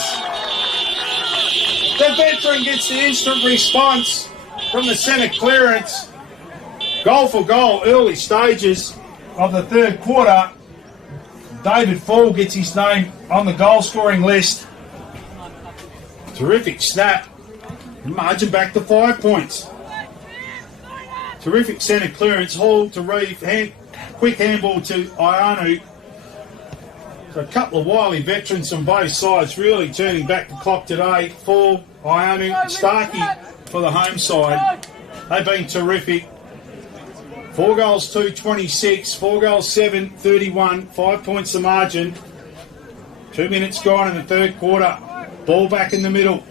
The veteran gets the instant response from the centre clearance. Goal for goal, early stages of the third quarter. David Fall gets his name on the goal scoring list. Terrific snap. Margin back to 5 points. Terrific centre clearance. Hall to Reeve. Quick handball to Ionu. So a couple of wily veterans on both sides really turning back the clock today. Fall, Ionu, Starkey for the home side. They've been terrific. 4 goals, 2-26. 4 goals, 7-31. 5 points the margin. 2 minutes gone in the third quarter. Ball back in the middle.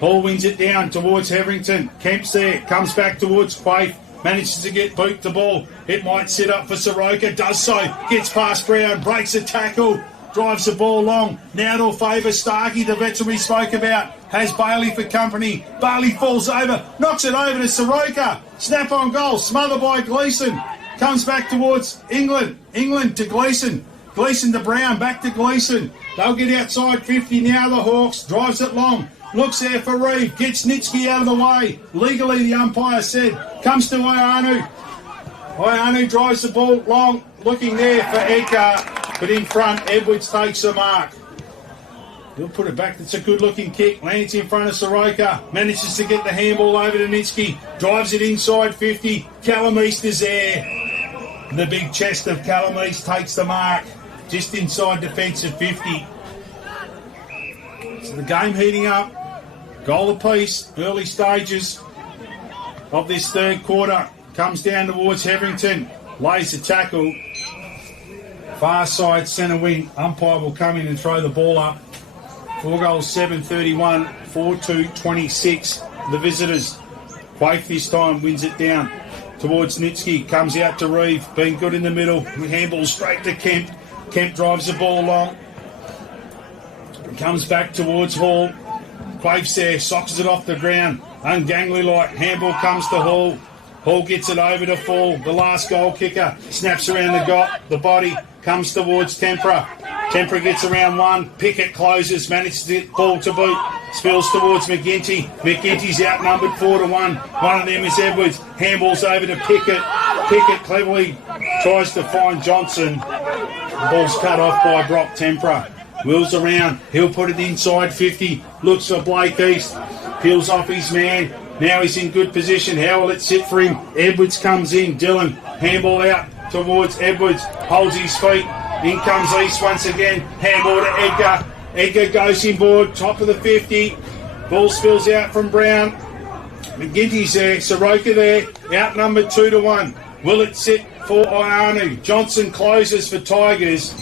Hall wins it down towards Heverington. Kemp's there. Comes back towards Quaif. Manages to get boot the ball. It might sit up for Soroka. Does so. Gets past Brown. Breaks a tackle. Drives the ball long. Now it'll favour Starkey, the veteran we spoke about. Has Bailey for company. Bailey falls over. Knocks it over to Soroka. Snap on goal. Smothered by Gleeson. Comes back towards England. England to Gleeson. Gleeson to Brown. Back to Gleeson. They'll get outside 50 now, the Hawks. Drives it long. Looks there for Reeve. Gets Nitsky out of the way. Legally, the umpire said. Comes to Ionu. Ionu drives the ball long. Looking there for Edgar. But in front, Edwards takes the mark. He'll put it back. It's a good-looking kick. Lands in front of Soroka. Manages to get the handball over to Nitsky. Drives it inside 50. Callum East is there. The big chest of Callum East takes the mark. Just inside defensive 50. So the game heating up. Goal apiece. Early stages of this third quarter. Comes down towards Heverington. Lays the tackle. Far side centre wing. Umpire will come in and throw the ball up. 4 goals, 7-31, 4-2, 26. The visitors. Quaife this time wins it down towards Nitsky. Comes out to Reeve. Been good in the middle. Handball straight to Kemp. Kemp drives the ball long. Comes back towards Hall. Quaife's there. Socks it off the ground. Ungangly like. Handball comes to Hall. Hall gets it over to Fall. The last goal kicker. Snaps around the body. Comes towards Tempera. Tempera gets around one. Pickett closes. Manages to get ball to boot. Spills towards McGinty. McGinty's outnumbered 4-1. One of them is Edwards. Handballs over to Pickett. Pickett cleverly tries to find Johnson. The ball's cut off by Brock Tempera. Wheels around. He'll put it inside 50. Looks for Blake East. Peels off his man. Now he's in good position. How will it sit for him? Edwards comes in. Dylan. Handball out towards Edwards. Holds his feet. In comes East once again. Handball to Edgar. Edgar goes inboard. Top of the 50. Ball spills out from Brown. McGinty's there. Soroka there. Outnumbered 2-1. Will it sit for Ianu? Johnson closes for Tigers.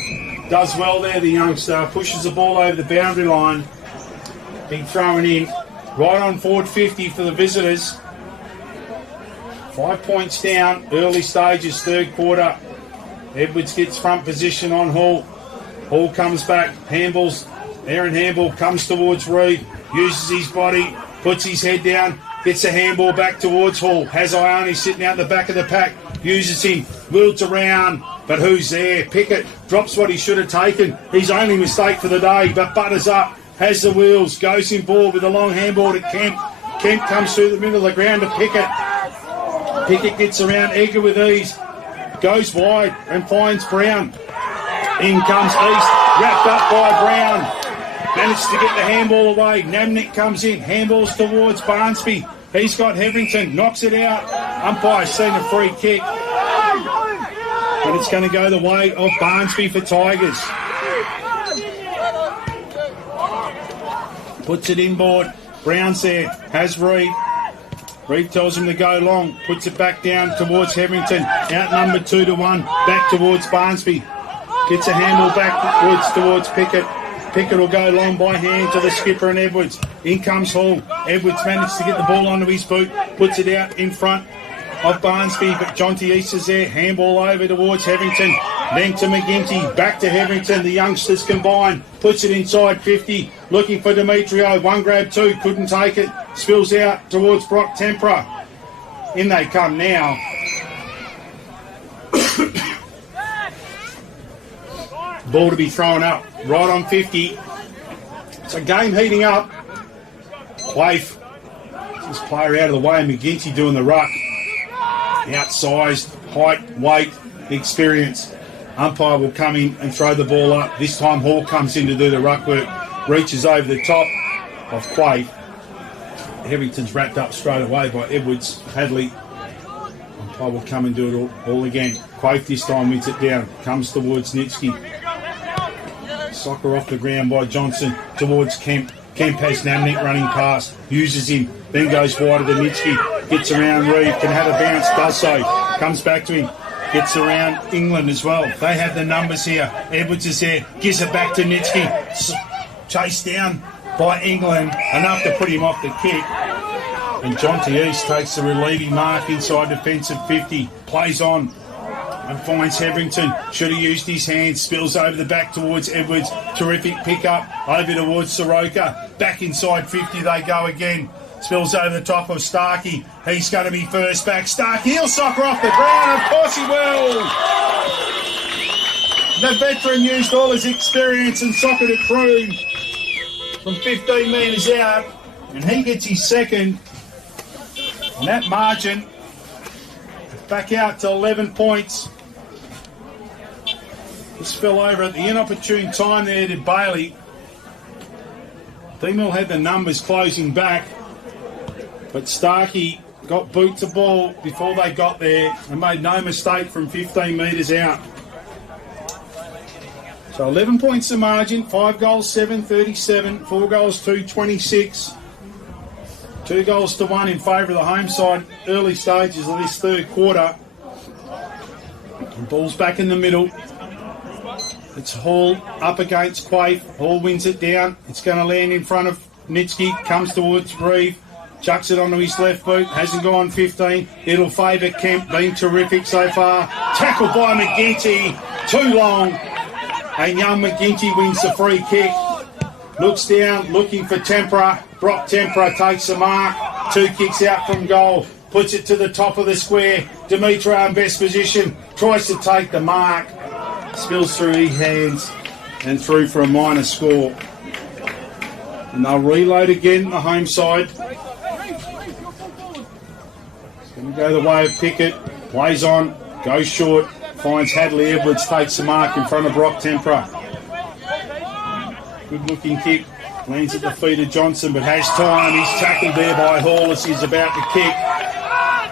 Does well there, the youngster. Pushes the ball over the boundary line. Big thrown in. Right on forward 50 for the visitors. 5 points down. Early stages, third quarter. Edwards gets front position on Hall. Hall comes back. Handballs. Aaron Handball comes towards Reed. Uses his body. Puts his head down. Gets a handball back towards Hall. Has Ione sitting out the back of the pack. Uses him. Wields around. But who's there? Pickett drops what he should have taken. His only mistake for the day. But butters up. Has the wheels. Goes in ball with a long handball to Kemp. Kemp comes through the middle of the ground to Pickett. Pickett gets around Edgar with ease. Goes wide and finds Brown. In comes East. Wrapped up by Brown. Manages to get the handball away. Namnick comes in. Handballs towards Barnsby. He's got Heverington. Knocks it out. Umpire's seen a free kick. But it's going to go the way of Barnsby for Tigers. Puts it inboard. Brown's there. Has Reed. Reed tells him to go long. Puts it back down towards Heverington. Outnumbered 2-1. Back towards Barnsby. Gets a handball backwards towards Pickett. Pickett will go long by hand to the skipper and Edwards. In comes Hall. Edwards managed to get the ball onto his boot. Puts it out in front of Barnsby, but Jonty East is there. Handball over towards Heverington. Then to McGinty. Back to Heverington. The youngsters combine. Puts it inside 50. Looking for Demetrio. One grab, two. Couldn't take it. Spills out towards Brock Tempera. In they come now. Ball to be thrown up. Right on 50. So game heating up. Quaife. This player out of the way. McGinty doing the ruck. Outsized, height, weight, experience. Umpire will come in and throw the ball up. This time Hall comes in to do the ruck work. Reaches over the top of Quaife. Heverington's wrapped up straight away by Edwards. Hadley. Umpire will come and do it all again. Quaife this time wins it down. Comes towards Nitsky. Soccer off the ground by Johnson towards Kemp. Kemp has Namnick running past. Uses him. Then goes wider to Nitsky. Gets around Reeve. Can have a bounce. Does so. Comes back to him. Gets around England as well. They have the numbers here. Edwards is there. Gives it back to Nitsky. Chased down by England. Enough to put him off the kick. And Jonty East takes the relieving mark inside defensive 50. Plays on. And finds Heverington. Should have used his hands. Spills over the back towards Edwards. Terrific pick up. Over towards Soroka. Back inside 50 they go again. Spills over the top of Starkey. He's going to be first back. Starkey, he'll soccer off the ground. Of course he will. The veteran used all his experience and soccered it through from 15 metres out. And he gets his second. And that margin back out to 11 points. This fell over at the inopportune time there to Bailey. Deanmill had the numbers closing back, but Starkey got boot to ball before they got there and made no mistake from 15 metres out. So 11 points the margin, 5 goals, 7-37, 4 goals, 2-26. 2 goals to 1 in favour of the home side, early stages of this third quarter. And ball's back in the middle. It's Hall up against Quaife. Hall wins it down. It's going to land in front of Nitsky. Comes towards Reeve. Chucks it onto his left boot. Hasn't gone 15. It'll favour Kemp. Been terrific so far. Tackled by McGinty. Too long. And young McGinty wins the free kick. Looks down, looking for Tempera. Brock Tempera takes the mark. 2 kicks out from goal. Puts it to the top of the square. Dimitro in best position. Tries to take the mark. Spills through his hands and through for a minor score. And they'll reload again, the home side. It's going to go the way of Pickett. Plays on, goes short. Finds Hadley Edwards, takes the mark in front of Brock Tempera. Good looking kick. Lands at the feet of Johnson, but has time. He's tackled there by Hall as he's about to kick.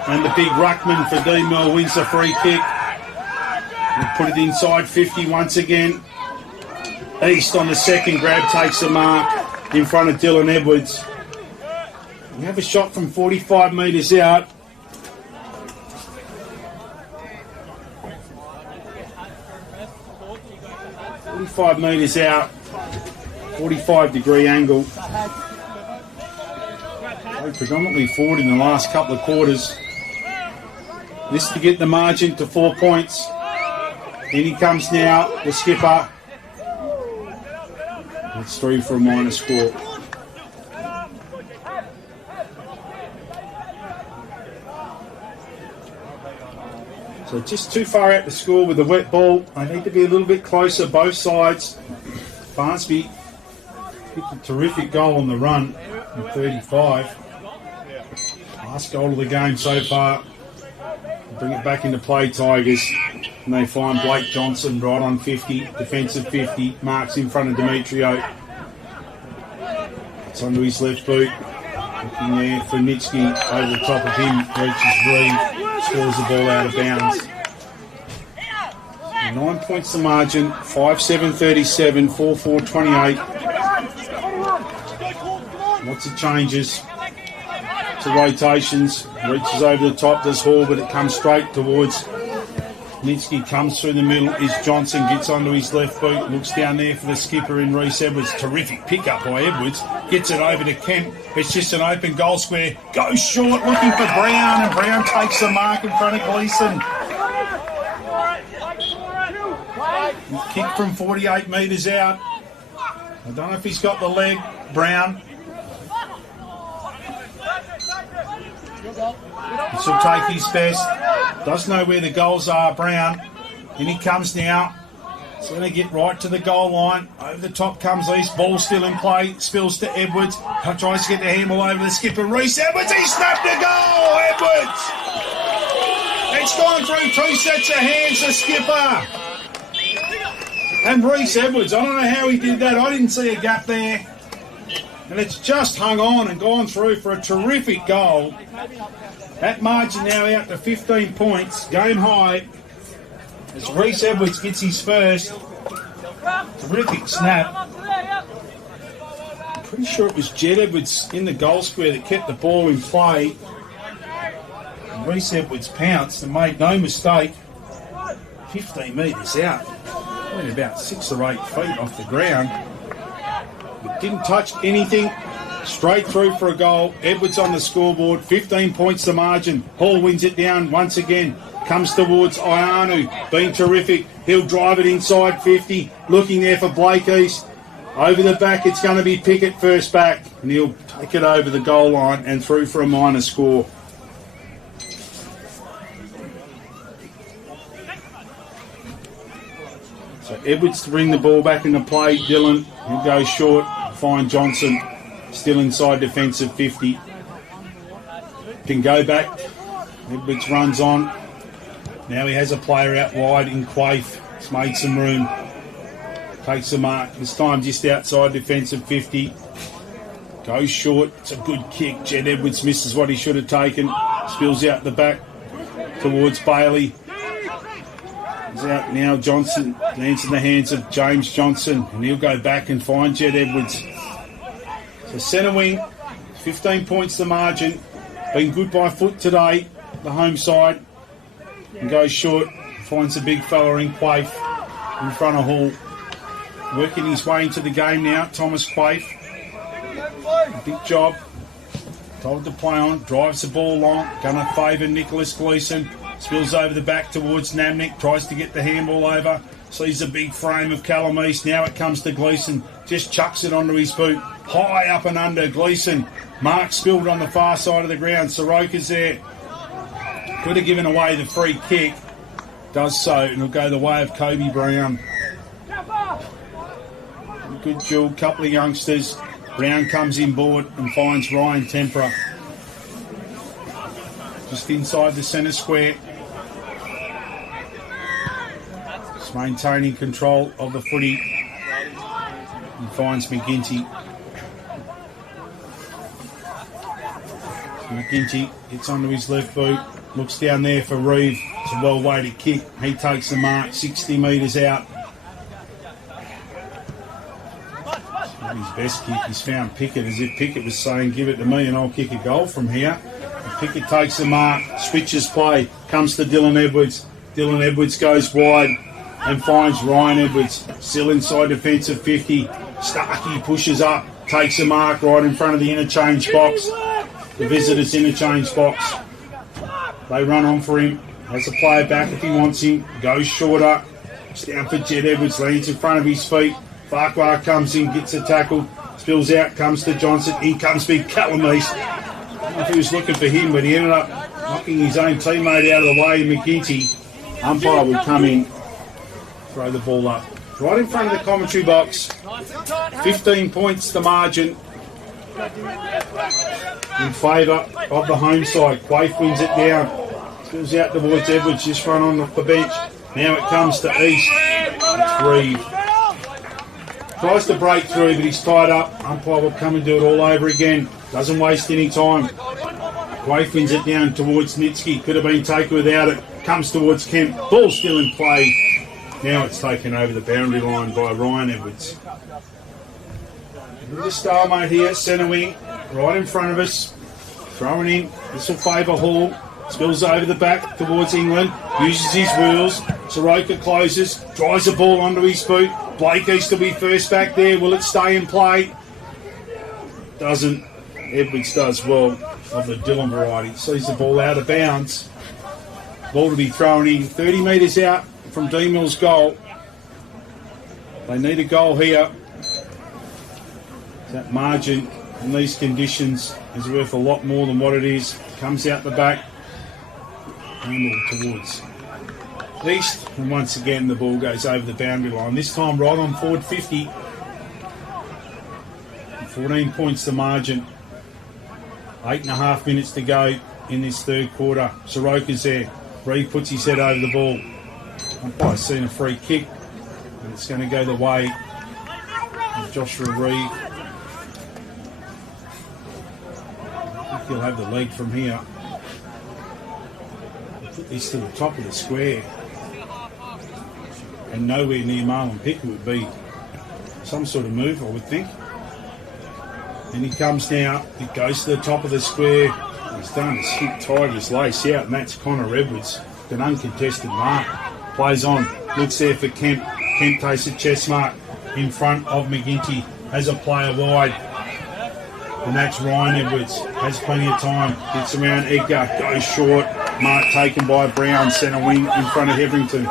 And the big ruckman for Deanmill wins the free kick. We'll put it inside 50 once again. East on the second grab takes the mark in front of Dylan Edwards. We have a shot from 45 metres out. .45 metres out, 45-degree angle. Played predominantly forward in the last couple of quarters. This to get the margin to 4 points. In he comes now, the skipper. It's 3 for a minor score. So just too far out to score with the wet ball. They need to be a little bit closer, both sides. Barnsby hit a terrific goal on the run in 35. Last goal of the game so far. Bring it back into play, Tigers. And they find Blake Johnson right on 50, defensive 50, marks in front of Demetrio. It's onto his left boot. Looking there for Nitsky, over the top of him, reaches Reeve. Scores the ball out of bounds. 9 points the margin, 5-7-37, 4-4-28. Lots of changes to rotations. Reaches over the top, does Hall, but it comes straight towards Nitsky. Comes through the middle, is Johnson, gets onto his left boot, looks down there for the skipper in Reese Edwards. Terrific pick-up by Edwards. Gets it over to Kemp. It's just an open goal square. Goes short, looking for Brown, and Brown takes the mark in front of Gleeson. Kick from 48 metres out. I don't know if he's got the leg, Brown. This will take his best. Does know where the goals are, Brown. In he comes now. He's going to get right to the goal line. Over the top comes East. Ball still in play. Spills to Edwards. Tries to get the handle over the skipper. Reese Edwards. He snapped a goal. Edwards. It's gone through 2 sets of hands, the skipper. And Reese Edwards. I don't know how he did that. I didn't see a gap there. And it's just hung on and gone through for a terrific goal. That margin now out to 15 points. Game high. As Reese Edwards gets his first. Terrific snap. I'm pretty sure it was Jed Edwards in the goal square that kept the ball in play. And Reese Edwards pounced and made no mistake. 15 metres out. Only about 6 or 8 feet off the ground. It didn't touch anything. Straight through for a goal. Edwards on the scoreboard. 15 points the margin. Hall wins it down once again. Comes towards Ianu. Been terrific. He'll drive it inside 50. Looking there for Blake East. Over the back, it's going to be Pickett first back. And he'll take it over the goal line and through for a minor score. So Edwards to bring the ball back into play. Dylan, he'll go short. Find Johnson. Still inside defensive 50. Can go back. Edwards runs on. Now he has a player out wide in Quaife. He's made some room. Takes the mark. This time just outside defensive 50. Goes short. It's a good kick. Jed Edwards misses what he should have taken. Spills out the back towards Bailey. He's out now. Johnson lands in the hands of James Johnson, and he'll go back and find Jed Edwards. So centre wing, 15 points the margin. Been good by foot today, the home side. And goes short. Finds a big fella in Quaife in front of Hall. Working his way into the game now, Thomas Quaife. A big job. Told to play on. Drives the ball long. Gonna favour Nicholas Gleeson. Spills over the back towards Namnick. Tries to get the handball over. Sees the big frame of Callum East. Now it comes to Gleeson. Just chucks it onto his boot. High up and under. Gleeson. Mark spilled on the far side of the ground. Soroka's there. Could have given away the free kick. Does so, and it'll go the way of Kobe Brown. Good duel, couple of youngsters. Brown comes inboard and finds Ryan Tempera. Just inside the centre square. Just maintaining control of the footy. He finds McGinty. McGinty gets onto his left boot. Looks down there for Reeve. It's a well-weighted kick. He takes the mark, 60 metres out. Not his best kick. He's found Pickett, as if Pickett was saying, give it to me and I'll kick a goal from here. And Pickett takes the mark, switches play, comes to Dylan Edwards. Dylan Edwards goes wide and finds Ryan Edwards. Still inside defensive 50. Starkey pushes up, takes a mark right in front of the interchange box. The visitors' interchange box. They run on for him. Has a player back if he wants him. Goes shorter. It's down for Jed Edwards. Lands in front of his feet. Farquhar comes in, gets a tackle. Spills out, comes to Johnson. In comes big Callum East. I don't know if he was looking for him, but he ended up knocking his own teammate out of the way. McGinty. Umpire will come in. Throw the ball up. Right in front of the commentary box. 15 points the margin. In favour of the home side. Quaife wins it down. Spills out towards Edwards, just run on off the bench. Now it comes to East. It's Reeve. Tries to break through, but he's tied up. Umpire will come and do it all over again. Doesn't waste any time. Quaife wins it down towards Nitsky. Could have been taken without it. Comes towards Kemp. Ball still in play. Now it's taken over the boundary line by Ryan Edwards. With a stalemate here, centre wing, right in front of us. Throwing in. This will favour Hall. Spills over the back towards England. Uses his wheels. Soroka closes. Drives the ball onto his boot. Blake East will be first back there. Will it stay in play? Doesn't. Edwards does well of the Dillon variety. Sees the ball out of bounds. Ball to be thrown in 30 metres out from Deanmill's goal. They need a goal here. That margin in these conditions is worth a lot more than what it is. Comes out the back. Handle towards East, and once again the ball goes over the boundary line. This time right on forward 50. 14 points the margin. 8.5 minutes to go in this third quarter. Soroka's there. Reeve puts his head over the ball. I've seen a free kick, and it's going to go the way of Joshua Reeve. I think he'll have the lead from here. Put this to the top of the square, and nowhere near Marlon Pickett would be some sort of move, I would think. And he comes now, it goes to the top of the square. He's done a skip Tiger's lace out, and that's Connor Edwards, an uncontested mark. Plays on, looks there for Kemp. Kemp takes a chest mark in front of McGinty, has a player wide. And that's Ryan Edwards, has plenty of time, gets around Edgar, goes short. Mark taken by Brown, centre wing in front of Heverington.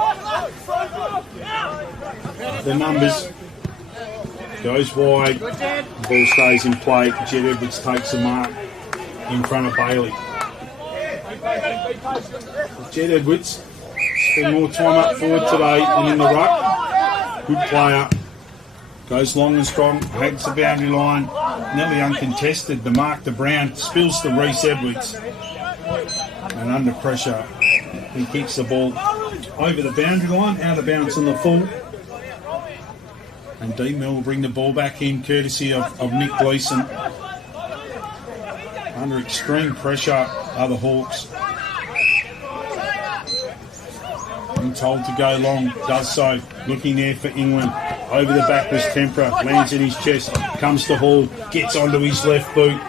The numbers, goes wide, the ball stays in play. Jed Edwards takes a mark in front of Bailey. Jed Edwards spent more time up forward today than in the ruck. Good player. Goes long and strong, hags the boundary line, nearly uncontested. The mark to Brown, spills to Reece Edwards. And under pressure, he kicks the ball over the boundary line, out of bounds on the full. And Deanmill will bring the ball back in, courtesy of Nick Gleeson. Under extreme pressure are the Hawks. Being told to go long, does so. Looking there for England. Over the back was Tempera, lands in his chest, comes to Hall, gets onto his left boot.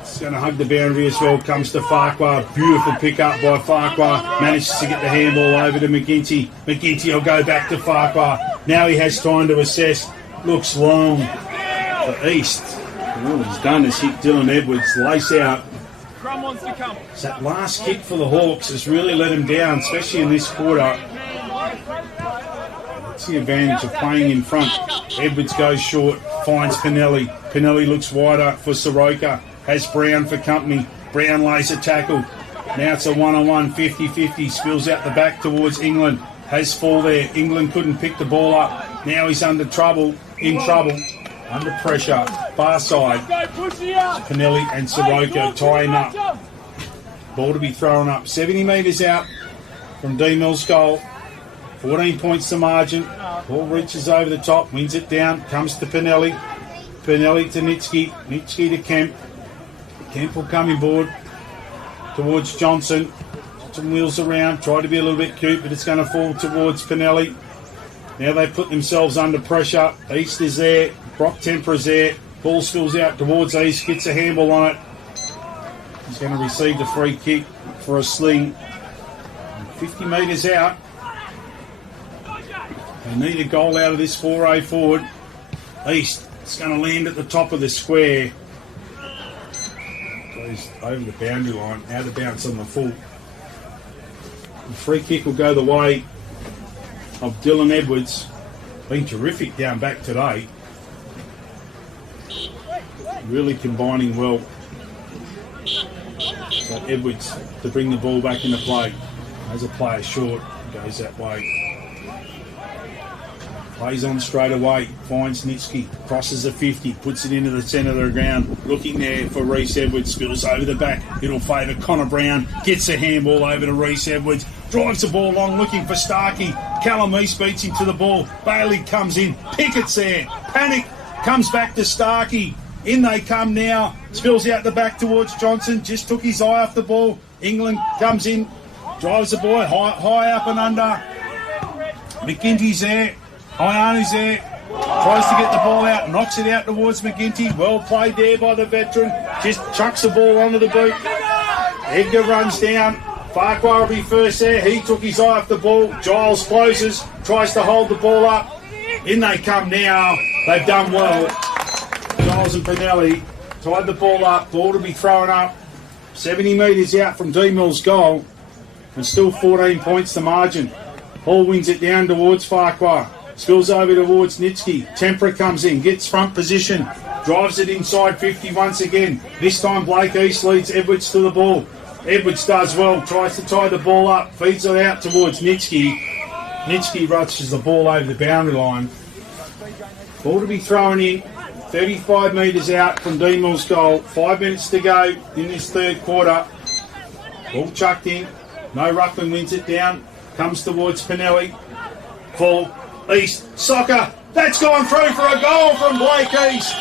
He's going to hug the boundary as well, comes to Farquhar. Beautiful pick up by Farquhar. Manages to get the handball over to McGinty. McGinty will go back to Farquhar. Now he has time to assess. Looks long for East. All he's done is hit Dylan Edwards, lace out. So that last kick for the Hawks has really let him down, especially in this quarter. That's the advantage of playing in front. Edwards goes short, finds Pinelli. Pinelli looks wider for Soroka. Has Brown for company. Brown lays a tackle. Now it's a one-on-one, 50-50. Spills out the back towards England. Has fall there. England couldn't pick the ball up. Now he's under trouble, under pressure. Far side. Pinelli and Soroka tie him up. Ball to be thrown up. 70 metres out from Deanmill's goal. 14 points to margin. Ball reaches over the top, wins it down, comes to Pinelli. Pinelli to Nitsky. Nitsky to Kemp. Kemp will come inboard towards Johnson. Johnson wheels around, try to be a little bit cute, but it's going to fall towards Pinelli. Now they put themselves under pressure. East is there. Brock Tempera's there. Ball spills out towards East, gets a handball on it. He's going to receive the free kick for a sling. 50 metres out. They need a goal out of this foray forward. East, it's going to land at the top of the square. Goes over the boundary line, out of bounds on the full. The free kick will go the way of Dylan Edwards. Been terrific down back today. Really combining well. So Edwards to bring the ball back into play. As a player short, goes that way. Plays on straight away, finds Nitsky, crosses the 50, puts it into the centre of the ground. Looking there for Reece Edwards, spills over the back. It'll favour Connor Brown, gets the handball over to Reece Edwards, drives the ball long, looking for Starkey. Callum East beats him to the ball. Bailey comes in, Pickett's there. Panic comes back to Starkey. In they come now, spills out the back towards Johnson, just took his eye off the ball. England comes in, drives the ball high up and under. McGinty's there. Iana's there, tries to get the ball out, knocks it out towards McGinty. Well played there by the veteran. Just chucks the ball onto the boot. Edgar runs down. Farquhar will be first there. He took his eye off the ball. Giles closes, tries to hold the ball up. In they come now. They've done well. Giles and Pinelli tied the ball up. Ball to be thrown up. 70 metres out from Deanmill's goal. And still 14 points to margin. Hall wins it down towards Farquhar. Spills over towards Nitsky. Tempera comes in, gets front position, drives it inside 50 once again. This time Blake East leads Edwards to the ball. Edwards does well, tries to tie the ball up, feeds it out towards Nitsky. Nitsky rushes the ball over the boundary line. Ball to be thrown in, 35 metres out from Deanmill's goal. 5 minutes to go in this third quarter. Ball chucked in, no ruckman wins it down, comes towards Pinelli. Full. East, soccer, that's gone through for a goal from Blake East.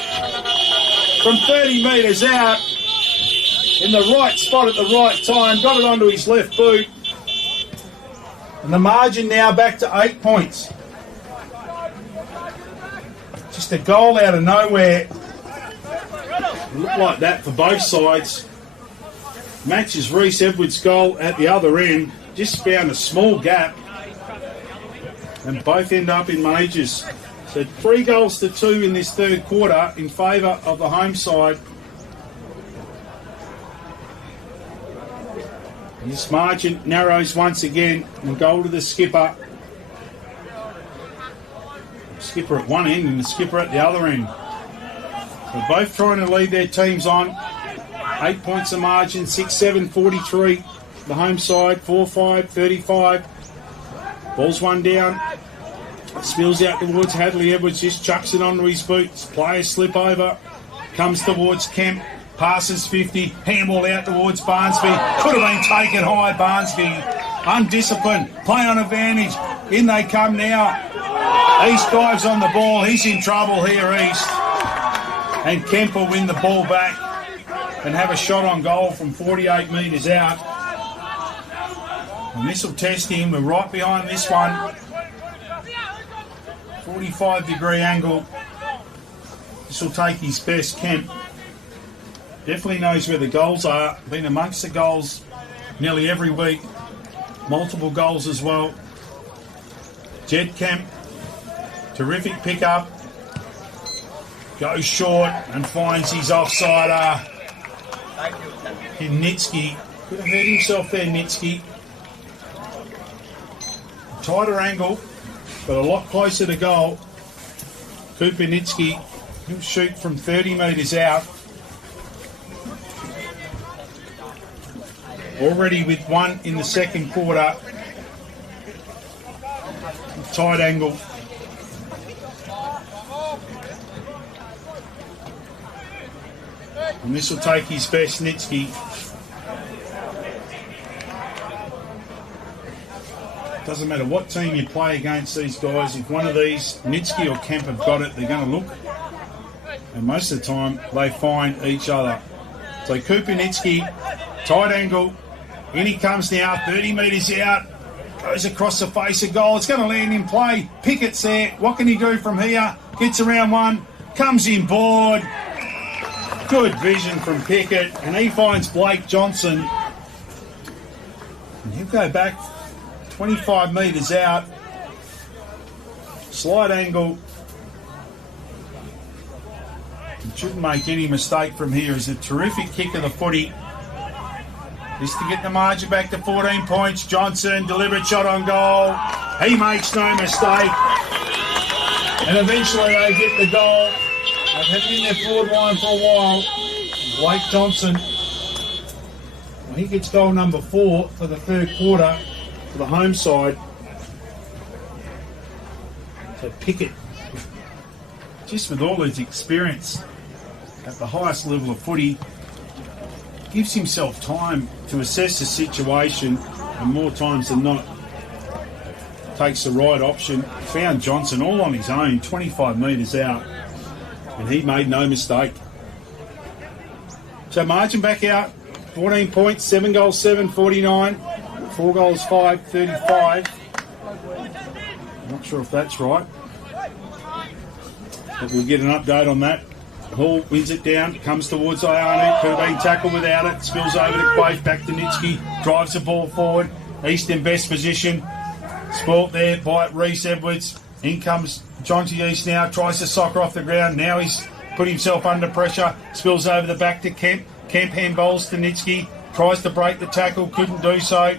From 30 metres out, in the right spot at the right time, got it onto his left boot. And the margin now back to 8 points. Just a goal out of nowhere. It looked like that for both sides. Matches Reece Edwards' goal at the other end. Just found a small gap. And both end up in majors. So 3 goals to 2 in this third quarter in favour of the home side. And this margin narrows once again, and goal to the skipper. Skipper at one end and the skipper at the other end. So both trying to lead their teams on. 8 points of margin, 6-7, 43. The home side, 4-5, 35. Ball's one down. Spills out towards Hadley. Edwards just chucks it onto his boots. Players slip over. Comes towards Kemp. Passes 50. Handball out towards Barnsby. Could have been taken high, Barnsby. Undisciplined. Play on advantage. In they come now. East dives on the ball. He's in trouble here, East. And Kemp will win the ball back. and have a shot on goal from 48 metres out. And this will test him. We're right behind this one. 45-degree angle. This will take his best. Kemp definitely knows where the goals are. Been amongst the goals nearly every week. Multiple goals as well. Jed Kemp, terrific pickup. Goes short and finds his offsider. Nitsky could have hurt himself there, Nitsky. Tighter angle, but a lot closer to goal. Kupinitsky, he'll shoot from 30 metres out. Already with one in the second quarter. Tight angle. And this will take his best, Nitsky. Doesn't matter what team you play against these guys, if one of these, Nitsky or Kemp, have got it, they're going to look. And most of the time, they find each other. So Kupinitsky, tight angle. In he comes now, 30 metres out. Goes across the face of goal. It's going to land in play. Pickett's there. What can he do from here? Gets around one. Comes in board. Good vision from Pickett. And he finds Blake Johnson. And he'll go back 25 metres out. Slight angle. He shouldn't make any mistake from here. It's a terrific kick of the footy. Just to get the margin back to 14 points. Johnson, deliberate shot on goal. He makes no mistake. And eventually they get the goal. They've had it in their forward line for a while. Blake Johnson, well, he gets goal number 4 for the third quarter for the home side. So Pickett, just with all his experience at the highest level of footy, gives himself time to assess the situation, and more times than not takes the right option. Found Johnson all on his own, 25 metres out, and he made no mistake. So margin back out, 14 points, 7 goals, 7, 49, 4 goals, 5, 35. I'm not sure if that's right, but we'll get an update on that. Hall wins it down, comes towards Ianu, could have been tackled without it, spills over to Quaife, back to Nitsky, drives the ball forward, East in best position, spoilt there by Reece Edwards, in comes Jonty East now, tries to soccer off the ground, now he's put himself under pressure, spills over the back to Kemp, Kemp handballs to Nitsky, tries to break the tackle, couldn't do so,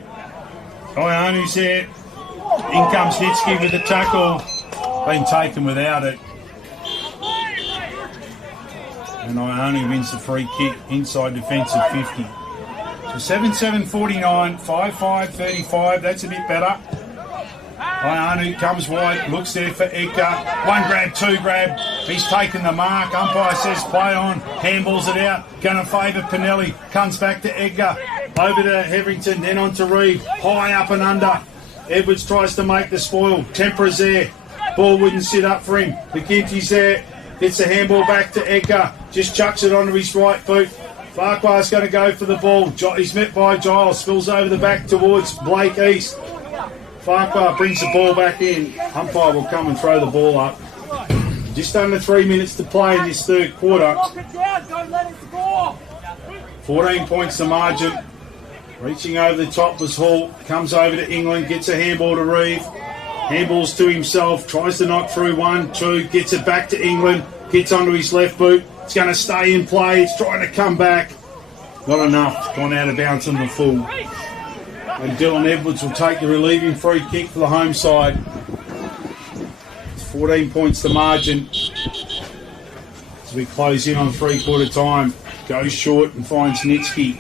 Ianu's there, in comes Nitsky with the tackle, been taken without it. And Ianu wins the free kick inside defensive 50. So 7-7-49, 5-5-35, that's a bit better. Ianu comes wide, looks there for Edgar. 1 grab, 2 grab, he's taken the mark. Umpire says play on, handballs it out. Going to favour Pinelli, comes back to Edgar. Over to Heverington, then on to Reeve. High up and under. Edwards tries to make the spoil. Tempera's there. Ball wouldn't sit up for him. McGinty's there. Gets the handball back to Edgar. Just chucks it onto his right boot. Farquhar's going to go for the ball. He's met by Giles. Spills over the back towards Blake East. Farquhar brings the ball back in. Umpire will come and throw the ball up. Just under 3 minutes to play in this third quarter. 14 points the margin. Reaching over the top was Hall. Comes over to England. Gets a handball to Reeve. Handballs to himself, tries to knock through 1, 2, gets it back to England, gets onto his left boot, it's going to stay in play, it's trying to come back. Not enough, gone out of bounds on the full. And Dylan Edwards will take the relieving free kick for the home side. It's 14 points to margin. As we close in on 3/4 time, goes short and finds Nitsky.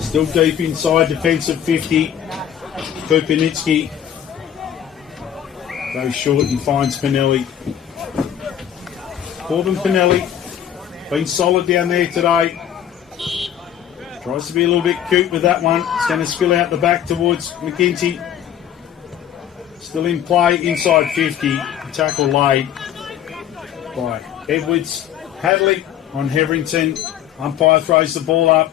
Still deep inside defensive 50. Kupinitsky. Goes short and finds Pinelli. Corbin Pinelli, been solid down there today. Tries to be a little bit cute with that one. It's going to spill out the back towards McGinty. Still in play inside 50. Tackle laid by Edwards. Hadley on Heverington. Umpire throws the ball up.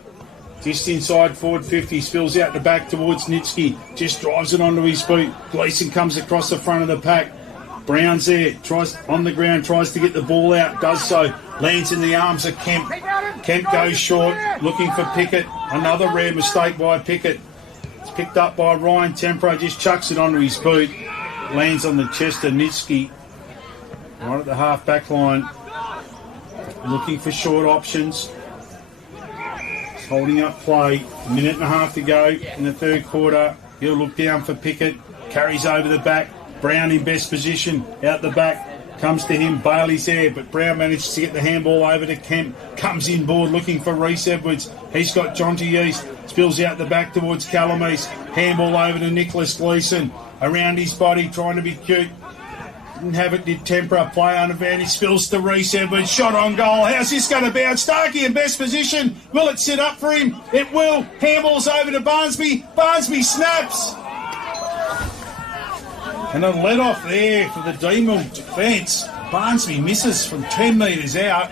Just inside forward 50, spills out the back towards Nitsky. Just drives it onto his boot. Gleeson comes across the front of the pack. Brown's there, tries on the ground, tries to get the ball out, does so. Lands in the arms of Kemp. Kemp goes short, looking for Pickett. Another rare mistake by Pickett. It's picked up by Ryan Tempero, just chucks it onto his boot. Lands on the chest of Nitsky. Right at the half back line. Looking for short options. Holding up play. A minute and a half to go in the third quarter. He'll look down for Pickett. Carries over the back. Brown in best position. Out the back. Comes to him. Bailey's there, but Brown manages to get the handball over to Kemp. Comes inboard looking for Reece Edwards. He's got Jonty East. Spills out the back towards Callum East. Handball over to Nicholas Gleeson. Around his body, trying to be cute. Didn't have it, did Tempera. Play on advantage. Spills to Reece Edwards. Shot on goal. How's this going to bounce? Starkey in best position. Will it sit up for him? It will. Handball's over to Barnsby. Barnsby snaps. And a let off there for the Deanmill defence. Barnsby misses from 10 metres out.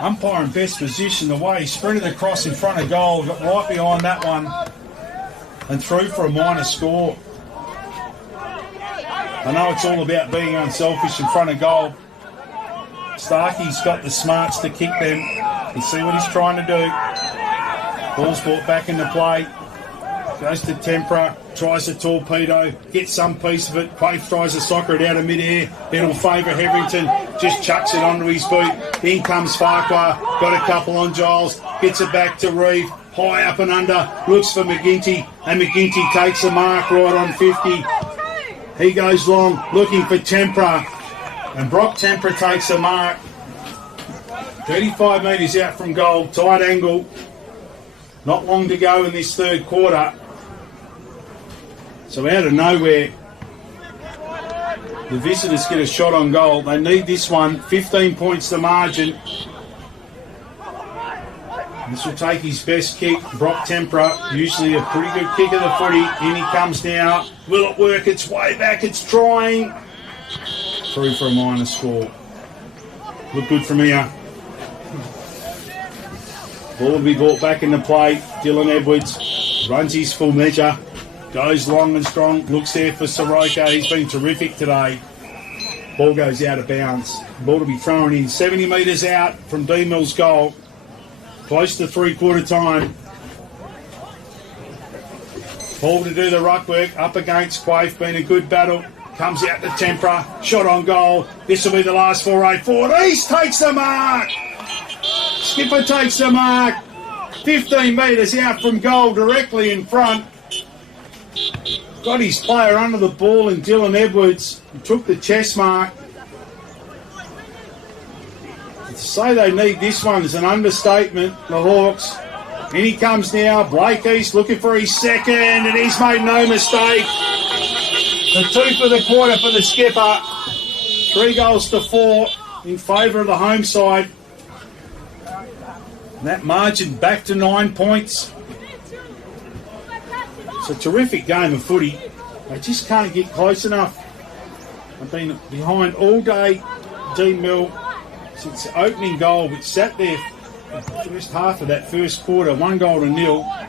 Umpire in best position. The way he sprinted across in front of goal. Got right behind that one. And through for a minor score. I know it's all about being unselfish in front of goal. Starkey's got the smarts to kick them. You see what he's trying to do. Ball's brought back into play. Goes to Tempera, tries a torpedo, gets some piece of it. Quaife tries to soccer it out of mid-air. It'll favour Hetherington, just chucks it onto his boot. In comes Farquhar, got a couple on Giles, gets it back to Reeve. High up and under, looks for McGinty, and McGinty takes a mark right on 50. He goes long, looking for Tempera, and Brock Tempera takes a mark. 35 metres out from goal, tight angle. Not long to go in this third quarter. So out of nowhere, the visitors get a shot on goal. They need this one, 15 points the margin. This will take his best kick, Brock Tempera, usually a pretty good kick of the footy. In he comes now. Will it work its way back? It's trying. Through for a minor score. Look good from here. Ball will be brought back into play. Dylan Edwards runs his full measure. Goes long and strong. Looks there for Soroka. He's been terrific today. Ball goes out of bounds. Ball to be thrown in 70 metres out from Deanmill's goal. Close to three-quarter time. Ball to do the ruck work. Up against Quaife. Been a good battle. Comes out to Tempera. Shot on goal. This will be the last foray forward. East takes the mark. Skipper takes the mark. 15 metres out from goal, directly in front. Got his player under the ball in Dylan Edwards. He took the chest mark. To say they need this one is an understatement, the Hawks. In he comes now, Blake East looking for his second, and he's made no mistake. The 2 for the quarter for the skipper. 3 goals to 4 in favour of the home side. And that margin back to 9 points. It's a terrific game of footy. They just can't get close enough. I've been behind all day, Deanmill, since the opening goal, which sat there the first half of that first quarter, 1-0.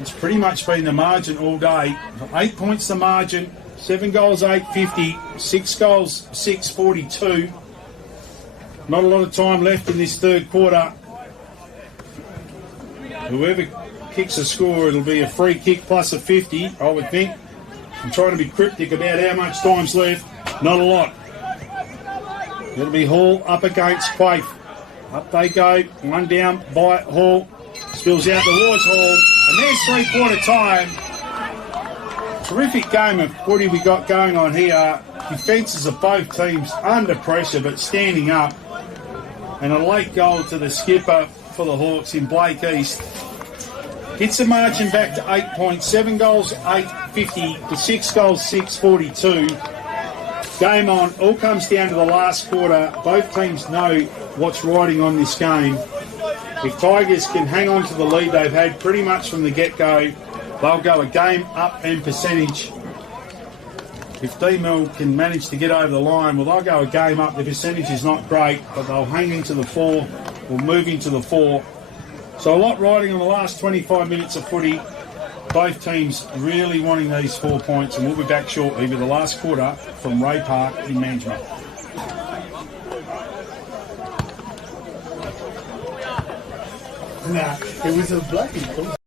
It's pretty much been the margin all day. 8 points the margin, 7 goals, 850, 6 goals, 642. Not a lot of time left in this third quarter. Whoever kicks a score, it'll be a free kick plus a 50, I would think. I'm trying to be cryptic about how much time's left. Not a lot. It'll be Hall up against Quaife. Up they go. One down by Hall. Spills out towards Hall. And there's three-quarter time. Terrific game of footy we got going on here. Defences of both teams under pressure but standing up. And a late goal to the skipper for the Hawks in Blake East. Gets the margin back to 8 points. 7 goals, 850 to 6 goals, 642. Game on. All comes down to the last quarter. Both teams know what's riding on this game. If Tigers can hang on to the lead they've had pretty much from the get-go, they'll go a game up and percentage. If Deanmill can manage to get over the line, well, they'll go a game up. The percentage is not great, but they'll hang into the 4 We'll move into the 4. So a lot riding on the last 25 minutes of footy. Both teams really wanting these 4 points, and we'll be back shortly with the last quarter from Ray Park in management. Nah, it was a blackie.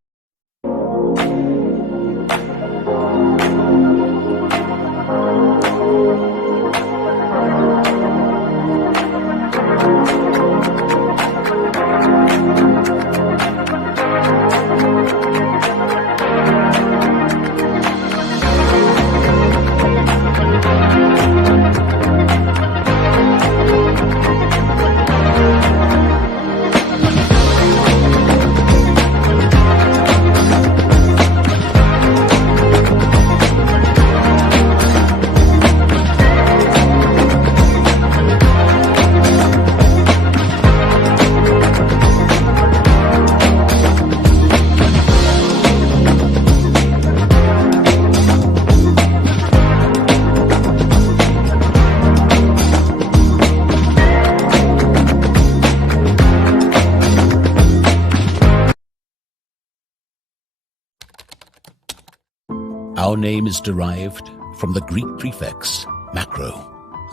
Our name is derived from the Greek prefix, macro,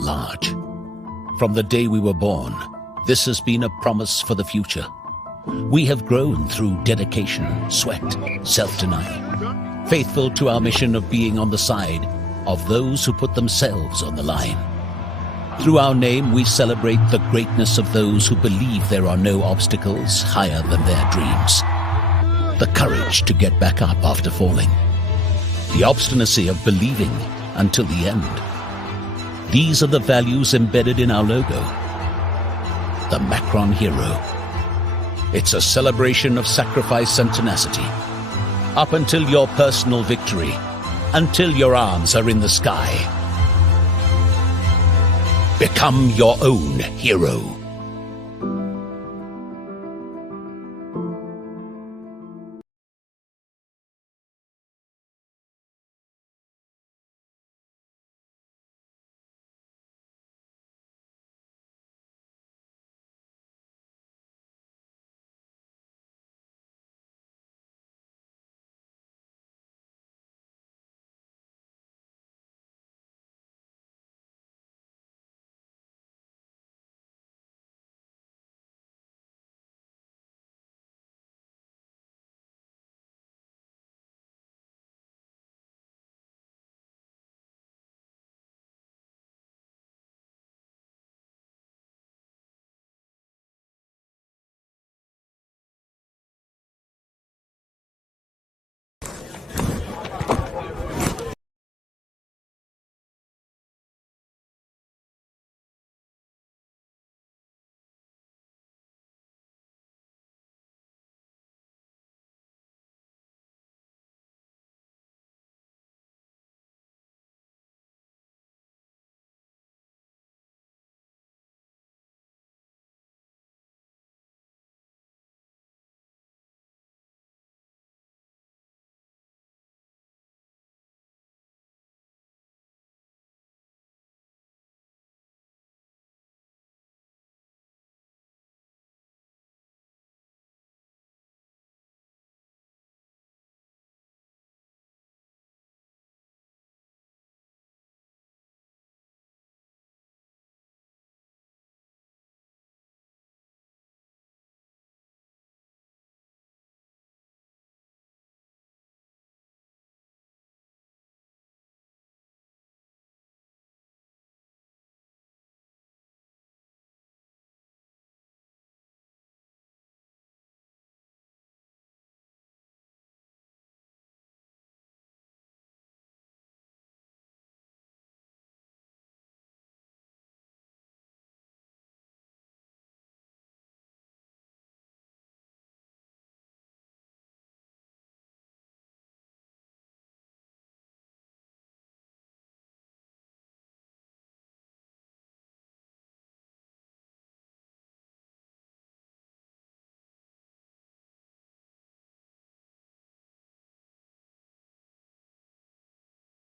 large. From the day we were born, this has been a promise for the future. We have grown through dedication, sweat, self-denial, faithful to our mission of being on the side of those who put themselves on the line. Through our name, we celebrate the greatness of those who believe there are no obstacles higher than their dreams. The courage to get back up after falling. The obstinacy of believing until the end. These are the values embedded in our logo. The Macron Hero. It's a celebration of sacrifice and tenacity. Up until your personal victory, until your arms are in the sky. Become your own hero.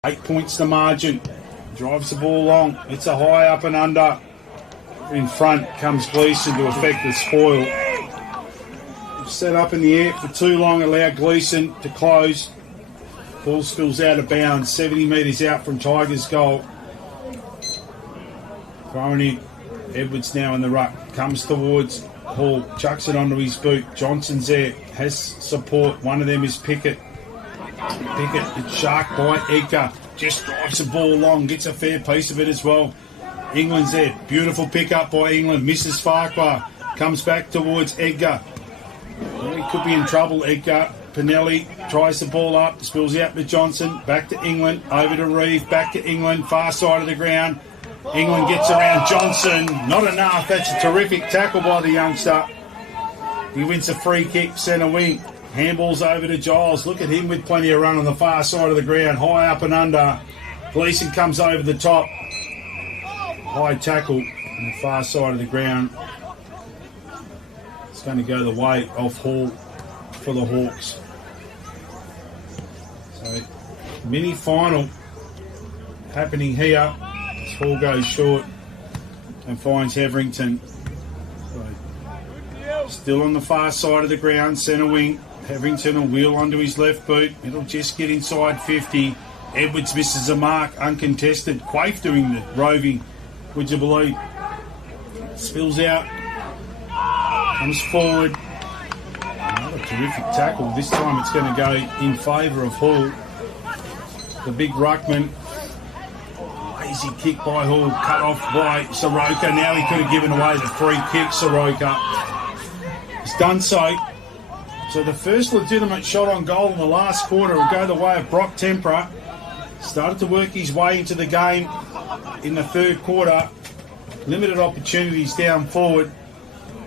Eight points the margin. Drives the ball long. It's a high up and under. In front comes Gleeson to effect the spoil. Set up in the air for too long, allowed Gleeson to close. Ball spills out of bounds, 70 metres out from Tigers' goal. Throwing in, Edwards now in the ruck, comes towards Hall, chucks it onto his boot. Johnson's there, has support. One of them is Pickett. It's shark by Edgar. Just drives the ball long, gets a fair piece of it as well. England's there, beautiful pick up by England. Misses Farquhar, comes back towards Edgar. Well, he could be in trouble, Edgar. Pinelli tries the ball up, spills out to Johnson, back to England, over to Reeve, back to England, far side of the ground. England gets around Johnson, not enough. That's a terrific tackle by the youngster. He wins a free kick, centre wing. Handballs over to Giles. Look at him with plenty of run on the far side of the ground, high up and under. Gleeson comes over the top. High tackle on the far side of the ground. It's going to go the way of Hall for the Hawks. So, mini final happening here. Hall goes short and finds Heverington. So, still on the far side of the ground, centre wing. Heverington will wheel onto his left boot. It'll just get inside 50. Edwards misses a mark, uncontested. Quaife doing the roving, would you believe? Spills out. Comes forward. Another terrific tackle. This time it's going to go in favour of Hall. The big ruckman. Lazy kick by Hall. Cut off by Soroka. Now he could have given away the free kick, Soroka. He's done so. So the first legitimate shot on goal in the last quarter will go the way of Brock Tempera. Started to work his way into the game in the third quarter. Limited opportunities down forward.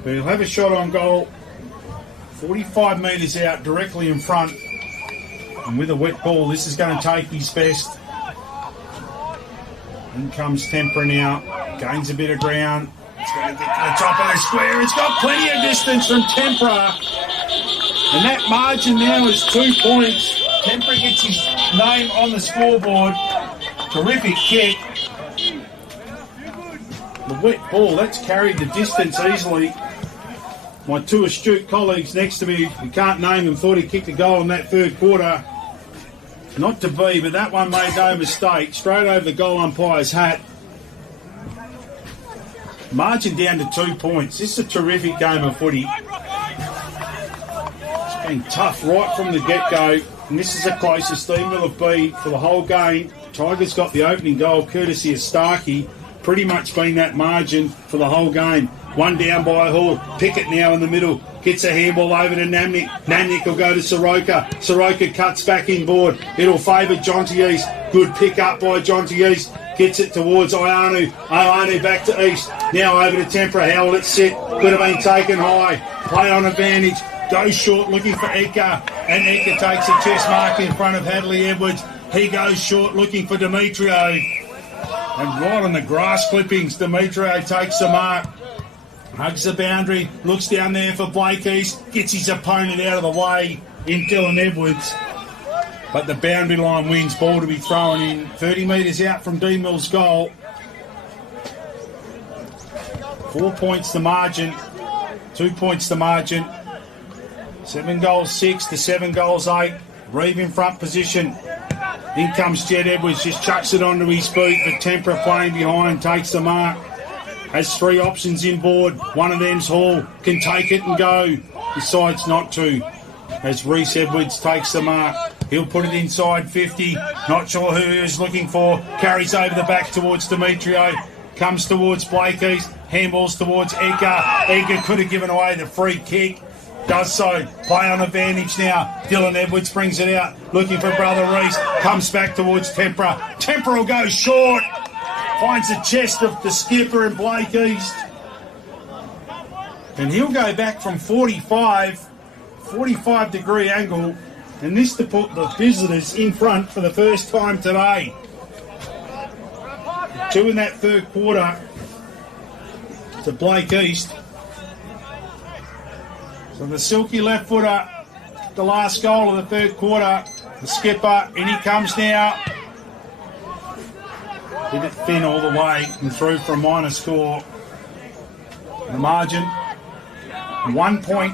But he'll have a shot on goal 45 metres out, directly in front. And with a wet ball, this is going to take his best. In comes Tempera now. Gains a bit of ground. It's going to get to the top of the square. It's got plenty of distance from Tempera. And that margin now is 2 points. Tempera gets his name on the scoreboard. Terrific kick. The wet ball, that's carried the distance easily. My two astute colleagues next to me, we can't name them, thought he kicked a goal in that third quarter. Not to be, but that one made no mistake. Straight over the goal umpire's hat. Margin down to 2 points. This is a terrific game of footy. It's been tough right from the get-go. And this is the closest Deanmill have been for the whole game. Tigers got the opening goal courtesy of Starkey. Pretty much been that margin for the whole game. One down by Hall. Pickett now in the middle. Gets a handball over to Namnick. Namnick will go to Soroka. Soroka cuts back inboard. It'll favour Jonty East. Good pick up by Jonty East. Gets it towards Ianu. Ianu back to East. Now over to Tempera. How will it sit? Could have been taken high. Play on advantage. Goes short looking for Edgar. And Edgar takes a chest mark in front of Hadley Edwards. He goes short looking for Demetrio. And right on the grass clippings, Demetrio takes the mark. Hugs the boundary, looks down there for Blake East, gets his opponent out of the way in Dylan Edwards. But the boundary line wins, ball to be thrown in 30 metres out from Deanmill's goal. 4 points the margin, 2 points the margin. 7 goals 6 to 7 goals 8. Reeve in front position. In comes Jed Edwards, just chucks it onto his boot, but Tempera playing behind, takes the mark. Has 3 options inboard. One of them's Hall. Can take it and go. Decides not to. As Reece Edwards takes the mark. He'll put it inside 50. Not sure who he is looking for. Carries over the back towards Demetrio. Comes towards Blake East. Handballs towards Edgar. Edgar could have given away the free kick. Does so. Play on advantage now. Dylan Edwards brings it out. Looking for brother Reece. Comes back towards Tempera. Tempera will go short. Finds the chest of the skipper and Blake East. And he'll go back from 45 degree angle. And this to put the visitors in front for the first time today. 2 in that third quarter to Blake East. So the silky left footer, the last goal of the third quarter. The skipper, in he comes now. Hit it thin all the way and through for a minor score. The margin, 1 point,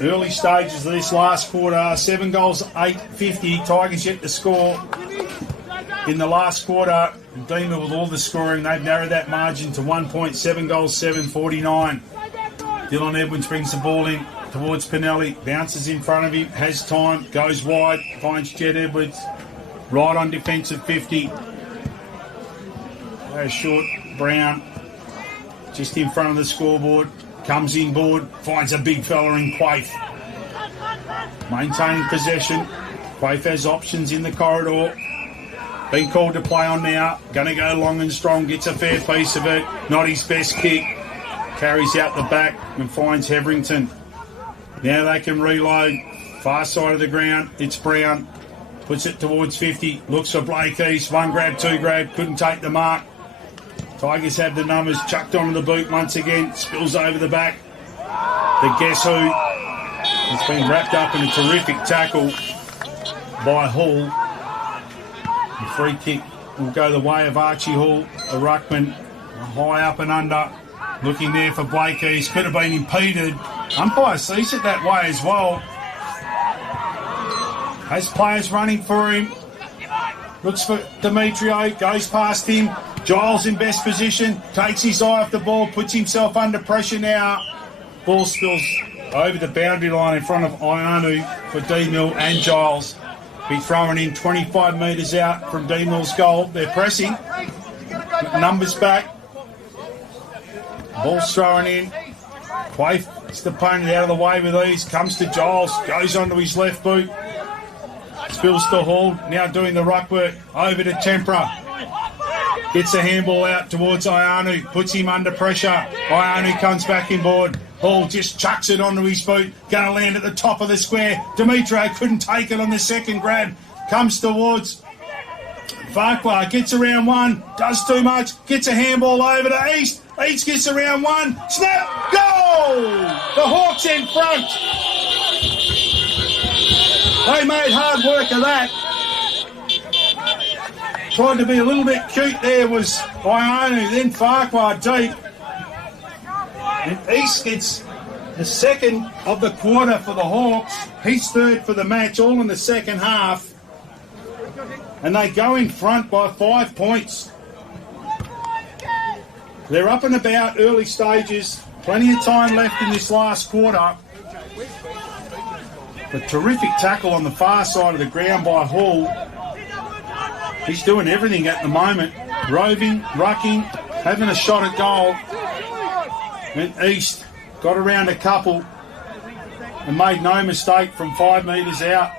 early stages of this last quarter, 7 goals, 8.50. Tigers yet to score in the last quarter. Deanmill with all the scoring, they've narrowed that margin to 1 point, 7 goals, 7.49. Dylan Edwards brings the ball in towards Pinelli, bounces in front of him, has time, goes wide, finds Jed Edwards, right on defensive 50. Goes short, Brown, just in front of the scoreboard, comes inboard, finds a big fella in Quaif. Maintaining possession, Quaif has options in the corridor. Been called to play on now, going to go long and strong, gets a fair piece of it, not his best kick. Carries out the back and finds Heverington. Now they can reload. Far side of the ground, it's Brown. Puts it towards 50. Looks for Blake East. 1 grab, 2 grab. Couldn't take the mark. Tigers have the numbers. Chucked onto the boot once again. Spills over the back. The guess who? It's been wrapped up in a terrific tackle by Hall. The free kick will go the way of Archie Hall. The ruckman high up and under. Looking there for Blake East. Could have been impeded. Umpire sees it that way as well. Has players running for him. Looks for Demetrio. Goes past him. Giles in best position. Takes his eye off the ball. Puts himself under pressure now. Ball spills over the boundary line in front of Ianu for Deanmill and Giles. Be throwing in 25 metres out from Deanmill's goal. They're pressing. Numbers back. Ball's thrown in. Quaif is the opponent out of the way with these. Comes to Giles. Goes onto his left boot. Spills to Hall. Now doing the ruck work. Over to Tempera. Gets a handball out towards Ianu. Puts him under pressure. Ianu comes back inboard. Hall just chucks it onto his boot. Going to land at the top of the square. Demetrio couldn't take it on the second grab. Comes towards Farquhar. Gets around one. Does too much. Gets a handball over to East. East gets around one. Snap. Goal! The Hawks in front. They made hard work of that. Tried to be a little bit cute there was Ionu, then Farquhar deep. And East gets the second of the quarter for the Hawks. He's third for the match, all in the second half. And they go in front by 5 points. They're up and about early stages. Plenty of time left in this last quarter. A terrific tackle on the far side of the ground by Hall. He's doing everything at the moment. Roving, rucking, having a shot at goal. And East got around a couple and made no mistake from 5 metres out.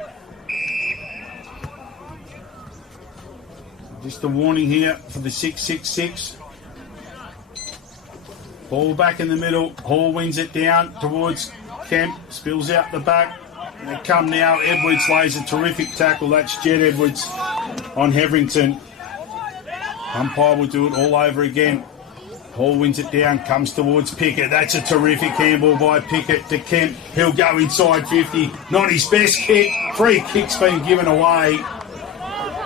Just a warning here for the 666. Ball back in the middle. Hall wins it down towards Kemp. Spills out the back. They come now. Edwards lays a terrific tackle. That's Jed Edwards on Heverington. Umpire will do it all over again. Hall wins it down. Comes towards Pickett. That's a terrific handball by Pickett to Kemp. He'll go inside 50. Not his best kick. Free kick's been given away.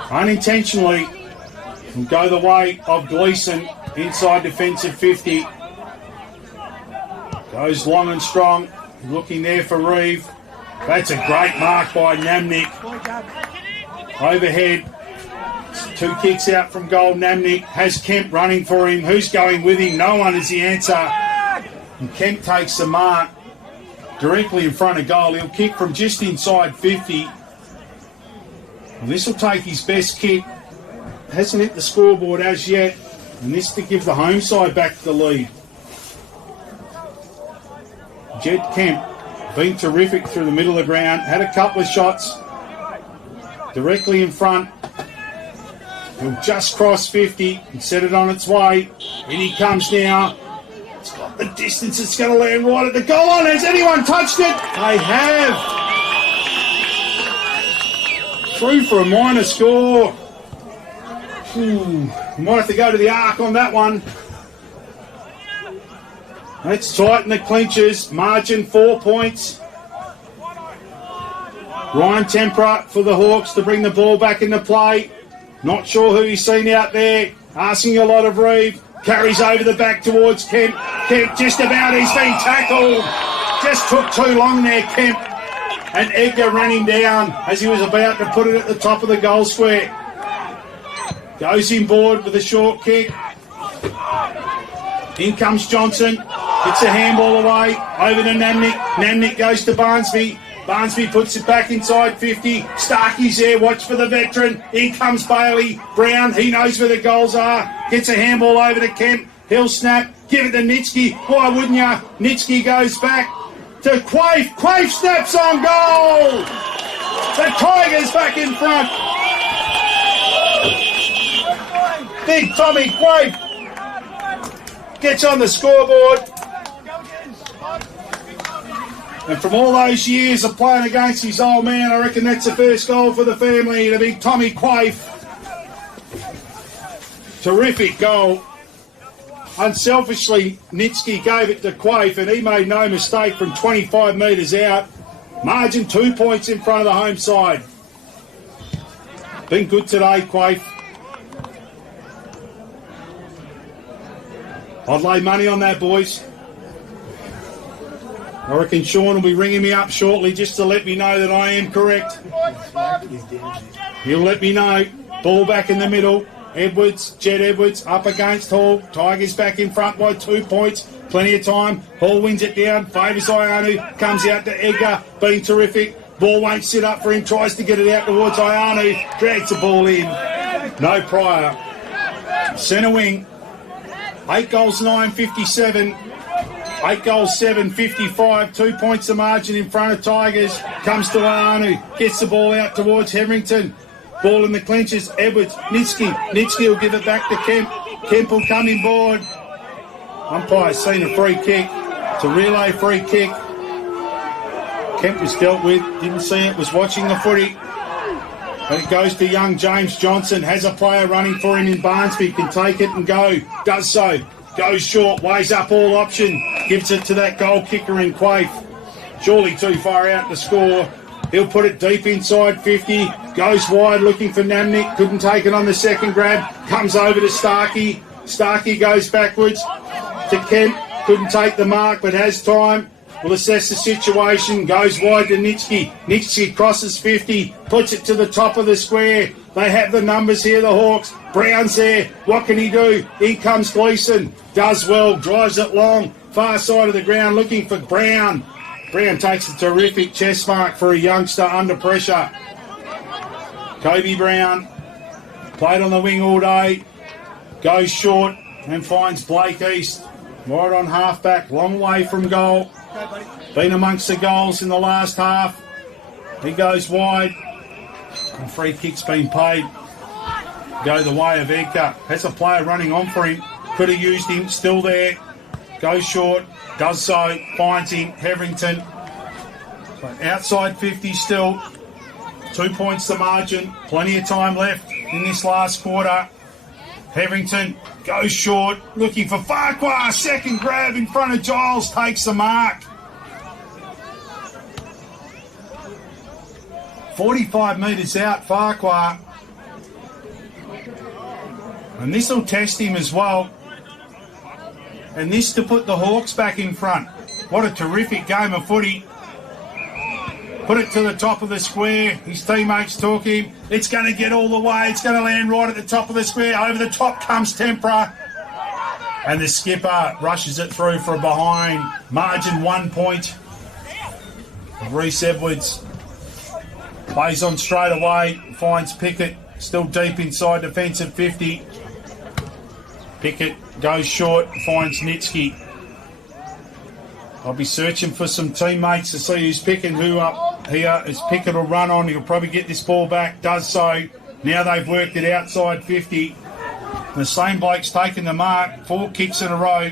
Unintentionally. Will go the way of Gleeson. Inside defensive 50. Goes long and strong. Looking there for Reeve. That's a great mark by Namnick. Overhead. 2 kicks out from goal. Namnick has Kemp running for him. Who's going with him? No one is the answer. And Kemp takes the mark directly in front of goal. He'll kick from just inside 50. Well, this will take his best kick. Hasn't hit the scoreboard as yet. And this to give the home side back the lead. Jed Kemp been terrific through the middle of the ground. Had a couple of shots directly in front. He'll just cross 50 and set it on its way. In he comes now. It's got the distance. It's going to land right at the goal line. Has anyone touched it? They have. Through for a minor score. Might have to go to the arc on that one. Let's tighten the clinches. Margin 4 points. Ryan Tempera for the Hawks to bring the ball back into play. Not sure who he's seen out there. Asking a lot of Reeve. Carries over the back towards Kemp. Kemp just about, he's been tackled. Just took too long there, Kemp. And Edgar ran him down as he was about to put it at the top of the goal square. Goes inboard with a short kick. In comes Johnson. Gets a handball away. Over to Namnick. Namnick goes to Barnsby. Barnsby puts it back inside 50. Starkey's there. Watch for the veteran. In comes Bailey. Brown, he knows where the goals are. Gets a handball over to Kemp. He'll snap. Give it to Nitsky. Why wouldn't you? Nitsky goes back to Quaife. Quaife snaps on goal. The Tigers back in front. Big Tommy Quaife gets on the scoreboard. And from all those years of playing against his old man, I reckon that's the first goal for the family. The big Tommy Quaife. Terrific goal. Unselfishly, Nitsky gave it to Quaife, and he made no mistake from 25 metres out. Margin 2 points in front of the home side. Been good today, Quaife. I'd lay money on that, boys. I reckon Sean will be ringing me up shortly just to let me know that I am correct. He'll let me know. Ball back in the middle. Edwards, Jed Edwards up against Hall. Tigers back in front by 2 points. Plenty of time. Hall wins it down. Favours Ianu. Comes out to Edgar. Been terrific. Ball won't sit up for him. Tries to get it out towards Ianu. Drags the ball in. No prior. Centre wing. 8 goals, 9, 57. 8 goals, 7, 55. 2 points the margin in front of Tigers. Comes to Ianu. Gets the ball out towards Hetherington. Ball in the clinches. Edwards. Nitsky. Nitsky will give it back to Kemp. Kemp will come in board. Umpire's seen a free kick. It's a relay free kick. Kemp was dealt with. Didn't see it. Was watching the footy. And it goes to young James Johnson. Has a player running for him in Barnsby. Can take it and go. Does so. Goes short. Weighs up all option. Gives it to that goal kicker in Quaife. Surely too far out to score. He'll put it deep inside 50. Goes wide looking for Namnick. Couldn't take it on the second grab. Comes over to Starkey. Starkey goes backwards to Kemp. Couldn't take the mark but has time. Will assess the situation. Goes wide to Nitsky. Nitsky crosses 50. Puts it to the top of the square. They have the numbers here, the Hawks. Brown's there. What can he do? In comes Gleeson. Does well. Drives it long. Far side of the ground looking for Brown. Brown takes a terrific chest mark for a youngster under pressure. Kobe Brown played on the wing all day. Goes short and finds Blake East. Right on half-back, long way from goal. Been amongst the goals in the last half. He goes wide. And free kick's been paid. Go the way of Edgar. Has a player running on for him. Could have used him. Still there. Goes short. Does so. Finds him. Hetherington. Outside 50 still. 2 points the margin. Plenty of time left in this last quarter. Hetherington goes short. Looking for Farquhar. Second grab in front of Giles. Takes the mark. 45 metres out, Farquhar. And this will test him as well. And this to put the Hawks back in front. What a terrific game of footy. Put it to the top of the square. His teammates took him. It's going to get all the way. It's going to land right at the top of the square. Over the top comes Tempera. And the skipper rushes it through from behind. Margin 1 point. Reece Edwards plays on straight away. Finds Pickett. Still deep inside defensive 50. Pickett goes short. Finds Nitsky. I'll be searching for some teammates to see who's picking who up here. As Pickett will run on, he'll probably get this ball back. Does so. Now they've worked it outside 50. The same bloke's taken the mark. 4 kicks in a row.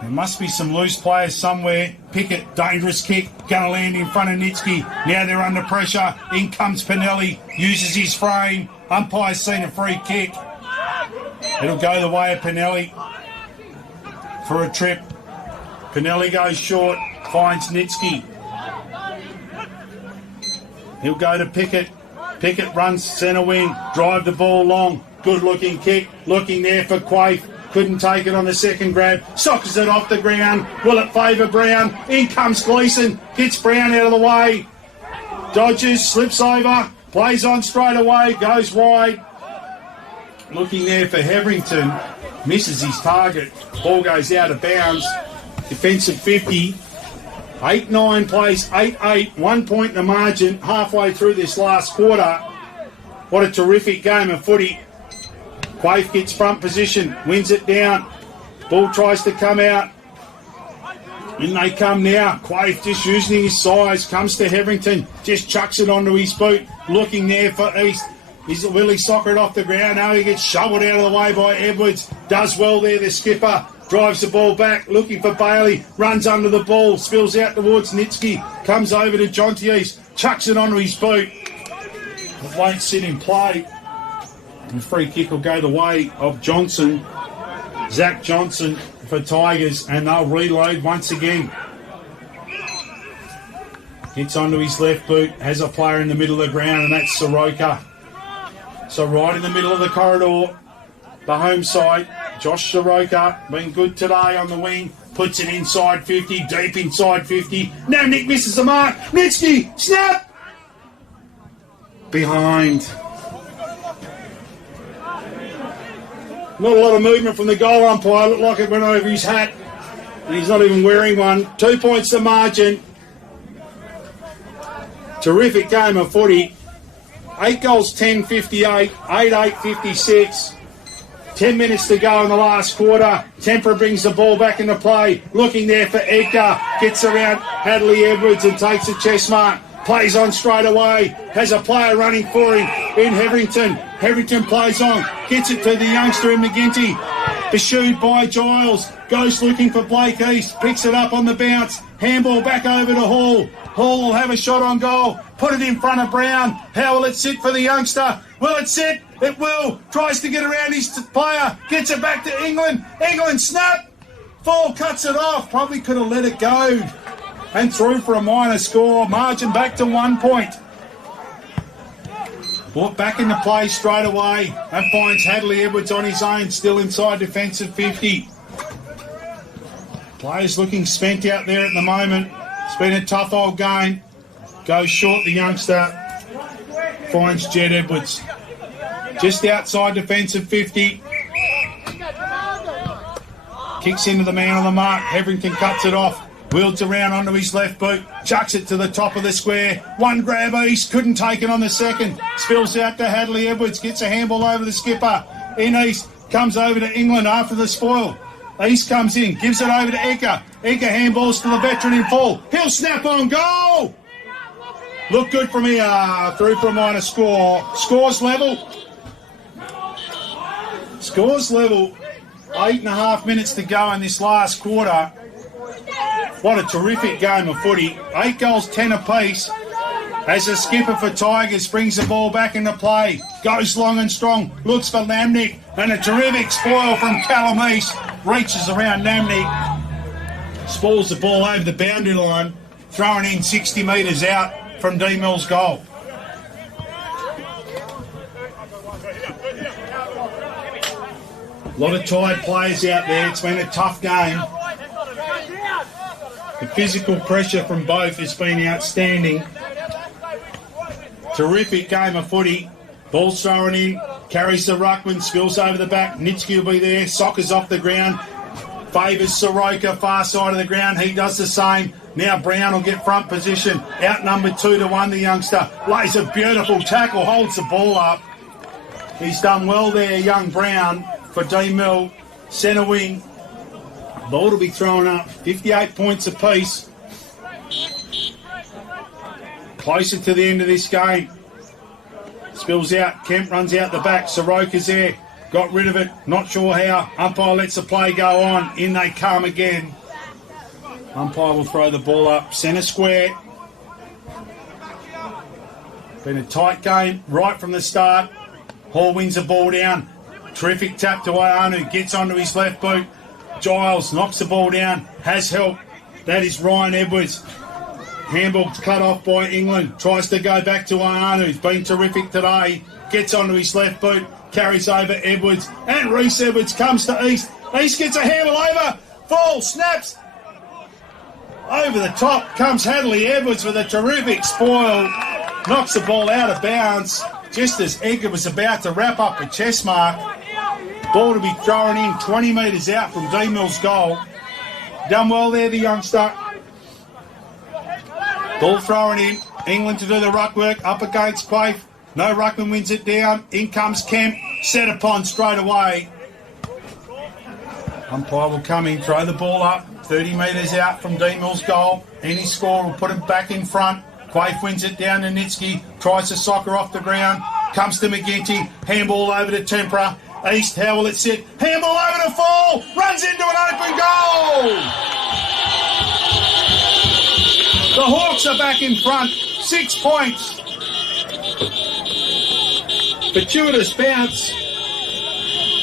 There must be some loose players somewhere. Pickett, dangerous kick. Going to land in front of Nitsky. Now they're under pressure. In comes Pinelli. Uses his frame. Umpire's seen a free kick. It'll go the way of Pinelli for a trip. Pinelli goes short, finds Nitsky. He'll go to Pickett. Pickett runs centre wing, drive the ball long. Good looking kick, looking there for Quaife. couldn't take it on the second grab, sockers it off the ground. Will it favour Brown? In comes Gleeson, gets Brown out of the way. Dodges, slips over, plays on straight away, goes wide. Looking there for Heverington, misses his target. Ball goes out of bounds. Defensive 50. 8-9 place, 8-8, 1 point in the margin halfway through this last quarter. What a terrific game of footy. Quaife gets front position, wins it down. Ball tries to come out. In they come now. Quaife just using his size, comes to Heverington, just chucks it onto his boot, looking there for East. Will he soccer it off the ground? No, he gets shoveled out of the way by Edwards. Does well there, the skipper. Drives the ball back, looking for Bailey. Runs under the ball, spills out towards Nitsky. Comes over to Jonties, chucks it onto his boot. It won't sit in play. And free kick will go the way of Johnson. Zach Johnson for Tigers, and they'll reload once again. Gets onto his left boot, has a player in the middle of the ground, and that's Soroka. So right in the middle of the corridor, the home side, Josh Soroka, been good today on the wing, puts it inside 50, deep inside 50. Now Nick misses the mark. Nitsky, snap! Behind. Not a lot of movement from the goal umpire. Looked like it went over his hat. And he's not even wearing one. 2 points to margin. Terrific game of footy. 8 goals, 10-58, 8-8-56. 10 minutes to go in the last quarter. Tempera brings the ball back into play. Looking there for Edgar. Gets around Hadley Edwards and takes a chest mark. Plays on straight away. Has a player running for him in Heverington. Heverington plays on. Gets it to the youngster in McGinty. Pursued by Giles. Goes looking for Blake East. Picks it up on the bounce. Handball back over to Hall. Hall will have a shot on goal. Put it in front of Brown. How will it sit for the youngster? Will it sit? It will. Tries to get around his player. Gets it back to England. England snap. Fall cuts it off. Probably could have let it go. And through for a minor score. Margin back to 1 point. Brought back into play straight away. And finds Hadley Edwards on his own. Still inside defensive 50. Players looking spent out there at the moment. It's been a tough old game. Goes short the youngster. Finds Jed Edwards. Just outside defensive 50. Kicks into the man on the mark. Heverington cuts it off. Wheels around onto his left boot. Chucks it to the top of the square. One grab East. Couldn't take it on the second. Spills out to Hadley Edwards. Gets a handball over the skipper. In East. Comes over to England after the spoil. East comes in. Gives it over to Eka. Eka handballs to the veteran in full. He'll snap on goal. Look good from here. Through for a minor score. Scores level. Scores level. 8.5 minutes to go in this last quarter. What a terrific game of footy. 8 goals, 10 apiece. As the skipper for Tigers brings the ball back into play. Goes long and strong. Looks for Lamnick. And a terrific spoil from Callum East. Reaches around Lamnick. Spoils the ball over the boundary line. Throwing in 60 metres out from Deanmill's goal. A lot of tired players out there. It's been a tough game. The physical pressure from both has been outstanding. Terrific game of footy. Ball's thrown in. Carries the ruckman. Spills over the back. Nitsky will be there. Soccer's off the ground. Favours Soroka, far side of the ground. He does the same. Now Brown will get front position. Outnumbered 2-1, the youngster. Lays a beautiful tackle. Holds the ball up. He's done well there, young Brown, for Deanmill. Centre wing. Ball to be thrown up. 58 points apiece. Closer to the end of this game. Spills out. Kemp runs out the back. Soroka's there. Got rid of it. Not sure how. Umpire lets the play go on. In they come again. Umpire will throw the ball up. Centre square. Been a tight game right from the start. Hall wins the ball down. Terrific tap to Ianu. Gets onto his left boot. Giles knocks the ball down. Has help. That is Ryan Edwards. Handball cut off by England. Tries to go back to Ianu. He's been terrific today. Gets onto his left boot. carries over Edwards, and Reese Edwards comes to East. East gets a handle over, Fall, snaps. Over the top comes Hadley Edwards with a terrific spoil. Knocks the ball out of bounds just as Edgar was about to wrap up a chest mark. Ball to be thrown in 20 metres out from Deanmill's goal. Done well there, the youngster. Ball thrown in. England to do the ruck work. Up against Quaife. No ruckman wins it down. In comes Kemp. Set upon straight away. Umpire will come in, throw the ball up. 30 metres out from Deanmill's goal. Any score will put him back in front. Quaife wins it down to Nitsky. Tries to soccer off the ground. Comes to McGinty. Handball over to Tempera. East, how will it sit? Handball over to Fall. Runs into an open goal. The Hawks are back in front. 6 points. Fortuitous bounce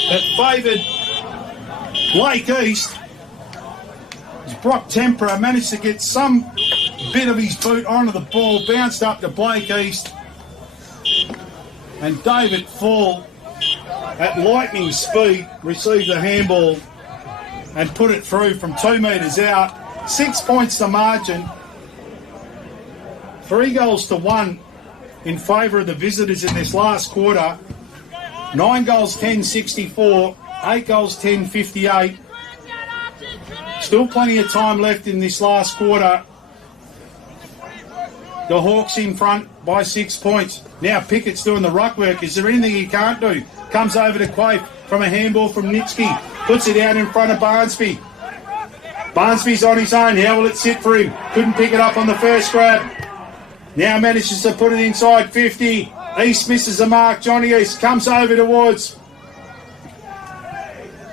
that favoured Blake East. Brock Tempera managed to get some bit of his boot onto the ball, bounced up to Blake East. And David Fall, at lightning speed, received the handball and put it through from 2 metres out. 6 points the margin. 3 goals to 1 in favour of the visitors in this last quarter. 9 goals, 10-64. 8 goals, 10-58. Still plenty of time left in this last quarter. The Hawks in front by 6 points. Now Pickett's doing the ruck work. Is there anything he can't do? Comes over to Quaife from a handball from Nitsky. Puts it out in front of Barnsby. Barnsby's on his own. How will it sit for him? Couldn't pick it up on the first grab. Now manages to put it inside 50. East misses the mark. Johnny East comes over towards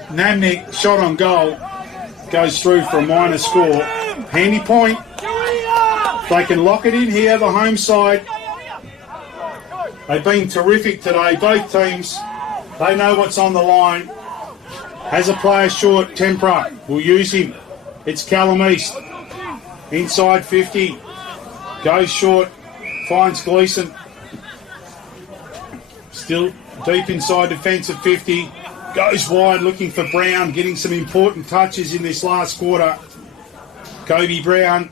Namnick. Shot on goal. Goes through for a minor score. Handy point. They can lock it in here, the home side. They've been terrific today, both teams. They know what's on the line. Has a player short, Tempera. Will use him. It's Callum East. Inside 50. Goes short. Finds Gleeson. Still deep inside defensive 50. Goes wide looking for Brown, getting some important touches in this last quarter. Kobe Brown.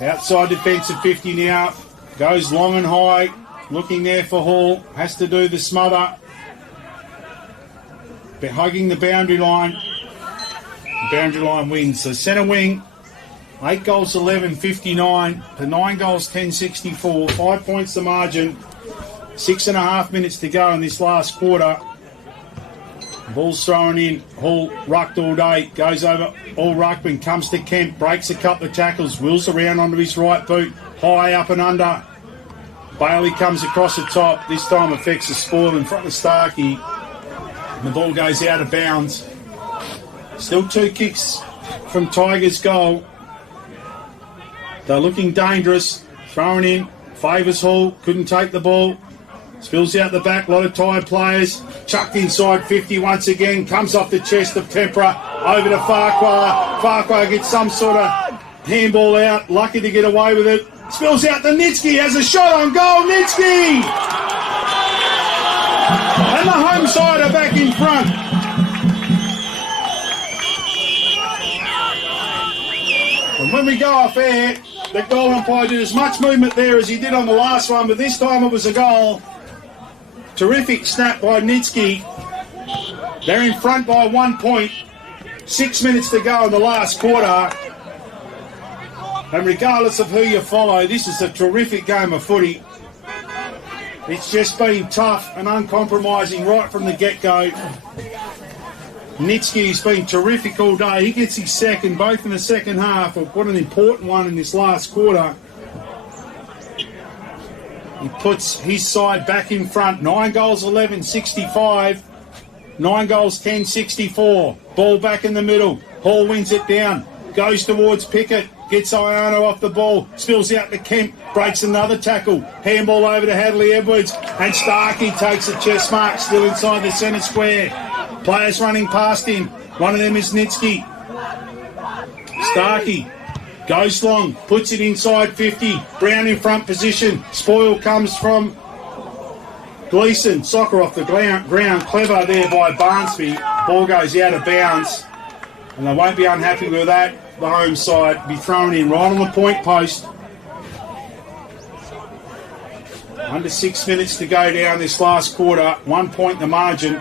Outside defensive 50 now. Goes long and high. Looking there for Hall. Has to do the smother. But hugging the boundary line. Boundary line wins. So centre wing. 8 goals 11-59 to 9 goals 10-64. 5 points the margin. 6.5 minutes to go in this last quarter. Ball's thrown in. Hall rucked all day. Goes over all ruckman. Comes to Kemp. Breaks a couple of tackles. Wheels around onto his right boot. High up and under. Bailey comes across the top. This time affects the spoil in front of Starkey. And the ball goes out of bounds. Still 2 kicks from Tigers' goal. They're looking dangerous. Thrown in. Favours Hall. Couldn't take the ball. Spills out the back, a lot of tired players. Chucked inside 50 once again. Comes off the chest of Tempera. Over to Farquhar. Farquhar gets some sort of handball out. Lucky to get away with it. Spills out to Nitsky. Has a shot on goal. Nitsky! And the home side are back in front. And when we go off air, the goal umpire did as much movement there as he did on the last one, but this time it was a goal. Terrific snap by Nitsky. They're in front by 1 point. 6 minutes to go in the last quarter. And regardless of who you follow, this is a terrific game of footy. It's just been tough and uncompromising right from the get-go. Nitsky's been terrific all day. He gets his second, both in the second half. What an important one in this last quarter. He puts his side back in front. 9 goals, 11-65. 9 goals, 10-64. Ball back in the middle. Hall wins it down. Goes towards Pickett. Gets Iano off the ball. Spills out to Kemp. Breaks another tackle. Handball over to Hadley Edwards. And Starkey takes a chest mark. Still inside the centre square. Players running past him. One of them is Nitsky. Starkey. Goes long, puts it inside 50. Brown in front position. Spoil comes from Gleeson, soccer off the ground. Clever there by Barnsby. Ball goes out of bounds. And they won't be unhappy with that. The home side be thrown in right on the point post. Under 6 minutes to go down this last quarter. 1 point the margin.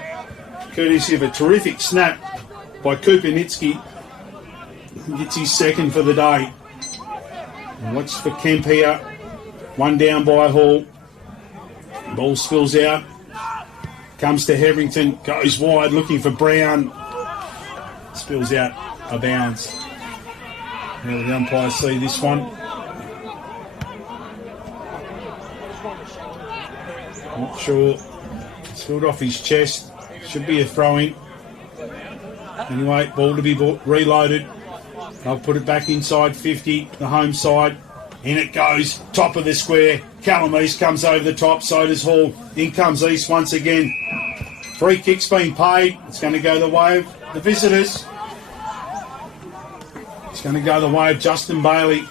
Courtesy of a terrific snap by Kupinitsky. Gets his second for the day. And watch for Kemp here. One down by Hall. Ball spills out. Comes to Hetherington. Goes wide looking for Brown. Spills out of bounds. How will the umpire see this one? Not sure. Spilled off his chest. Should be a throw-in. Anyway, ball to be reloaded. They'll put it back inside 50, the home side. In it goes, top of the square. Callum East comes over the top, so does Hall. In comes East once again. Free kick's been paid. It's going to go the way of the visitors. It's going to go the way of Justin Bailey.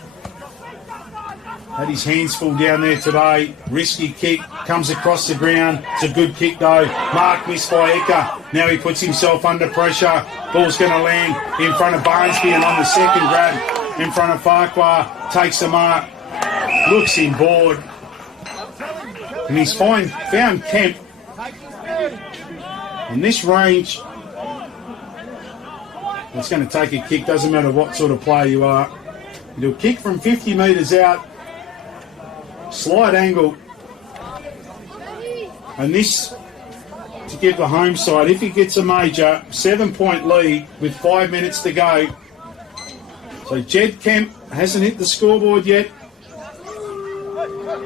Had his hands full down there today. Risky kick, comes across the ground. It's a good kick though. Mark missed by Eka. Now he puts himself under pressure. Ball's going to land in front of Barnsby, and on the second grab in front of Farquhar. Takes the mark. Looks inboard. And he's found Kemp. In this range, it's going to take a kick. Doesn't matter what sort of player you are. You do a kick from 50 metres out. Slight angle. And this to give the home side, if he gets a major, 7-point lead with 5 minutes to go. So Jed Kemp hasn't hit the scoreboard yet.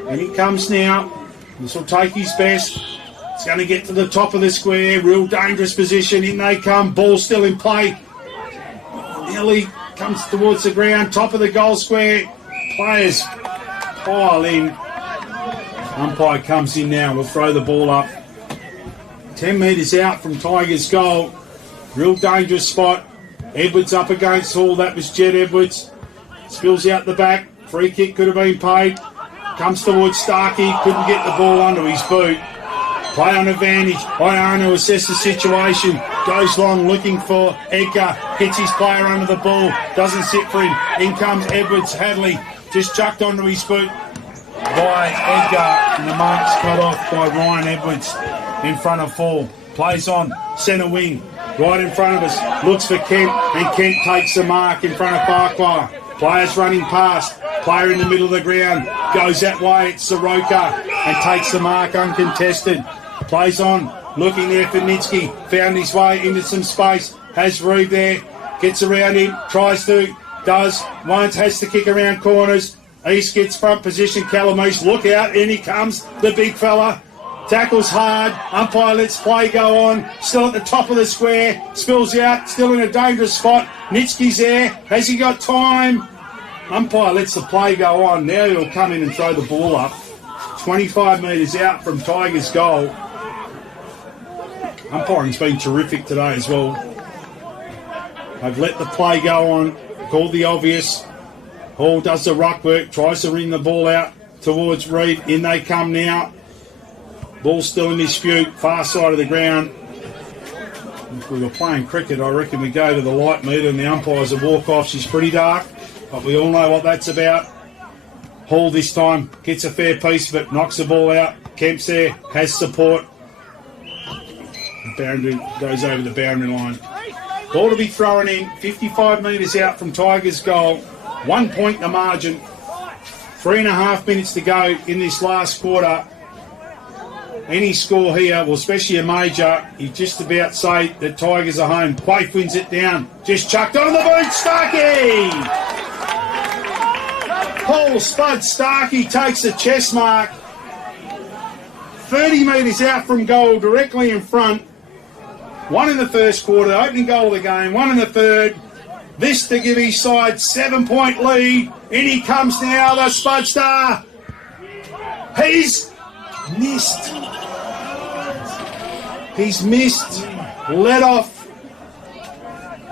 And he comes now. This will take his best. It's going to get to the top of the square. Real dangerous position. In they come. Ball still in play. Nearly comes towards the ground. Top of the goal square. Players pile in. Umpire comes in now. We'll throw the ball up. 10 metres out from Tigers' goal. Real dangerous spot. Edwards up against Hall. That was Jed Edwards. Spills out the back. Free kick could have been paid. Comes towards Starkey. Couldn't get the ball under his boot. Play on advantage. Iona assess the situation. Goes long looking for Edgar. Hits his player under the ball. Doesn't sit for him. In comes Edwards. Hadley just chucked onto his boot by Edgar. And the mark's cut off by Ryan Edwards in front of Fall. Plays on. Centre wing. Right in front of us. Looks for Kemp. And Kemp takes the mark in front of Farquhar. Players running past. Player in the middle of the ground. Goes that way. It's Soroka. And takes the mark uncontested. Plays on. Looking there for Nitsky. Found his way into some space. Has Reed there. Gets around him. Tries to. Does. Won't. Has to kick around corners. East gets front position. Callum East. Look out. In he comes. The big fella. Tackles hard. Umpire lets play go on. Still at the top of the square. Spills out. Still in a dangerous spot. Nitsky's there. Has he got time? Umpire lets the play go on. Now he'll come in and throw the ball up. 25 metres out from Tigers' goal. Umpiring's been terrific today as well. They've let the play go on. Called the obvious. Hall does the ruck work. Tries to ring the ball out towards Reed. In they come now. Ball still in dispute, far side of the ground. If we were playing cricket, I reckon we go to the light meter and the umpires will walk off. She's pretty dark, but we all know what that's about. Hall this time gets a fair piece of it, knocks the ball out. Kemp's there, has support. The boundary goes over the boundary line. Ball to be thrown in, 55 metres out from Tigers' goal. 1 point the margin. 3.5 minutes to go in this last quarter. Any score here, well, especially a major, you just about say that Tigers are home. Quaife wins it down. Just chucked on the boot, Starkey! Paul Spud Starkey takes a chest mark. 30 metres out from goal, directly in front. One in the first quarter, opening goal of the game. One in the third. This to give his side 7-point lead. In he comes now, the Spud Star. He's missed. He's missed. Let off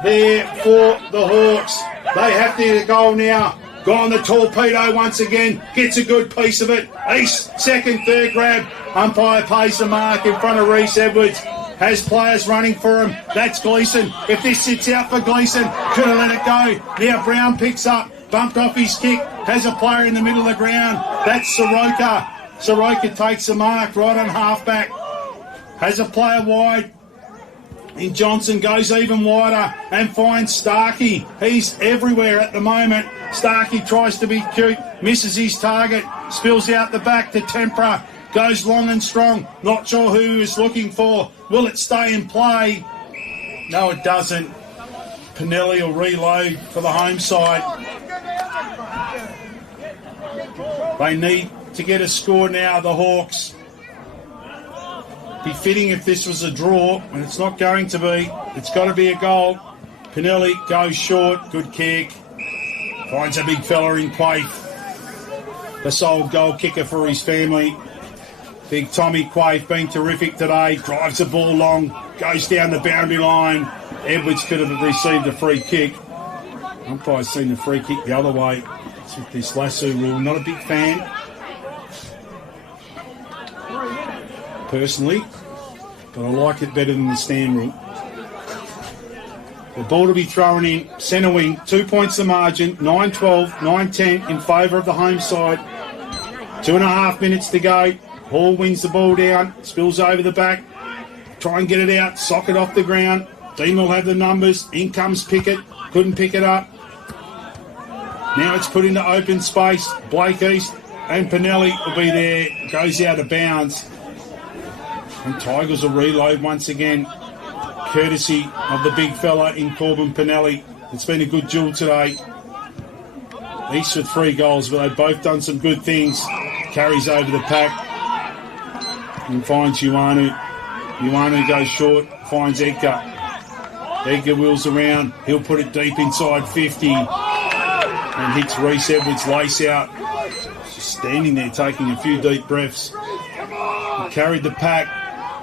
there for the Hawks. They have to get a goal now. Gone the torpedo once again. Gets a good piece of it. East, second, third grab. Umpire pays the mark in front of Reese Edwards. Has players running for him. That's Gleeson. If this sits out for Gleeson, could have let it go. Now Brown picks up. Bumped off his kick. Has a player in the middle of the ground. That's Soroka. Soroka takes the mark right on halfback. Has a player wide. And Johnson goes even wider and finds Starkey. He's everywhere at the moment. Starkey tries to be cute, misses his target, spills out the back to Tempera, goes long and strong. Not sure who he was looking for. Will it stay in play? No, it doesn't. Pinelli will reload for the home side. They need to get a score now, the Hawks. Be fitting if this was a draw, and it's not going to be. It's got to be a goal. Pinelli goes short, good kick. Finds a big fella in Quaife. The sole goal kicker for his family. Big Tommy Quaife being terrific today. Drives the ball long, goes down the boundary line. Edwards could have received a free kick. Umpire's seen the free kick the other way. It's with this lasso rule. Not a big fan, personally, but I like it better than the stand rule. The ball to be thrown in, centre wing, 2 points the margin, 9-12, 9-10 in favour of the home side. 2.5 minutes to go. Hall wins the ball down, spills over the back, try and get it out, sock it off the ground. Deanmill have the numbers, in comes Pickett, couldn't pick it up. Now it's put into open space, Blake East and Pinelli will be there, goes out of bounds. And Tigers will reload once again, courtesy of the big fella in Corbin Pinelli. It's been a good duel today. East with 3 goals, but they've both done some good things. Carries over the pack and finds Ioane. Ioane goes short, finds Edgar. Edgar wheels around, he'll put it deep inside 50 and hits Reese Edwards' lace out. Just standing there taking a few deep breaths. He carried the pack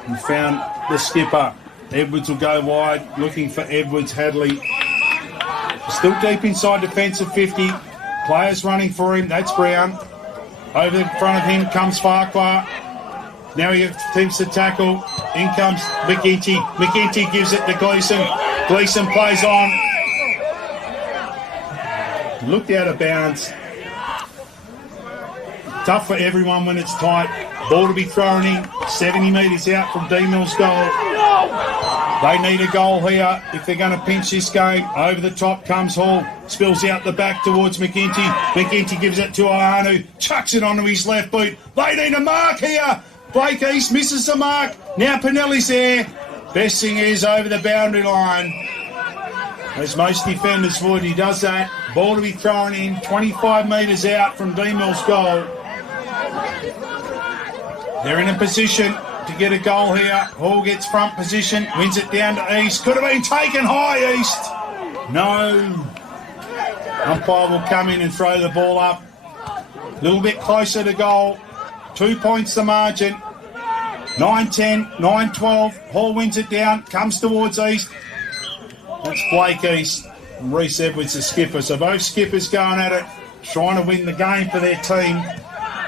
and found the skipper. Edwards will go wide, looking for Edwards. Hadley still deep inside defensive 50. Players running for him. That's Brown. Over in front of him comes Farquhar. Now he attempts to tackle. In comes McGinty. McGinty gives it to Gleeson. Gleeson plays on. Looked out of bounds. Tough for everyone when it's tight. Ball to be thrown in. 70 metres out from Deanmill's goal. They need a goal here if they're going to pinch this game. Over the top comes Hall. Spills out the back towards McGinty. McGinty gives it to Ioane. Chucks it onto his left boot. They need a mark here. Blake East misses the mark. Now Pinelli's there. Best thing is over the boundary line. As most defenders would, he does that. Ball to be thrown in 25 metres out from Deanmill's goal. They're in a position to get a goal here. Hall gets front position, wins it down to East. Could have been taken high, East. No. Umpire will come in and throw the ball up. A little bit closer to goal. 2 points the margin. 9-10, 9-12. Hall wins it down, comes towards East. That's Blake East. And Reese Edwards, the skipper. So both skippers going at it, trying to win the game for their team.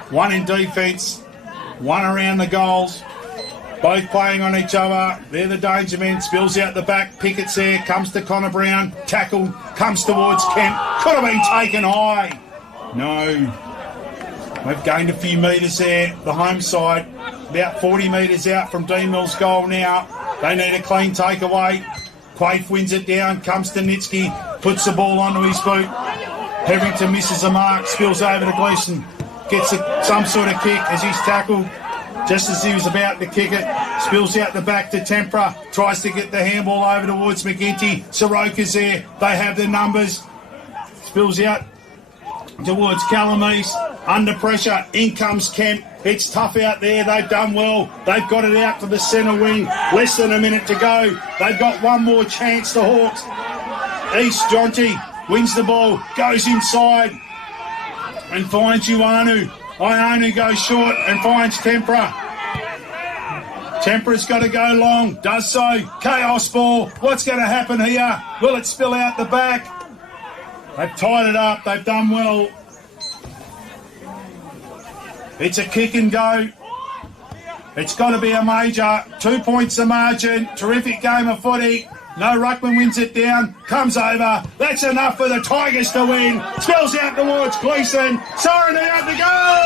One in defence, one around the goals. Both playing on each other. They're the danger men. Spills out the back. Pickett's there. Comes to Connor Brown. Tackle. Comes towards Kemp. Could have been taken high. No. We've gained a few metres there. The home side. About 40 metres out from Deanmill's goal now. They need a clean takeaway. Quaife wins it down. Comes to Nitsky. Puts the ball onto his boot. Hetherington misses a mark. Spills over to Gleeson. Gets some sort of kick as he's tackled. Just as he was about to kick it, spills out the back to Tempera, tries to get the handball over towards McGinty. Soroka's there, they have their numbers. Spills out towards Calamise, under pressure, in comes Kemp. It's tough out there, they've done well. They've got it out to the centre wing, less than a minute to go. They've got one more chance, the Hawks. East Jonty wins the ball, goes inside and finds Ioane. Ioane goes short and finds Tempera. Tempera's got to go long, does so. Chaos ball. What's going to happen here? Will it spill out the back? They've tied it up. They've done well. It's a kick and go. It's got to be a major. 2 points the margin. Terrific game of footy. No ruckman wins it down. Comes over. That's enough for the Tigers to win. Spills out towards Gleeson. Siren out to go!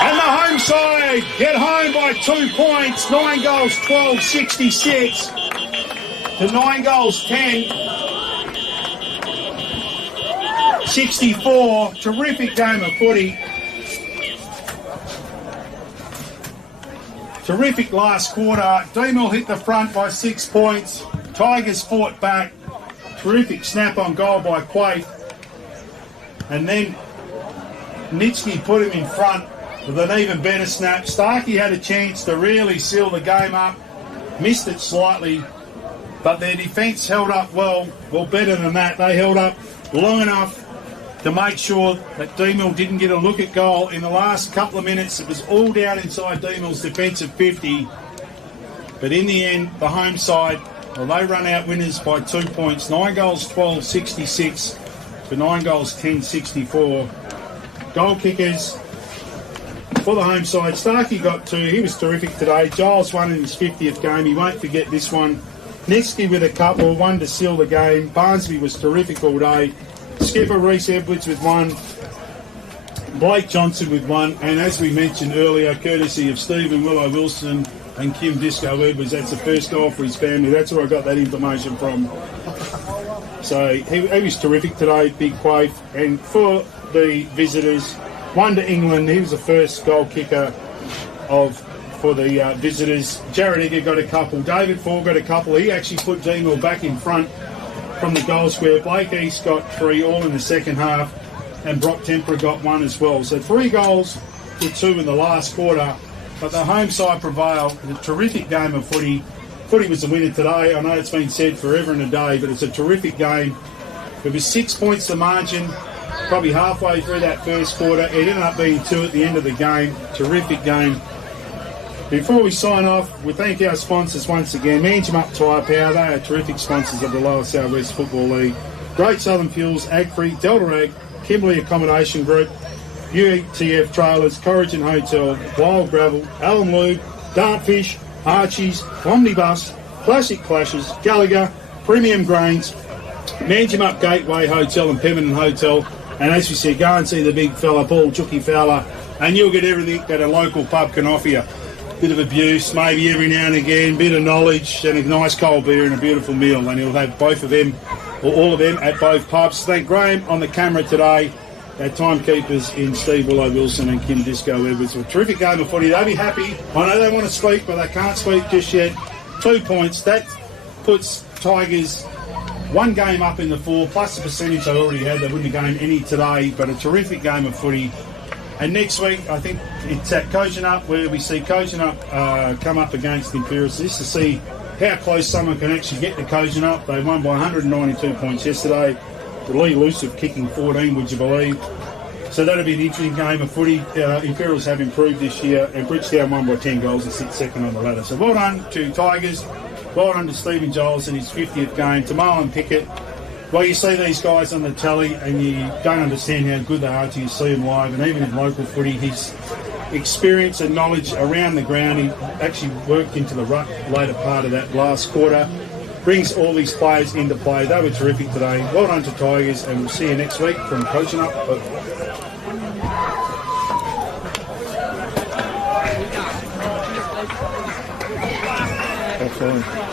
And the home side get home by 2 points. 9 goals, 12, 66. To 9 goals, 10. 64. Terrific game of footy. Terrific last quarter. Deanmill hit the front by 6 points. Tigers fought back. Terrific snap on goal by Quaife. And then Nitsky put him in front with an even better snap. Starkey had a chance to really seal the game up. Missed it slightly. But their defence held up well. Well, better than that. They held up long enough to make sure that Deanmill didn't get a look at goal. In the last couple of minutes, it was all down inside Deanmill's defensive 50. But in the end, the home side, well, they run out winners by 2 points. 9 goals, 12, 66 to 9 goals, 10, 64. Goal kickers for the home side. Starkey got 2. He was terrific today. Giles won in his 50th game. He won't forget this one. Netsky with a couple, one to seal the game. Barnsby was terrific all day. Skipper Reece Edwards with 1, Blake Johnson with 1, and as we mentioned earlier, courtesy of Stephen Willow Wilson and Kim Disco Edwards, that's the first goal for his family. That's where I got that information from. So he was terrific today, big Quaife. And for the visitors, 1 to England, he was the first goal kicker for the visitors. Jared Egger got a couple, David Ford got a couple. He actually put Deanmill back in front from the goal square. Blake East got 3, all in the second half, and Brock Tempera got 1 as well. So 3 goals to 2 in the last quarter, but the home side prevailed. A terrific game of footy. Footy was the winner today. I know it's been said forever and a day, but it's a terrific game. It was 6 points the margin, probably halfway through that first quarter. It ended up being 2 at the end of the game. Terrific game. Before we sign off, we thank our sponsors once again. Manjimup Tyre Power, they are terrific sponsors of the Lower South West Football League. Great Southern Fuels, Agfree, Delta Ag, Kimberley Accommodation Group, UETF Trailers, Corrigan Hotel, Wild Gravel, Allen Lube, Dartfish, Archie's, Omnibus, Classic Clashes, Gallagher, Premium Grains, Manjimup Gateway Hotel and Pemberton Hotel. And as we said, go and see the big fella, Paul Chucky Fowler, and you'll get everything that a local pub can offer you. Bit of abuse, maybe every now and again, bit of knowledge, and a nice cold beer and a beautiful meal. And he'll have both of them, or all of them, at both pubs. Thank Graham on the camera today, our timekeepers in Steve Willow Wilson and Kim Disco Edwards. A terrific game of footy. They'll be happy. I know they want to speak, but they can't speak just yet. 2 points. That puts Tigers 1 game up in the 4, plus the percentage they already had. They wouldn't have gained any today, but a terrific game of footy. And next week, I think it's at Kojonup where we see Kojonup come up against Imperials. Just to see how close someone can actually get to Kojonup. They won by 192 points yesterday. The Lee Lucive kicking 14, would you believe? So that'll be an interesting game of footy. Imperials have improved this year, and Bridgetown won by 10 goals and sits second on the ladder. So well done to Tigers. Well done to Stephen Giles in his 50th game. To Marlon Pickett. Well, you see these guys on the telly and you don't understand how good they are until you see them live. And even in local footy, his experience and knowledge around the ground, he actually worked into the later part of that last quarter, brings all these players into play. They were terrific today. Well done to Tigers, and we'll see you next week from Kojonup. Excellent.